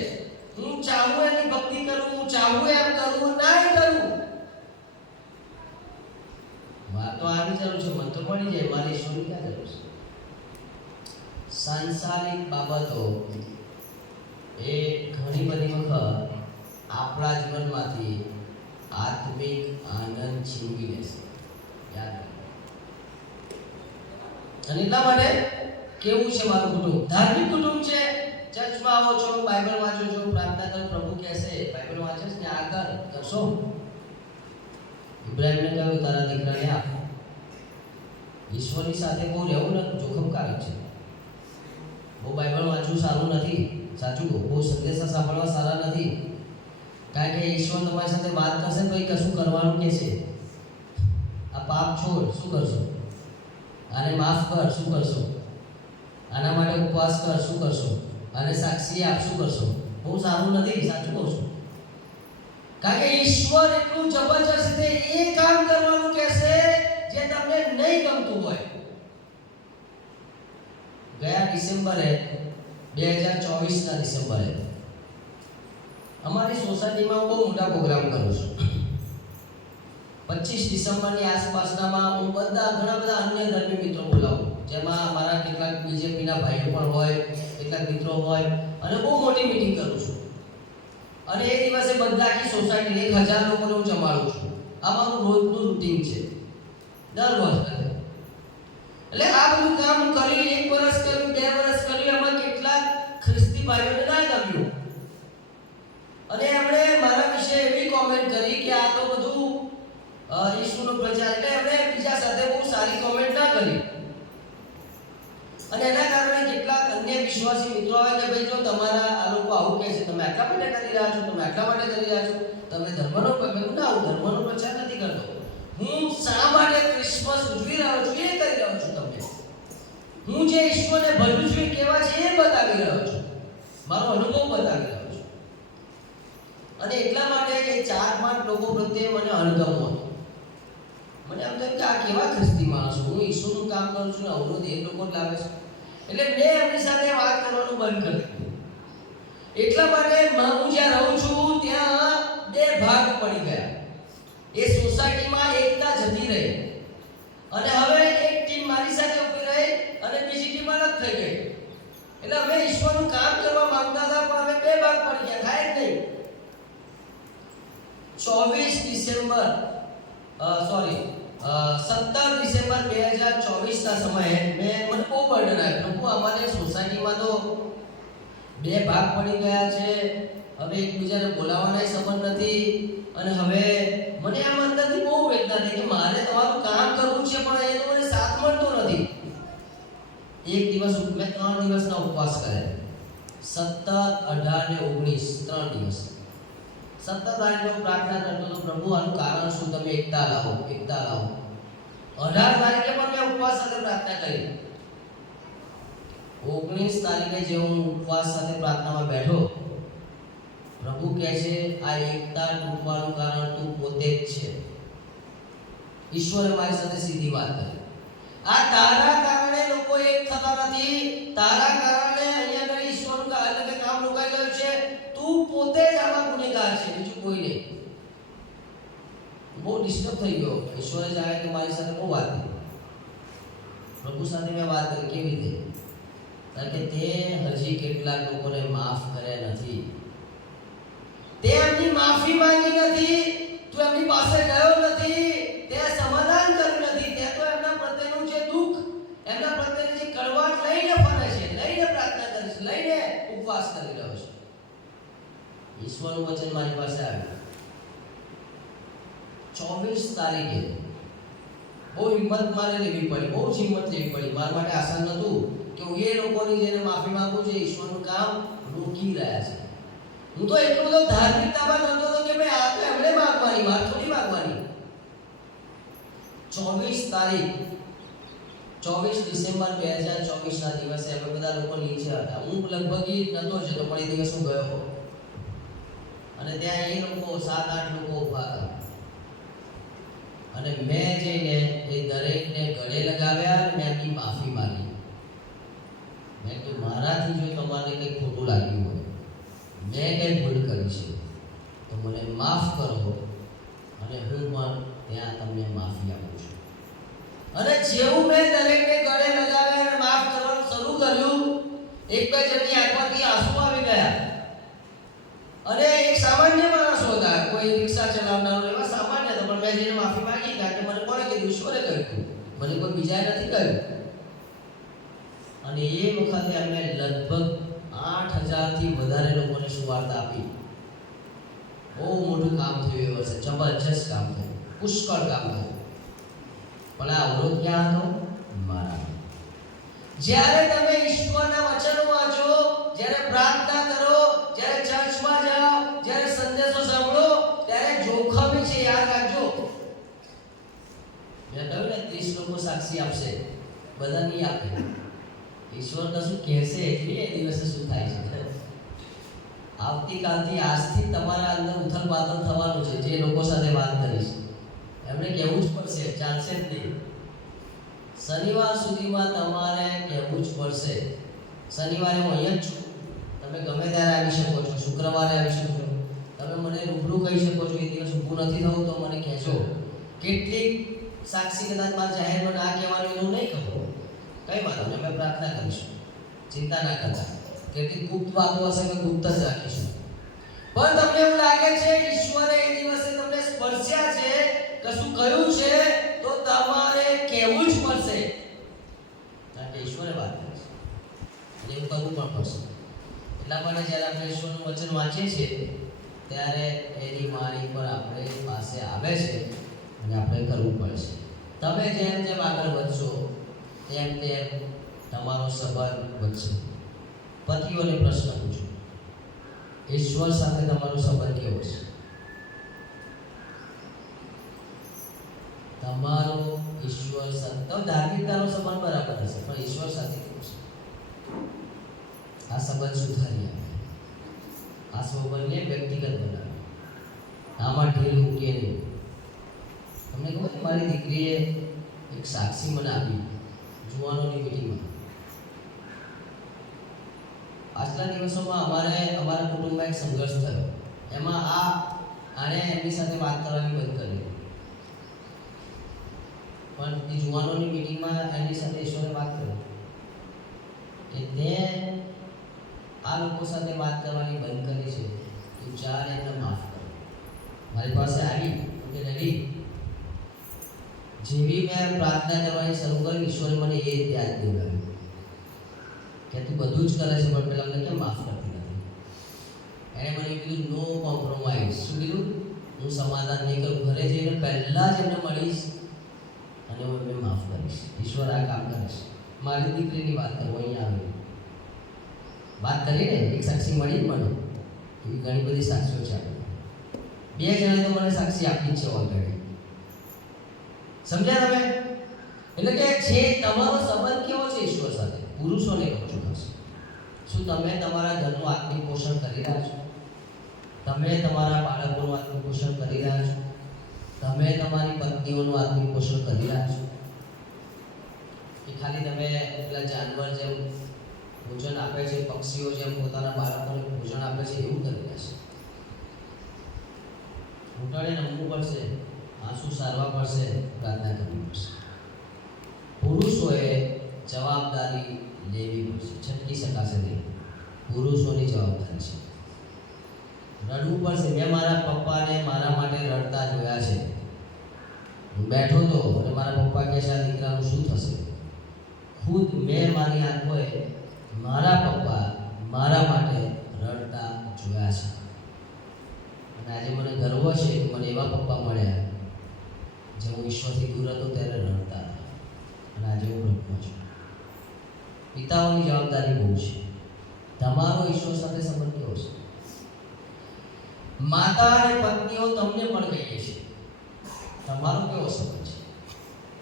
હું ચાહું એની ભક્તિ કરું, હું ચાહું એમ કરું, ના કરું. મારે તો આની જરૂર છે, મને તો મળી જાય, મારે ઈશ્વરની ક્યાં જરૂર છે? સાંસારિક બાબતો એ ઘણી બધી વખત આપણા જીવનમાંથી આત્મિક આનંદ છીનવી લેશે. યાદ રાખો. અને એટલા માટે કેવું છે મારું કુટુંબ? ધાર્મિક કુટુંબ છે. ચર્ચમાં આવો છો, બાઇબલ વાંચો છો, પ્રાર્થના કરો, પ્રભુ કહેશે બાઇબલ વાંચે છે ને આગળ કરશો. ઇબ્રાહીમને કહ્યું તારા દીકરાને આપ. ઈશ્વરની સાથે બહુ રહેવું ને જોખમકારક છે. બહુ બાઇબલ વાંચવું સારું નથી, સાચું કહું. બહુ સંદેશા સાંભળવા સારા નથી. કારણ કે ઈશ્વર તમારી સાથે વાત કરશે તો એ કશું કરવાનું કે છે. આ પાપ છોડ, શું કરશો? આને માફ કર, શું કરશો? આના માટે ઉપવાસ કર, શું કરશો? આને સાક્ષી આપ, શું કરશો? બહુ સારું નથી, સાચું કહું છું. કારણ કે ઈશ્વર એટલું જબરજસ્ત છે, એ કામ કરવાનું કહેશે જે તમને નહીં ગમતું હોય. ગયા ડિસેમ્બરે 2024ના ડિસેમ્બરે અમારી સોસાયટીમાં બહુ મોટા પ્રોગ્રામ કરું છું. 25 ડિસેમ્બરની આસપાસનામાં હું ઘણા બધા અન્ય ધર્મી મિત્રો બોલાવું, જેમાં અમારા કેટલાક બીજેપીના ભાઈઓ પણ હોય, કેટલાક મિત્રો હોય, અને બહુ મોટી મીટિંગ કરું છું. અને એ દિવસે બધા આખી સોસાયટી 1000 લોકોને હું જમાડું છું. આ મારું રોજનું રૂટીન છે, દર વર્ષે. એટલે આ બધું કામ કરી 1 વર્ષ કર્યું, 2 વર્ષ કર્યું, એમાં કેટલાક ખ્રિસ્તી ભાઈઓને ના ગમ્યું અને એમણે મારા વિશે એવી કોમેન્ટ કરી કે આ તો બધું ઈસુનો પ્રચાર. એટલે એમણે બીજા સાથે બહુ સારી કોમેન્ટ ના કરી. અને એના કારણે કેટલાક અન્ય વિશ્વાસી મિત્રો આવે કે ભાઈ જો તમારા આ લોકો આવું કહે છે, તમે આટલા માટે કરી રહ્યા છો, તમે આટલા માટે કરી રહ્યા છો, તમે ધર્મનો ધર્મનો પ્રચાર નથી કરતો. હું શા માટે ક્રિસમસ ઉજવી રહ્યો છું એ કરી રહ્યો છું તમને. હું જે ઈશ્વરને ભજું છું એ કેવા છે એ બતાવી રહ્યો છું, મારો અનુભવ બતાવી રહ્યો છું. અને એટલા માટે એ 4-5 લોકો પ્રત્યે મને અણગમો હતો. મને એમ થયું કે આ કેવા ખ્રિસ્તી માણસો, હું ઈશ્વરનું કામ કરું છું ને અવરોધ એ લોકો જ લાવે છે. એટલે મેં એમની સાથે વાત કરવાનું બંધ કરી દીધું. એટલા માટે હું જ્યાં રહું છું ત્યાં 2 ભાગ પડી ગયા. એ સોસાયટીમાં એકતા જતી રહી અને હવે એક ટીમ મારી સાથે ઊભી રહી અને બીજી ટીમ અલગ થઈ ગઈ. એટલે અમે ઈશ્વરનું કામ કરવા માંગતા હતા પણ અમે 2 ભાગ પડી ગયા, થાય જ નહીં. 17 ડિસેમ્બર 2024ના સમયે મને બહુ બર્ડન આવ્યું. પ્રભુ અમારે સોસાયટીમાં તો 2 ભાગ પડી ગયા છે, હવે એકબીજાને બોલાવવાના સંબંધ નથી. અને હવે મને આમ અંદરથી બહુ વેદના થઈ કે મારે તમારું કામ કરવું છે પણ એ તો મને સાથ મળતો નથી. એક દિવસ મેં 3 દિવસના ઉપવાસ કર્યા, 17, 18 ને 19 3 દિવસ. 17 તારીખે હું પ્રાર્થના કરતો હતો, પ્રભુ આનું કારણ શું, તમે એકતા લાવો, એકતા લાવો. 18 તારીખે પણ મેં ઉપવાસ સાથે પ્રાર્થના કરી. 19 તારીખે જે હું ઉપવાસ સાથે પ્રાર્થનામાં બેઠો, પ્રભુ કહે છે આ એકતા તૂટવાનું કારણ તું પોતે જ છે. ઈશ્વરે મારી સાથે સીધી વાત કરી. આ તારા કારણે લોકો એક થતા નથી, તારા કારણે અહીંયા આગળ ઈશ્વરનું કામ રોકાઈ ગયું છે. તું પોતે જ આમાં ગુનેગાર છે, બીજું કોઈ નહીં. બહુ ડિસ્ટર્બ થઈ ગયો. ઈશ્વરે જાણે કે મારી સાથે બહુ વાત કરી. પ્રભુ સાથે મેં વાત કરી, કેવી રીતે? કારણ કે તે હજી કેટલાક લોકોને માફ કર્યા નથી, તે એમની માફી માંગી નથી, તું એમની પાસે ગયો નથી, તે સમાધાન કર્યું નથી. તે તો એમના પ્રત્યેનું જે દુઃખ, એમના પ્રત્યેની જે કડવાટ લઈને ફરે છે, લઈને પ્રાર્થના કરે છે, લઈને ઉપવાસ કરી રહ્યો છે. ઈશ્વરનું વચન મારી પાસે આવ્યું 24 તારીખે. બહુ હિંમત મારે લેવી પડી, બહુ જ હિંમત લેવી પડી. મારા માટે આસાન નહોતું કે હું એ લોકોની જેને માફી માંગુ છું, ઈશ્વરનું કામ રોકી રહ્યા છે. હું તો એટલો બધો ધાર્મિકતામાં નહોતો હતો કે ભાઈ આ તો એમણે માંગવાની, મારે થોડી માંગવાની. 24 તારીખ 24 ડિસેમ્બર 2024ના દિવસે અમે બધા લોકો નીચે હતા. હું લગભગ નહોતો જતો પણ એ દિવસ હું ગયો. અને ત્યાં એ લોકો 7-8 લોકો ઊભા હતા અને મેં જઈને એ દરેકને ગળે લગાવ્યા અને મેં એમની માફી માંગી. મેં કીધું મારાથી જો તમારે કંઈ ખોટું લાગ્યું હોય, મેં કંઈ ભૂલ કરી છે તો મને માફ કરો અને હું પણ ત્યાં તમને માફી આપું છું. અને જેવું મેં દરેકને ગળે લગાવ્યા અને માફ કરવાનું શરૂ કર્યું, એક બે જણની આંખમાંથી આંસુ આવી ગયા. અને એક સામાન્ય માણસ હતા, કોઈ રિક્ષા ચલાવનારો, એવા સામાન્ય હતા, પણ મેં જેને માફી માંગી કારણ કે મને કોણે કીધું? ઈશ્વરે કહ્યું, મને કોઈ બીજાએ નથી કહ્યું. અને એ વખતે અમે લગભગ 8,000 થી વધારે લોકોને સુવાર્તા આપી. બહુ મોટું કામ થયું એ વર્ષે, જબરજસ્ત કામ થયું, પુષ્કળ કામ થયું. પણ આ અવરોધ ક્યાં હતો? મારા. જ્યારે તમે ઈશ્વરના વચનો વાંચો, જ્યારે પ્રાર્થના કરો, જ્યારે ચર્ચમાં જાઓ, જ્યારે સંદેશો સાંભળો, ત્યારે જોખમ છે, યાદ રાખજો. મેં કહ્યું ને 30 લોકો સાક્ષી આપશે, બધા નહીં આપે. ઈશ્વર કશું કહેશે એટલે એ દિવસે શું થાય છે. આવતીકાલથી આજથી તમારા અંદર ઉથલ-પાથલ થવાનું છે. જે લોકો સાથે વાત કરીશ એમણે કહેવું જ પડશે, ચાલશે જ નહીં. શનિવાર સુધીમાં તમારે કહેવું જ પડશે. શનિવારે હું અહીંયા જ છું, તમે ગમે ત્યારે આવી શકો છો, શુક્રવારે આવી શકો છો, તમે મને રૂબરૂ કહી શકો છો. એ દિવસ ઊભું નથી થવું તો મને કહેજો. કેટલીક સાક્ષી કદાચ મારા જાહેરમાં ના કહેવાનું એવું નહીં કહો, કઈ વાંધો નહીં, અમે પ્રાર્થના કરીશું, ચિંતા ના કરતા. કેટલીક ગુપ્ત વાતો હશે કે ગુપ્ત જ રાખીશું. પણ તમને એવું લાગે છે ઈશ્વરે એ દિવસે તમને સ્પર્શ્યા છે, કશું કહ્યું છે, તો તમારે કહેવું જ પડશે, કારણ કે ઈશ્વરે વાત કરી છે અને એવું કરવું પણ પડશે. એટલા માટે જ્યારે આપણે ઈશ્વરનું વચન વાંચીએ છીએ ત્યારે એની વાણી પર આપણે પાસે આવે છે અને આપણે કરવું પડશે. તમે જેમ જેમ આગળ વધશો તેમ તેમ તમારો સંબંધ વધશે. પતિઓને પ્રશ્ન પૂછો, ઈશ્વર સાથે તમારો સંબંધ કેવો છે? તમારો ઈશ્વર સાથે ધાર્મિકતાનો સંબંધ બરાબર હશે, પણ ઈશ્વર સાથે કેવો છે? આ સંબંધ સુધારી આપે, આ સંબંધને વ્યક્તિગત બનાવે, આમાં ઢીલ મૂકીએ નહીં. તમને ખબર છે, મારી દીકરીએ એક સાક્ષી મને આપી જુવાનોની મીટિંગમાં. આજના દિવસોમાં અમારા કુટુંબમાં એક સંઘર્ષ થયો. એમાં આણે એમની સાથે વાત કરવાની બંધ કરી, પણ એ જુવાનોની મીટિંગમાં એમની સાથે ઈશ્વરે વાત કરી કે તે આ લોકો સાથે વાત કરવાની બંધ કરી છે, તું ચાલ એમને માફ કર. મારી પાસે આવી કે ડેડી, જેવી મેં પ્રાર્થના કરવાની શરૂ કરી, ઈશ્વરે મને એ યાદ દેવડાવ્યું કે તું બધું જ કરે છે, પણ પેલા મને કેમ માફ કરતી નથી? એણે મને કીધું નો કોમ્પ્રોમાઇઝ. શું કીધું? હું સમાધાન નહીં કરું, ઘરે જઈને પહેલાં જ એમને મળીશ અને હું એમને માફ કરીશ. ઈશ્વર આ કામ કરે છે. મારી દીકરીની વાત કરું, અહીંયા આવી વાત કરીને એક સાક્ષી મળી જ મને, એવી ઘણી બધી સાક્ષીઓ છે. 2 જણે તો મને સાક્ષી આપી જ છે ઓલરેડી. સમજ્યા તમે? એટલે કે જે તમારો સંબંધ કેવો છે ઈશ્વર સાથે, પુરુષોને કહું છું ખાસ, શું તમે તમારા ઘરનું આત્મિક પોષણ કરી રહ્યા છો? તમે તમારા બાળકોનું આત્મિક પોષણ કરી રહ્યા છો? તમે તમારી પત્નીઓનું આત્મિક પોષણ કરી રહ્યા છો? કે ખાલી તમે પેલા જાનવર જેમ ભોજન આપે છે, પક્ષીઓ જેમ પોતાના બાળકોને ભોજન આપે છે, એવું કરી રહ્યા છે? ઘૂંટણે નમવું પડશે, આંસુ સારવા પડશે, પ્રાર્થના કરવી પડશે. પુરુષોએ જવાબદારી લેવી પડશે, છટકી શકાશે નહીં. પુરુષોની જવાબદારી છે. રડવું પડશે. મેં મારા પપ્પાને મારા માટે રડતા જોયા છે. હું બેઠો હતો અને મારા પપ્પા કહે છે આ દીકરાનું શું થશે? ખુદ મેં મારી આંખોએ મારા પપ્પા મારા માટે રડતા જોયા છે. અને આજે મને ગર્વ છે કે મને એવા પપ્પા મળ્યા જે હું ઈશ્વરથી દૂર હતો ત્યારે રડતા હતા, અને આજે હું રડતો છું. પિતાઓની જવાબદારી બહુ છે. તમારો ઈશ્વર સાથે સંબંધ કેવો છે? માતા અને પત્નીઓ તમને પણ કહીએ છીએ, તમારો કેવો સંબંધ છે?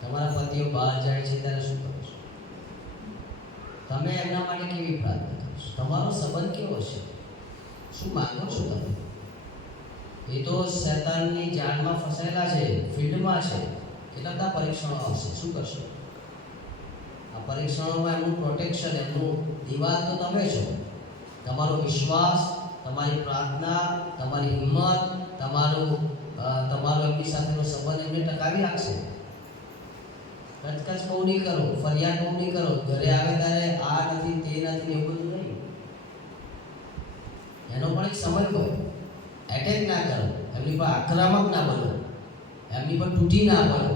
તમારા પતિઓ બહાર જાય છે ત્યારે શું કરો છો? તમે એમના માટે કેવી પ્રાર્થના કરો છો? તમારો સંબંધ કેવો છે? શું માંગો છો તમે? એ તો શૈતાનની જાળમાં ફસાયેલા છે, ફિલ્ડમાં છે, એટલે બધા પરીક્ષણો આવશે. શું કરશો? આ પરીક્ષણોમાં એમનું પ્રોટેક્શન, એમનું દિવાલ તો તમે છો. તમારો વિશ્વાસ, તમારી પ્રાર્થના, તમારી હિંમત, તમારો એમની સાથેનો સંબંધ એમને ટકાવી રાખશે. કચકચ બહુ નહીં કરો, ફરિયાદ બહુ નહીં કરો, ઘરે આવે ત્યારે આ નથી તે નથી એવું બધું નહીં. એનો પણ એક સમય હોય. એટેક ના કરો, એમની પર આક્રમક ના બનો, એમની પર તૂટી ના પડો,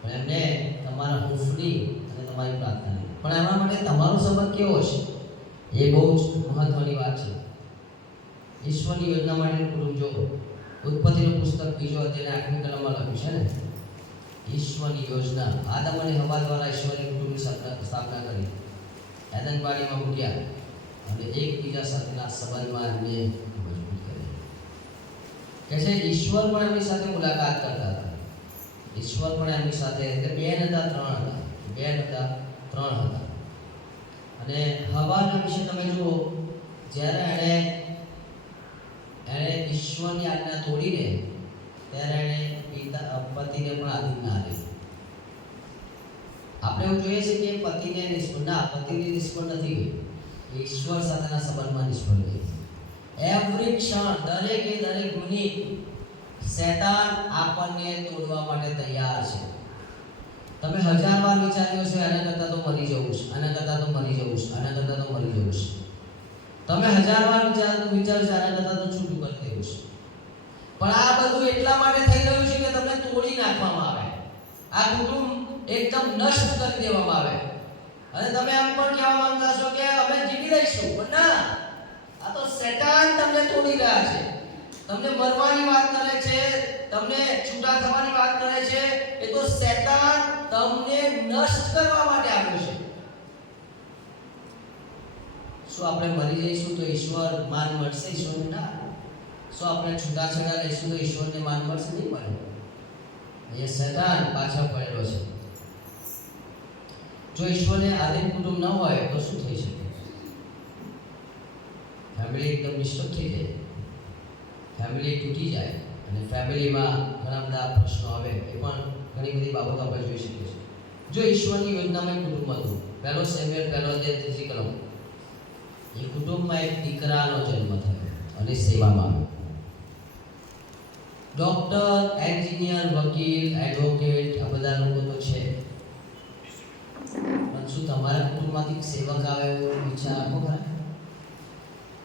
પણ એમને તમારા હૂંફની અને તમારી પ્રાર્થનાની. પણ એના માટે તમારો સંબંધ કેવો છે એ બહુ જ મહત્વની વાત છે. ઈશ્વરની યોજના માટેનું કુટુંબ જો ઉત્પત્તિનું પુસ્તક 2 અધ્યાયની 8મી કલમમાં લખ્યું છે ને, ઈશ્વરની યોજના. આદમ અને હવા દ્વારા ઈશ્વરની કુટુંબની સ્થાપના કરી, એદનવાડીમાં મૂક્યા અને એકબીજા સાથેના સંબંધમાં એમને મજબૂત કરી. કે છે ઈશ્વર પણ એમની સાથે મુલાકાત કરતા હતા. ઈશ્વર પણ એમની સાથે, એટલે 2 નતા 3 હતા, 2 નતા 3 હતા. અને હવાના વિશે તમે જુઓ, જ્યારે એણે ઈશ્વરની આજ્ઞા તોડીને ત્યારે એણે પતિને પણ આધીન ના રહી. આપણે એવું જોઈએ છે કે પતિની નિષ્ફળ નથી ગઈ, ઈશ્વર સાથેના સંબંધમાં નિષ્ફળ ગઈ. એવરી ક્ષણ, દરેક મિનિટ શૈતાન આપણને તોડવા માટે તૈયાર છે. તમે 1000 વાર વિચાર્યું છે આના કરતાં તો મરી જવું છે, આના કરતાં તો મરી જવું છે, આના કરતાં તો મરી જવું છે. તમે 1000 વાર વિચાર્યું છે આના કરતાં તો છૂટું કરી દેવું છે. પણ આ બધું એટલા માટે થઈ રહ્યું છે કે તમને તોડી નાખવામાં આવે, આ કુટુંબ એકદમ નષ્ટ કરી દેવામાં આવે. અને તમે એમ પણ કહેવા માંગતા છો કે અમે જીવી લઈશું, પણ ના, આ તો શૈતાન તમને તોડી રહ્યા છે. તમને મરવાની વાત કરે છે, તમને છૂટા થવાની વાત કરે છે. એ તો શૈતાન તમને નષ્ટ કરવા માટે આવ્યો છે. શું આપણે મરી જઈશું તો ઈશ્વર માન મળશે? ઈશ્વરને ના. શું આપણે છૂટાછેડા લઈશું તો ઈશ્વરને માન મળશે? નહીં મળે. એ શૈતાન પાછળ પડેલો છે. જો ઈશ્વરને આધીન કુટુંબ ન હોય તો શું થઈ શકે? ફેમિલી એકદમ ડિસ્ટર્બ થઈ જાય, ફેમિલી તૂટી જાય, અને ફેમિલીમાં ઘણા બધા પ્રશ્નો આવે. એ પણ ઘણી બધી બાબતો આપણે જોઈ શકીએ છીએ. જો ઈશ્વરની યોજનામાં કુટુંબ હતું, 1 સેમ્યુએલ 1 કલમ, એ કુટુંબમાં એક દીકરાનો જન્મ થયો અને સેવામાં આવ્યો. ડોક્ટર, એન્જિનિયર, વકીલ, એડવોકેટ, આ બધા લોકો તો છે, પણ શું તમારા કુટુંબમાંથી સેવક આવે એવો ઈચ્છા આપો ખરા?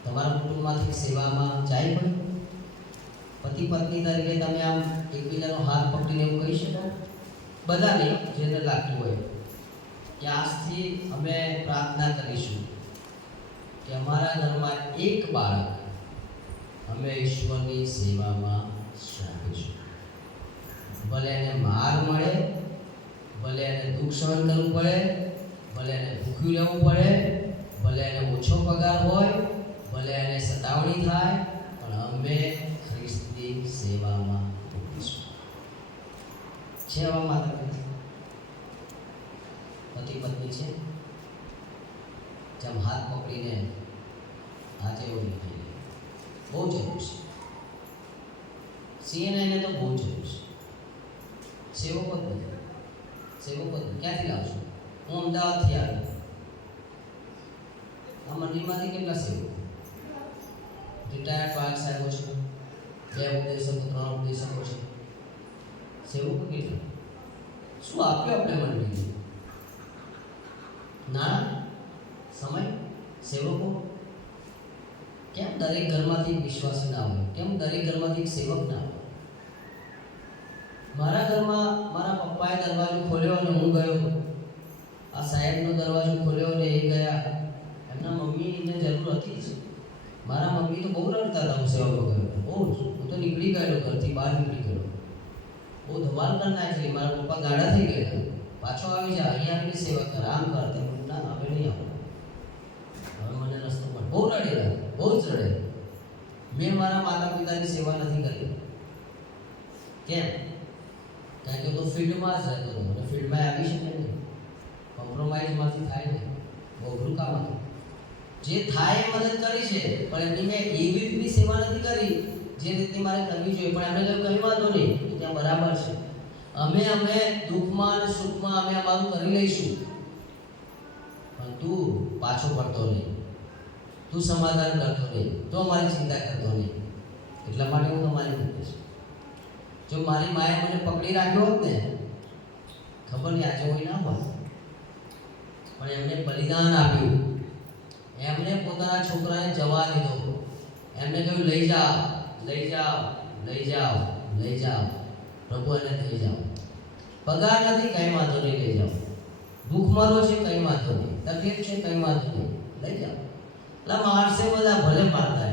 તમારા કુટુંબમાંથી સેવામાં જાય પડે? પતિ પત્ની તરીકે તમે આમ એકબીજાનો હાથ પકડીને એવું કહી શકો? બધા નહીં, જેને લાગતું હોય કે આજથી અમે પ્રાર્થના કરીશું કે અમારા ઘરમાં એક બાળક અમે ઈશ્વરની સેવામાં સોંપીશું. ભલે એને માર મળે, ભલે એને દુઃખ સહન કરવું પડે, ભલે એને ભૂખ્યું રહેવું પડે, ભલે એને ઓછો પગાર હોય, ભલે એને સતાવણી થાય, પણ અમે ખ્રિસ્તી સેવામાં મૂકીશું. છે આવા માતા પિતા, પતિ પત્ની છે, જેમ હાથ પકડીને આજે એવું નથી. બહુ જરૂર છે. CNN તો બહુ જરૂર છે. સેવકો જ નથી. સેવકો ક્યાંથી લાવશો? હું અમદાવાદથી આવ્યો, આ મંદિરમાંથી કેટલા સેવકો રિટાયર્ડ પાર્ક સાહેબો છે, 2 ઉપદેશકો 3 ઉપદેશકો છે, સેવકો કેટલા? શું આપ્યો આપણે મંડળીને? નાણાં, સમય, સેવકો. કેમ દરેક ઘરમાંથી એક વિશ્વાસી ના હોય? કેમ દરેક ઘરમાંથી એક સેવક ના હોય? મારા ઘરમાં મારા પપ્પાએ દરવાજો ખોલ્યો અને હું ગયો. આ સાહેબનો દરવાજો ખોલ્યો અને એ ગયા. એમના મમ્મીને જરૂર હતી જ. મારા મમ્મી તો બહુ રડતા હતા હું સેવા વગર, બહુ જ. હું તો નીકળી ગયેલો, ઘરથી બહાર નીકળી ગયેલો, બહુ ધમાલ કરી નાખી. મારા પપ્પા ગાડા થઈ ગયા, પાછો આવી જા, અહીંયા આવીને સેવા કર, આમ કર. ના, હવે નહીં આવું, હવે મને રસ્તો પણ. બહુ રડેલા, બહુ જ રડે. મેં મારા માતા પિતાની સેવા નથી કરી. કેમ? કારણ કે તો ફિલ્ડમાં જ રહેતો હતો, અને ફિલ્ડમાં આવી શકે નહીં, કોમ્પ્રોમાઇઝમાંથી થાય નહીં, બહુ અઘરું કામ હતું. જે થાય એ મદદ કરી છે, પણ એમની મેં એવી રીતની સેવા નથી કરી જે રીતની મારે કરવી જોઈએ. પણ એમણે કહ્યું કંઈ વાંધો નહીં, ત્યાં બરાબર છે, અમે દુઃખમાં અને સુખમાં અમે અમારું કરી લઈશું, પણ તું પાછો પડતો નહીં, તું સમાધાન કરતો નહીં, તું અમારી ચિંતા કરતો નહીં. એટલા માટે હું તમારી મૂકીશ. જો મારી માએ મને પકડી રાખ્યો હોત ને, ખબર નહીં આજે કોઈ ના હોત, પણ એમને બલિદાન આપ્યું, એમને પોતાના છોકરાને જવા દીધો, એમને કહ્યું લઈ જાઓ, લઈ જાઓ, લઈ જાઓ, લઈ જાઓ, પ્રભુ એને લઈ જાઓ. પગાર નથી, કંઈ વાંધો નહીં, લઈ જાઓ. ભૂખમરો છે, કંઈ વાંધો નહીં. તકલીફ છે, કંઈ વાંધો નહીં, લઈ જાઓ. એટલે મારશે બધા, ભલે મારતા,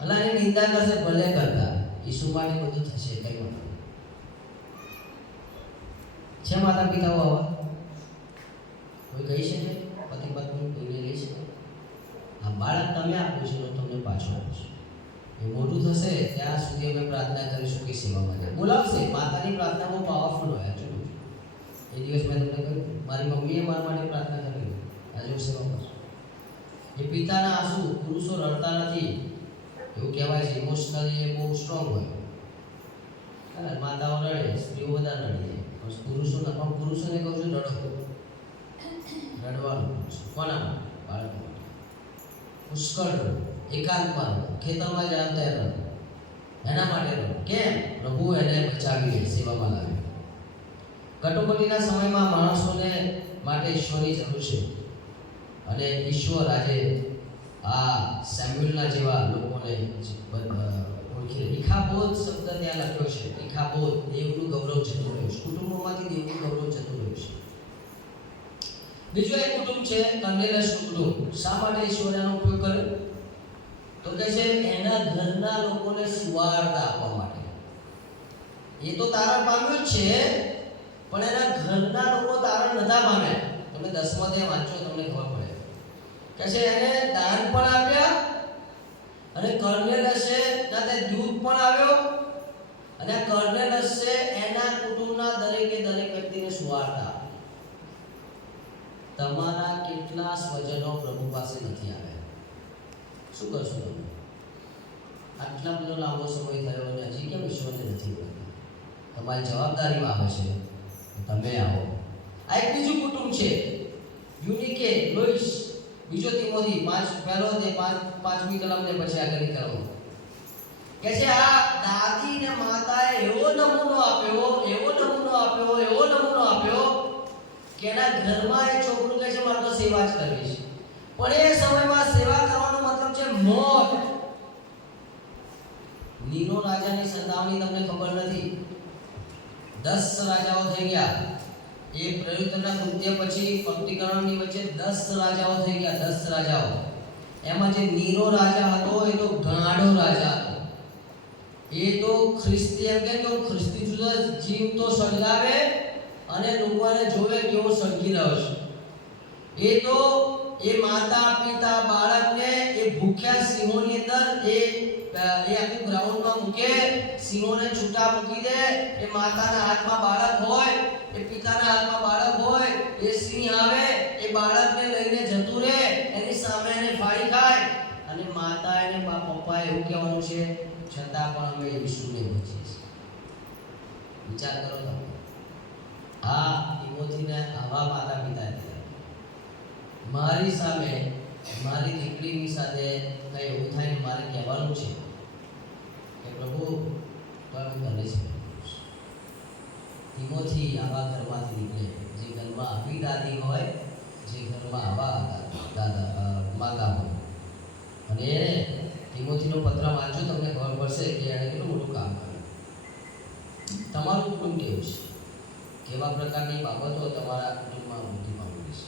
એટલે એની નિંદા કરશે, ભલે કરતા, ઈસુ માટે બધું થશે, કંઈ વાંધો નહીં. છે માતા પિતાઓ આવા? કોઈ કહી શકે? પતિ પત્ની કોઈને કહી શકે? આ બાળક તમે આપો છો તો તમને પાછું આપો છો. એ મોટું થશે ત્યાં સુધી અમે પ્રાર્થના કરીશું કે સેવા માટે બોલાવશે. માતાની પ્રાર્થના બહુ પાવરફુલ હોય. એ દિવસ મેં તમને કહ્યું, મારી મમ્મીએ મારા માટે પ્રાર્થના કરી, આજે હું સેવા કરું. એ પિતાના આંસુ, પુરુષો રડતા નથી એવું કહેવાય છે. ઇમોશનલી એ બહુ સ્ટ્રોંગ હોય. માતાઓ રડે, સ્ત્રીઓ બધા રડે, પણ પુરુષોને કહું છું રડો, રડવાનું. કોના? બાળકો. પુષ્કળ રડો, એકાંતમાં રડો, ખેતરમાં જાવ ત્યારે રડો, એના માટે રડો. કેમ? પ્રભુ એને બચાવી સેવામાં લાવે. કટોકટીના સમયમાં માણસોને માટે ઈશ્વરની જરૂર છે, અને ઈશ્વર આજે આ સેમ્યુઅલના જેવા લોકોને ઓળખી. ઇખાબોધ શબ્દ ત્યાં લખ્યો છે. ઇખાબોધ, દેવનું ગૌરવ જતું રહ્યું છે. કુટુંબોમાંથી દેવનું ગૌરવ જતું રહ્યું છે. બીજું એક કુટુંબ છે કર્નેલિયસનું કુટુંબ. શા માટે ઈશ્વરે એનો ઉપયોગ કર્યો? તો કે છે એના ઘરના લોકોને સુવાર્તા આપવા માટે. એ તો તારણ પામ્યો જ છે, પણ એના ઘરના લોકો તારણ નતા પામ્યા. તમે 10માં તે વાંચો, તમને ખબર પડે કે છે એને દાન પણ આપ્યા, અને કર્નેલિયસે ના તે દૂત પણ આવ્યો, અને કર્નેલિયસે એના કુટુંબના દરેકે દરેક વ્યક્તિને સુવાર્તા આપી. તમારા કેટલા સ્વજનો પ્રભુ પાસે નથી આવ્યા? શું કરશો તમે? આટલા બધો લાંબો સમય થયો અને હજી કેમ ઈશ્વરને નથી મળતા? તમારી જવાબદારીમાં આવે છે, તમે આવો. આ એક બીજું કુટુંબ છે, યુનિકે, લોઈસ. બીજો તિમોથી 5મી કલમને પછી આગળની કલમ કે છે આ દાદી ને માતાએ એવો નમૂનો આપ્યો, એવો નમૂનો આપ્યો, એવો નમૂનો આપ્યો કે એના ઘરમાં એ છોકરું કહે છે મારે તો સેવા જ કરવી છે. પણ એ સમયમાં સેવા કરવાનો મતલબ છે મોત. નીરો રાજાની સંતાવની તમને ખબર નથી. 10 રાજાઓ થઈ ગયા. એ પ્રયુક્તના કૃત્ય પછી પંક્તિકરણની વચ્ચે 10 રાજાઓ થઈ ગયા. 10 રાજાઓ. એમાં જે નીરો રાજા હતો એ તો ગાંડો રાજા હતો. એ તો ખ્રિસ્તી એમ કે ખ્રિસ્તી જુદા જીવ તો સળગાવે અને લોકોને જોવે કેવો સળગી રહ્યો છે. એ તો એ માતા પિતા બાળકને એ ભૂખ્યા સિંહોની અંદર એ આખું ગ્રાઉન્ડમાં મૂકે, સિંહોને છૂટા મૂકી દે. એ માતાના હાથમાં બાળક હોય, એ પિતાના હાથમાં બાળક હોય, એ સિંહ આવે, એ બાળકને લઈને જતું રહે, એની સામે એને ફાડી ખાય, અને માતા એને પપ્પા એવું કહેવાનું છે છતાં પણ અમે ઈસુને ભજીએ છીએ. વિચાર કરો તમે. આ તિમોથીને આવા માતા પિતા હતા. મારી સામે મારી દીકરીની સાથે કંઈ એવું થાય ને મારે કહેવાનું છે કે પ્રભુ તમે કરે છે. તિમોથી આવા ઘરમાંથી નીકળે, જે ઘરમાં આવી દાદી હોય, જે ઘરમાં આવા માતા હોય. અને એને તિમોથીનો પત્ર વાંચો, તમને ખબર પડશે કે એણે કેટલું મોટું કામ કર્યું. તમારું કુટુંબ કેવું છે? કેવા પ્રકારની બાબતો તમારા કુટુંબમાં વૃદ્ધિ પામેલી છે?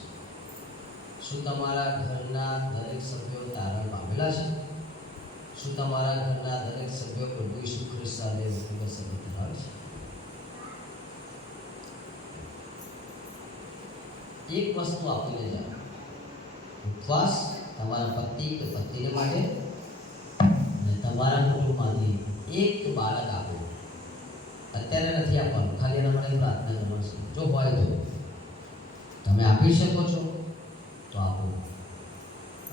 શું તમારા ઘરના દરેક સભ્યો તારણ પામેલા છે? શું તમારા ઘરના દરેક સભ્યો પ્રભુ ઈસુ ખ્રિસ્ત સાથે વ્યક્તિગત સંબંધ ધરાવે છે? એક વસ્તુ આપીને જાઓ. ઉપવાસ તમારા પતિ કે પત્નીને માટે, અને તમારા કુટુંબમાંથી એક બાળક આપો. અત્યારે નથી આપવાનું, ખાલી એના માટે પ્રાર્થના કરવાની છે. જો હોય તો તમે આપી શકો છો તો આપો.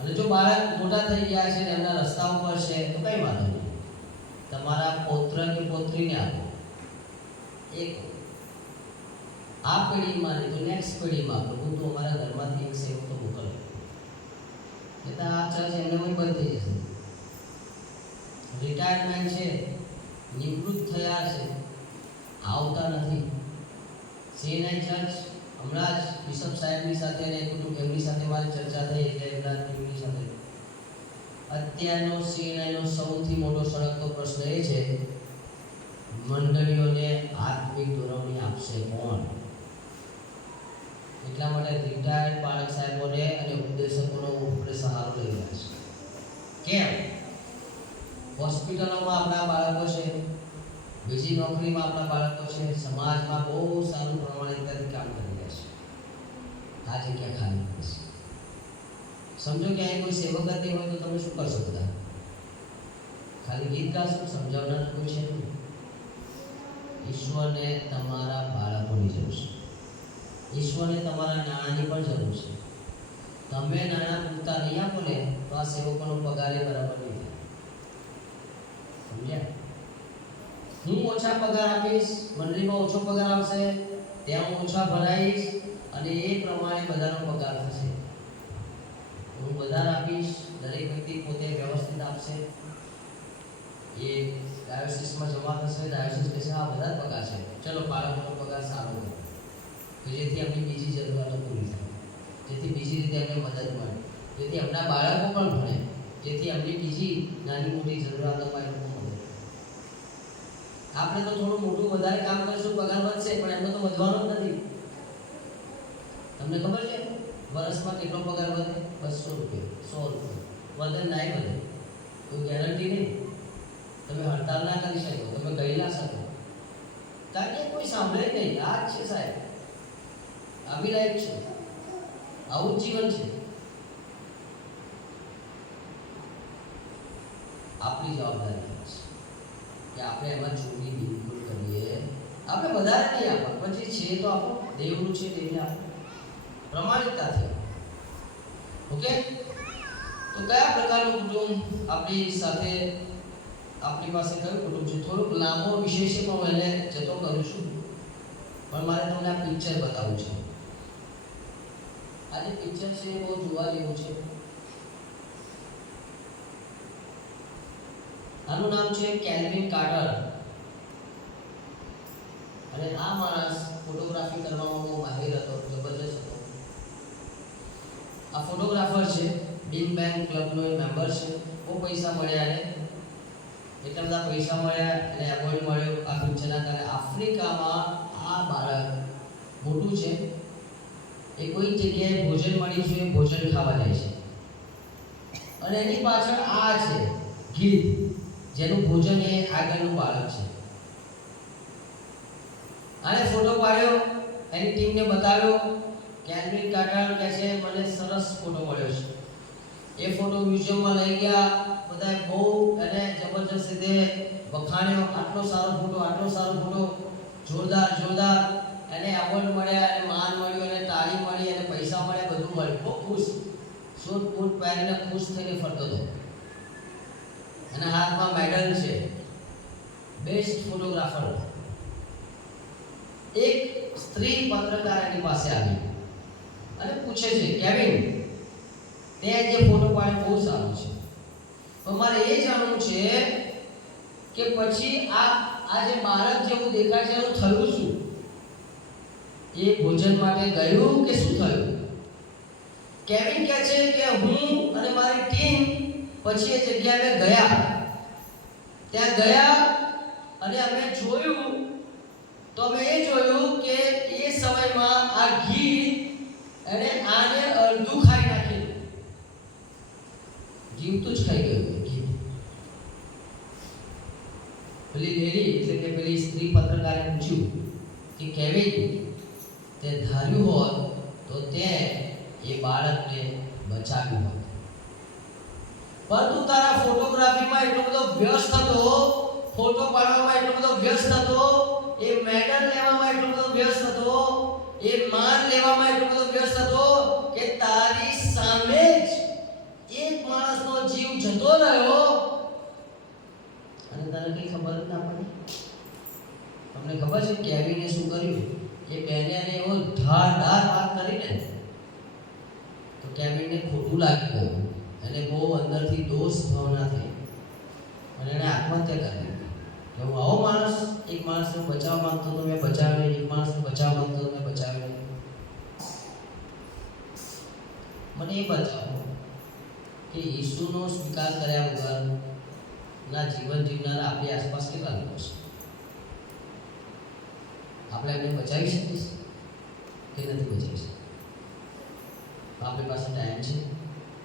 અને અને જો બાળક મોટા થઈ ગયા છે ને એમના રસ્તા ઉપર છે તો કઈ વાંધો નહીં, તમારા પૌત્ર કે પૌત્રીને આપો. એક આ પેઢીમાં નહીં તો નેક્સ્ટ પેઢીમાં પ્રભુ તો અમારા ઘરમાંથી એક સેવક તો મોકલો, એટલે આ ચર્ચ એમને બંધ થઈ જશે. રિટાયરમેન્ટ છે, નિવૃત્ત થયા છે, આવતા નથી. સીએનઆઈ ચર્ચ હમણાં જ બિશપ સાહેબની સાથે અને કુટુંબ એમની સાથે મારી ચર્ચા થઈ એટલે એમના ટીમની સાથે અત્યારનો સીએનઆઈનો સૌથી મોટો સળગતો પ્રશ્ન એ છે મંડળીઓને આત્મિક દોરવણી આપશે કોણ? એટલા માટે રિટાયર્ડ પાલક સાહેબોને અને ઉપદેશકોનો આપણે સહારો લઈ રહ્યા છે. કેમ? હોસ્પિટલોમાં આપણા બાળકો છે, બીજી નોકરીમાં આપણા બાળકો છે, સમાજમાં બહુ સારું પ્રમાણિકતાથી કામ કરી રહ્યા છે. આ જગ્યા ખાલી પડશે. સમજો કે અહીં કોઈ સેવક જ નહીં હોય તો તમે શું કરશો? બધા ખાલી ગીત ગાશો? સમજાવનાર કોઈ છે નહીં. ઈશ્વરને તમારા બાળકોની જરૂર છે, ઈશ્વરને તમારા નાણાંની પણ જરૂર છે. તમે નાણાં પૂરતા નહીં આપો ને તો આ સેવકોનો પગારે બરાબર નહીં થાય. સમજ્યા? હું ઓછા પગાર આપીશ, મંડળીમાં ઓછો પગાર આવશે, ત્યાં હું ઓછા ભરાઈશ અને એ પ્રમાણે બધાનો પગાર થશે. હું વધારે આપીશ, દરેક વ્યક્તિ પોતે વ્યવસ્થિત આપશે, એ ડાયોસિસમાં જમા થશે, ડાયોસિસ કહેશે આ બધા જ પગાર છે, ચલો બાળકોનો પગાર સારો હોય કે જેથી એમની બીજી જરૂરિયાતો પૂરી થાય, જેથી બીજી રીતે એમને મદદ મળે, જેથી એમના બાળકો પણ ભણે, જેથી એમની બીજી નાની મોટી જરૂરિયાતોમાં એ લોકો મળે. આપણે તો થોડું મોટું વધારે કામ કરીશું પગાર વધશે, પણ એમને તો વધવાનો જ નથી. તમને ખબર છે વર્ષમાં કેટલો પગાર વધે? 200 રૂપિયા, 100 રૂપિયા વધે નહીં વધે કોઈ ગેરંટી નહીં. તમે હડતાલ ના કરી શકો, તમે કહી ના શકો, કારણ કે કોઈ સાંભળે નહીં. આ જ છે સાહેબ, આવી લાઈફ છે, આવું જ જીવન છે. આપણી જવાબદારી છે કે આપણે એમાં ચોરી બિલકુલ કરીએ. આપણે વધારે નહીં આપવા, પછી છે તો આપો, દેવનું છે દેવને આપો, પ્રમાણિકતાથી. ઓકે, તો કયા પ્રકારનું કુટુંબ આપણી સાથે, આપણી પાસે કયું કુટુંબ છે? થોડુંક લાંબો વિષય છે પણ હું એને જતો કરું છું, પણ મારે તમને આ પિક્ચર બતાવવું છે. આ જે પિક્ચર છે એ બહુ જોવા જેવું છે. આનું નામ છે કેલ્વિન કાર્ટર અને આ માણસ ફોટોગ્રાફી કરવામાં બહુ માહિર હતો, જબરજસ્ત હતો. આ ફોટોગ્રાફર છે, બિગ બેંગ ક્લબનો એ મેમ્બર છે. બહુ પૈસા મળ્યા એને, એટલા બધા પૈસા મળ્યા અને એવોર્ડ મળ્યો આ પિક્ચરના કારણે. આફ્રિકામાં આ બાળક મોટું છે, એ કોઈ જગ્યાએ ભોજન મળી છે, ભોજન ખાવા જાય છે અને એની પાછળ આ છે ગીધ, જેનું ભોજન એ આગળનું બાળક છે. આને ફોટો પાડ્યો, એની ટીમને બતાવ્યો. કેલ્વિન કાર્ટર કહે છે મને સરસ ફોટો મળ્યો છે. એ ફોટો મ્યુઝિયમમાં લઈ ગયા, બધાએ બહુ એને જબરજસ્ત રીતે વખાણ્યો. આટલો સારો ફોટો, આટલો સારો ફોટો, જોરદાર જોરદાર. એને એવોર્ડ મળ્યા, એને માન મળ્યું, એને તાળી મળી, એને પૈસા મળ્યા, બધું મળ્યું. બહુ ખુશ, સૂટ બૂટ પહેરીને ખુશ થઈને ફરતો હતો. એના હાથમાં મેડલ છે, બેસ્ટ ફોટોગ્રાફર. એક સ્ત્રી પત્રકાર એની પાસે આવી અને પૂછે છે કેવિન, તે જે ફોટો પાડ્યો બહુ સારો છે, પણ મારે એ જાણવું છે કે પછી આ જે બાળક જેવું દેખાય છે એનું થયું શું? એ ભોજન માટે ગયું કે શું થયું? કેવિન કહે છે કે હું અને મારી ટીમ પછી એ જગ્યાએ ગયા, ત્યાં ગયા અને અમે જોયું તો અમે એ જોયું કે એ સમયમાં આ ઘી અને આને અડધું ખાઈ નાખેલું, જીવતું જ ખાઈ ગયું ઘી. પેલી લેડી એટલે કે પેલી સ્ત્રી પત્રકારે પૂછ્યું કે કેવિન, તે ધાર્યું હોત તો તે એ બાળકને બચાવ્યું હોત, પરંતુ તારા ફોટોગ્રાફીમાં એટલો બધો વ્યસ્ત હતો, ફોટો પાડવામાં એટલો બધો વ્યસ્ત હતો, એ મેડલ લેવામાં એટલો બધો વ્યસ્ત હતો, એ માન લેવામાં એટલો બધો વ્યસ્ત હતો કે તારી સામે જ એ એક માણસનો જીવ જતો રહ્યો અને તને કઈ ખબર જ ના પડી. તમને ખબર છે કેવીને શું કર્યું? એ બેને એવો ધારદાર વાત કરીને તો કેવીનને ખોટું લાગી ગયું. એને બહુ અંદરથી દોષ ભાવના થઈ અને એને આત્મહત્યા કરી કે હું આવો માણસ, એક માણસને બચાવવા માંગતો તો મેં બચાવ્યો નહીં, એક માણસને બચાવવા માંગતો તો મેં બચાવ્યો નહીં. મને એ બતાવો કે ઈસુનો સ્વીકાર કર્યા વગર ના જીવન જીવનારા આપણી આસપાસ કેટલા લોકો છે? આપણે એમને બચાવી શકીશું કે નથી બચાવી શકીએ? આપણી પાસે ટાઈમ છે?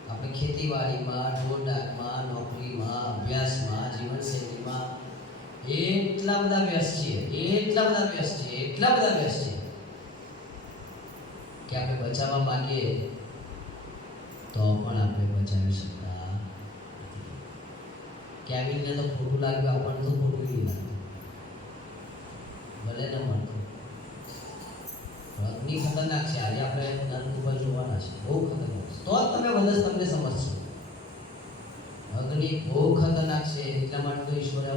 આપણે ખેતીવાડીમાં, ઢોરઢાકમાં, નોકરીમાં, અભ્યાસમાં, જીવનશૈલીમાં એટલા બધા વ્યસ્ત છીએ કે આપણે બચાવવા માંગીએ તો પણ આપણે બચાવી શકતા નથી. કેવિનને તો ખોટું લાગ્યું, આપણને તો ખોટું નહીં લાગ્યું, ભલે ન મળતું. અગ્નિ ખતરનાક છે. આજે આપણે નર્ક ઉપર જોવાના છે, બહુ ખતરનાક છે. તો જ તમે વધારે તમને સમજશો. અગ્નિ બહુ ખતરનાક છે. એટલા માટે તો ઈશ્વરે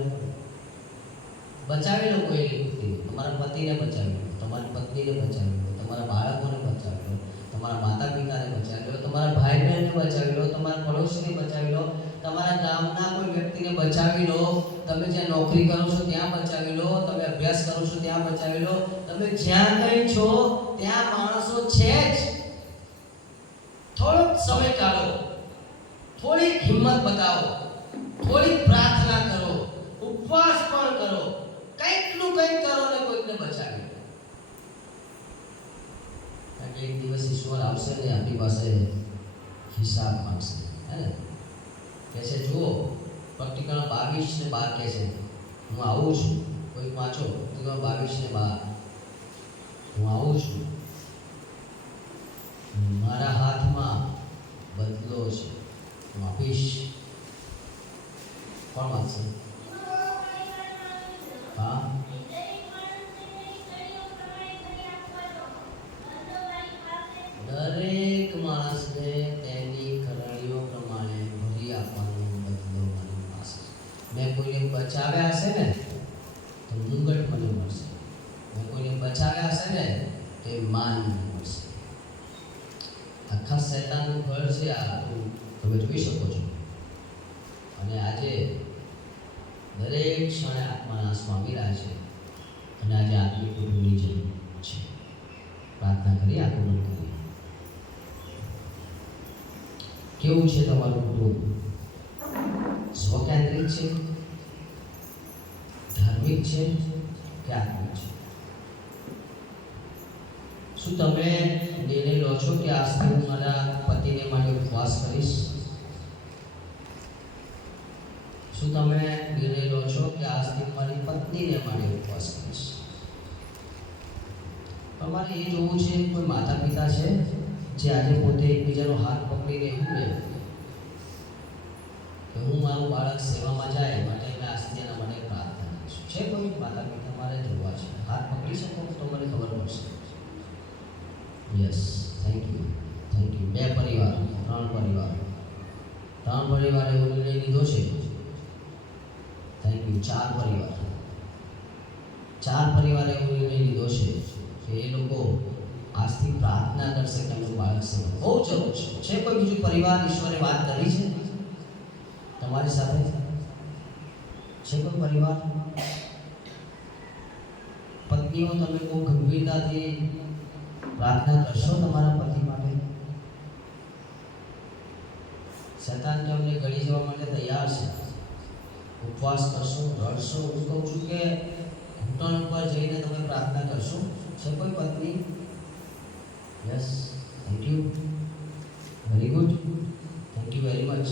બચાવી લો. કોઈ વ્યક્તિ, તમારા પતિને બચાવી લો, તમારી પત્નીને બચાવી લો, તમારા બાળકોને બચાવી લો, તમારા માતા પિતાને બચાવી લો, તમારા ભાઈ બહેનને બચાવી લો, તમારા પડોશીને બચાવી લો, તમારા ગામના કોઈ વ્યક્તિને બચાવી લો, તમે જ્યાં નોકરી કરો છો ત્યાં બચાવી લો, તમે અભ્યાસ કરો છો ત્યાં બચાવી લો, તમે જ્યાં કંઈ છો ત્યાં માણસો છે જ. થોડોક સમય કાઢો, થોડીક હિંમત બતાવો, થોડીક પ્રાર્થના કરો, ઉપવાસ પણ કરો, કંઈકનું કંઈક કરો ને કોઈકને બચાવી લો. એક દિવસ ઈશ્વર આવશે ને આપણી પાસે હિસાબ માંગશે. હે ને? કહે છે જુઓ, પ્રકટીકરણ 22:12 કહે છે હું આવું છું. કોઈક વાંચો પ્રકટીકરણ 22:12. હું આવું છું, મારા હાથમાં બદલો છે, હું આપીશ. કોણ વાંચશે? હા, દરેક માણસને તેની કરણીઓ પ્રમાણે ભરી આપવાનો બદલો મારી પાસે. મેં કોઈને બચાવ્યા હશે ને તો મુંગટ મને મળશે. મેં કોઈને બચાવ્યા હશે ને તો એ માન મને મળશે. આખા શૈતાનનું ઘર છે આ, તમે જોઈ શકો છો. અને આજે દરેક ક્ષણે આત્માના સ્વામી રહ્યા છે અને આજે આત્મિક કુટુંબની જરૂર છે. પ્રાર્થના કરી આત્મન કરી. કેવું છે તમારું કુટુંબ? સ્વકેન્દ્રિત છે, ધાર્મિક છે કે આત્મિક છે? શું તમે નિર્ણય લો છો કે આજથી હું મારા પતિને માટે ઉપવાસ કરીશ? શું તમે નિર્ણય લો છો કે આજથી મારી પત્નીને માટે ઉપવાસ કરીશ? તમારે એ જોવું છે કોઈ માતા પિતા છે જે આજે પોતે એકબીજાનો હાથ પકડીને એવું લે કે હું મારું બાળક સેવામાં જાય માટે મેં આજથી એના માટે પ્રાર્થના કરીશું? છે કોઈ માતા પિતા? મારે જોવા છે. હાથ પકડી શકો તો મને ખબર પડશે. Yes, thank you. 2 પરિવાર, 3 પરિવાર, 3 પરિવારે એવો નિર્ણય લીધો છે. Thank you. 4 પરિવાર, 4 પરિવારે એવો નિર્ણય લીધો છે કે એ લોકો આજથી પ્રાર્થના કરશે કે અમે બાળક સેવા. બહુ જરૂર છે. છે કોઈ બીજું પરિવાર? ઈશ્વરે વાત કરી છે તમારી સાથે? છે કોઈ પરિવાર? પત્નીઓ, તમે બહુ ગંભીરતાથી પ્રાર્થના કરશો તમારા પતિ માટે? શૈતાન તમને ગળી જવા માટે તૈયાર છે. ઉપવાસ કરશો, રડશો. હું કહું છું કે ઘૂંટણ ઉપર જઈને તમે પ્રાર્થના કરશો. છે કોઈ પત્ની? Yes, thank you, very good, thank you very much,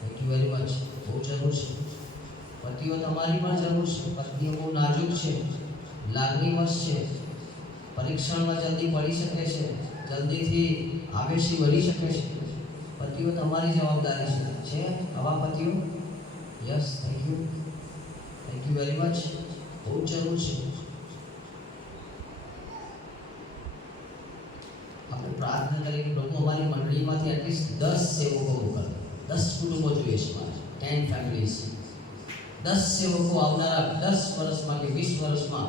thank you very much. બહુ જરૂર છે. પતિઓ, તમારી પણ જરૂર છે. પત્નીઓ બહુ નાજુક છે, લાગણીવશ છે, પરીક્ષણમાં જલ્દી પડી શકે છે, જલ્દીથી આવેશી વળી શકે છે. પતિઓ, તમારી જવાબદારી છે. આવા પતિઓ? Yes, thank you very much. બહુ જરૂર છે. આપણે પ્રાર્થના કરી કે પ્રભુ અમારી મંડળીમાંથી એટલીસ્ટ 10 સેવકો મોકલો. 10 કુટુંબો જોઈએ છે મારે, 10 ફેમિલીઝ. 10 સેવકો આવનારા 10 વર્ષમાં કે 20 વર્ષમાં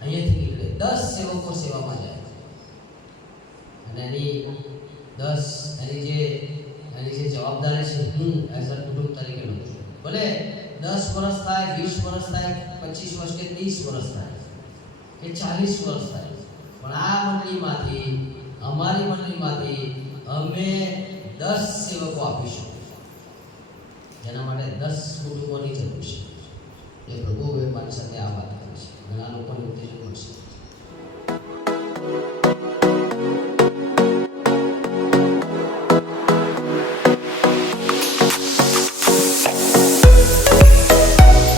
અહીંયાથી નીકળે. 10 સેવકો સેવામાં જાય. અને એની જે જવાબદારી છે હું એઝ અ કુટુંબ તરીકે લઉં છું. ભલે 10 વર્ષ થાય, 20 વર્ષ થાય, 25 વર્ષ કે 30 વર્ષ થાય કે 40 વર્ષ થાય, પણ આ મંડળીમાંથી, અમારી મંડળીમાંથી અમે 10 સેવકો આપીશું, જેના માટે 10 કુટુંબોની જરૂર છે.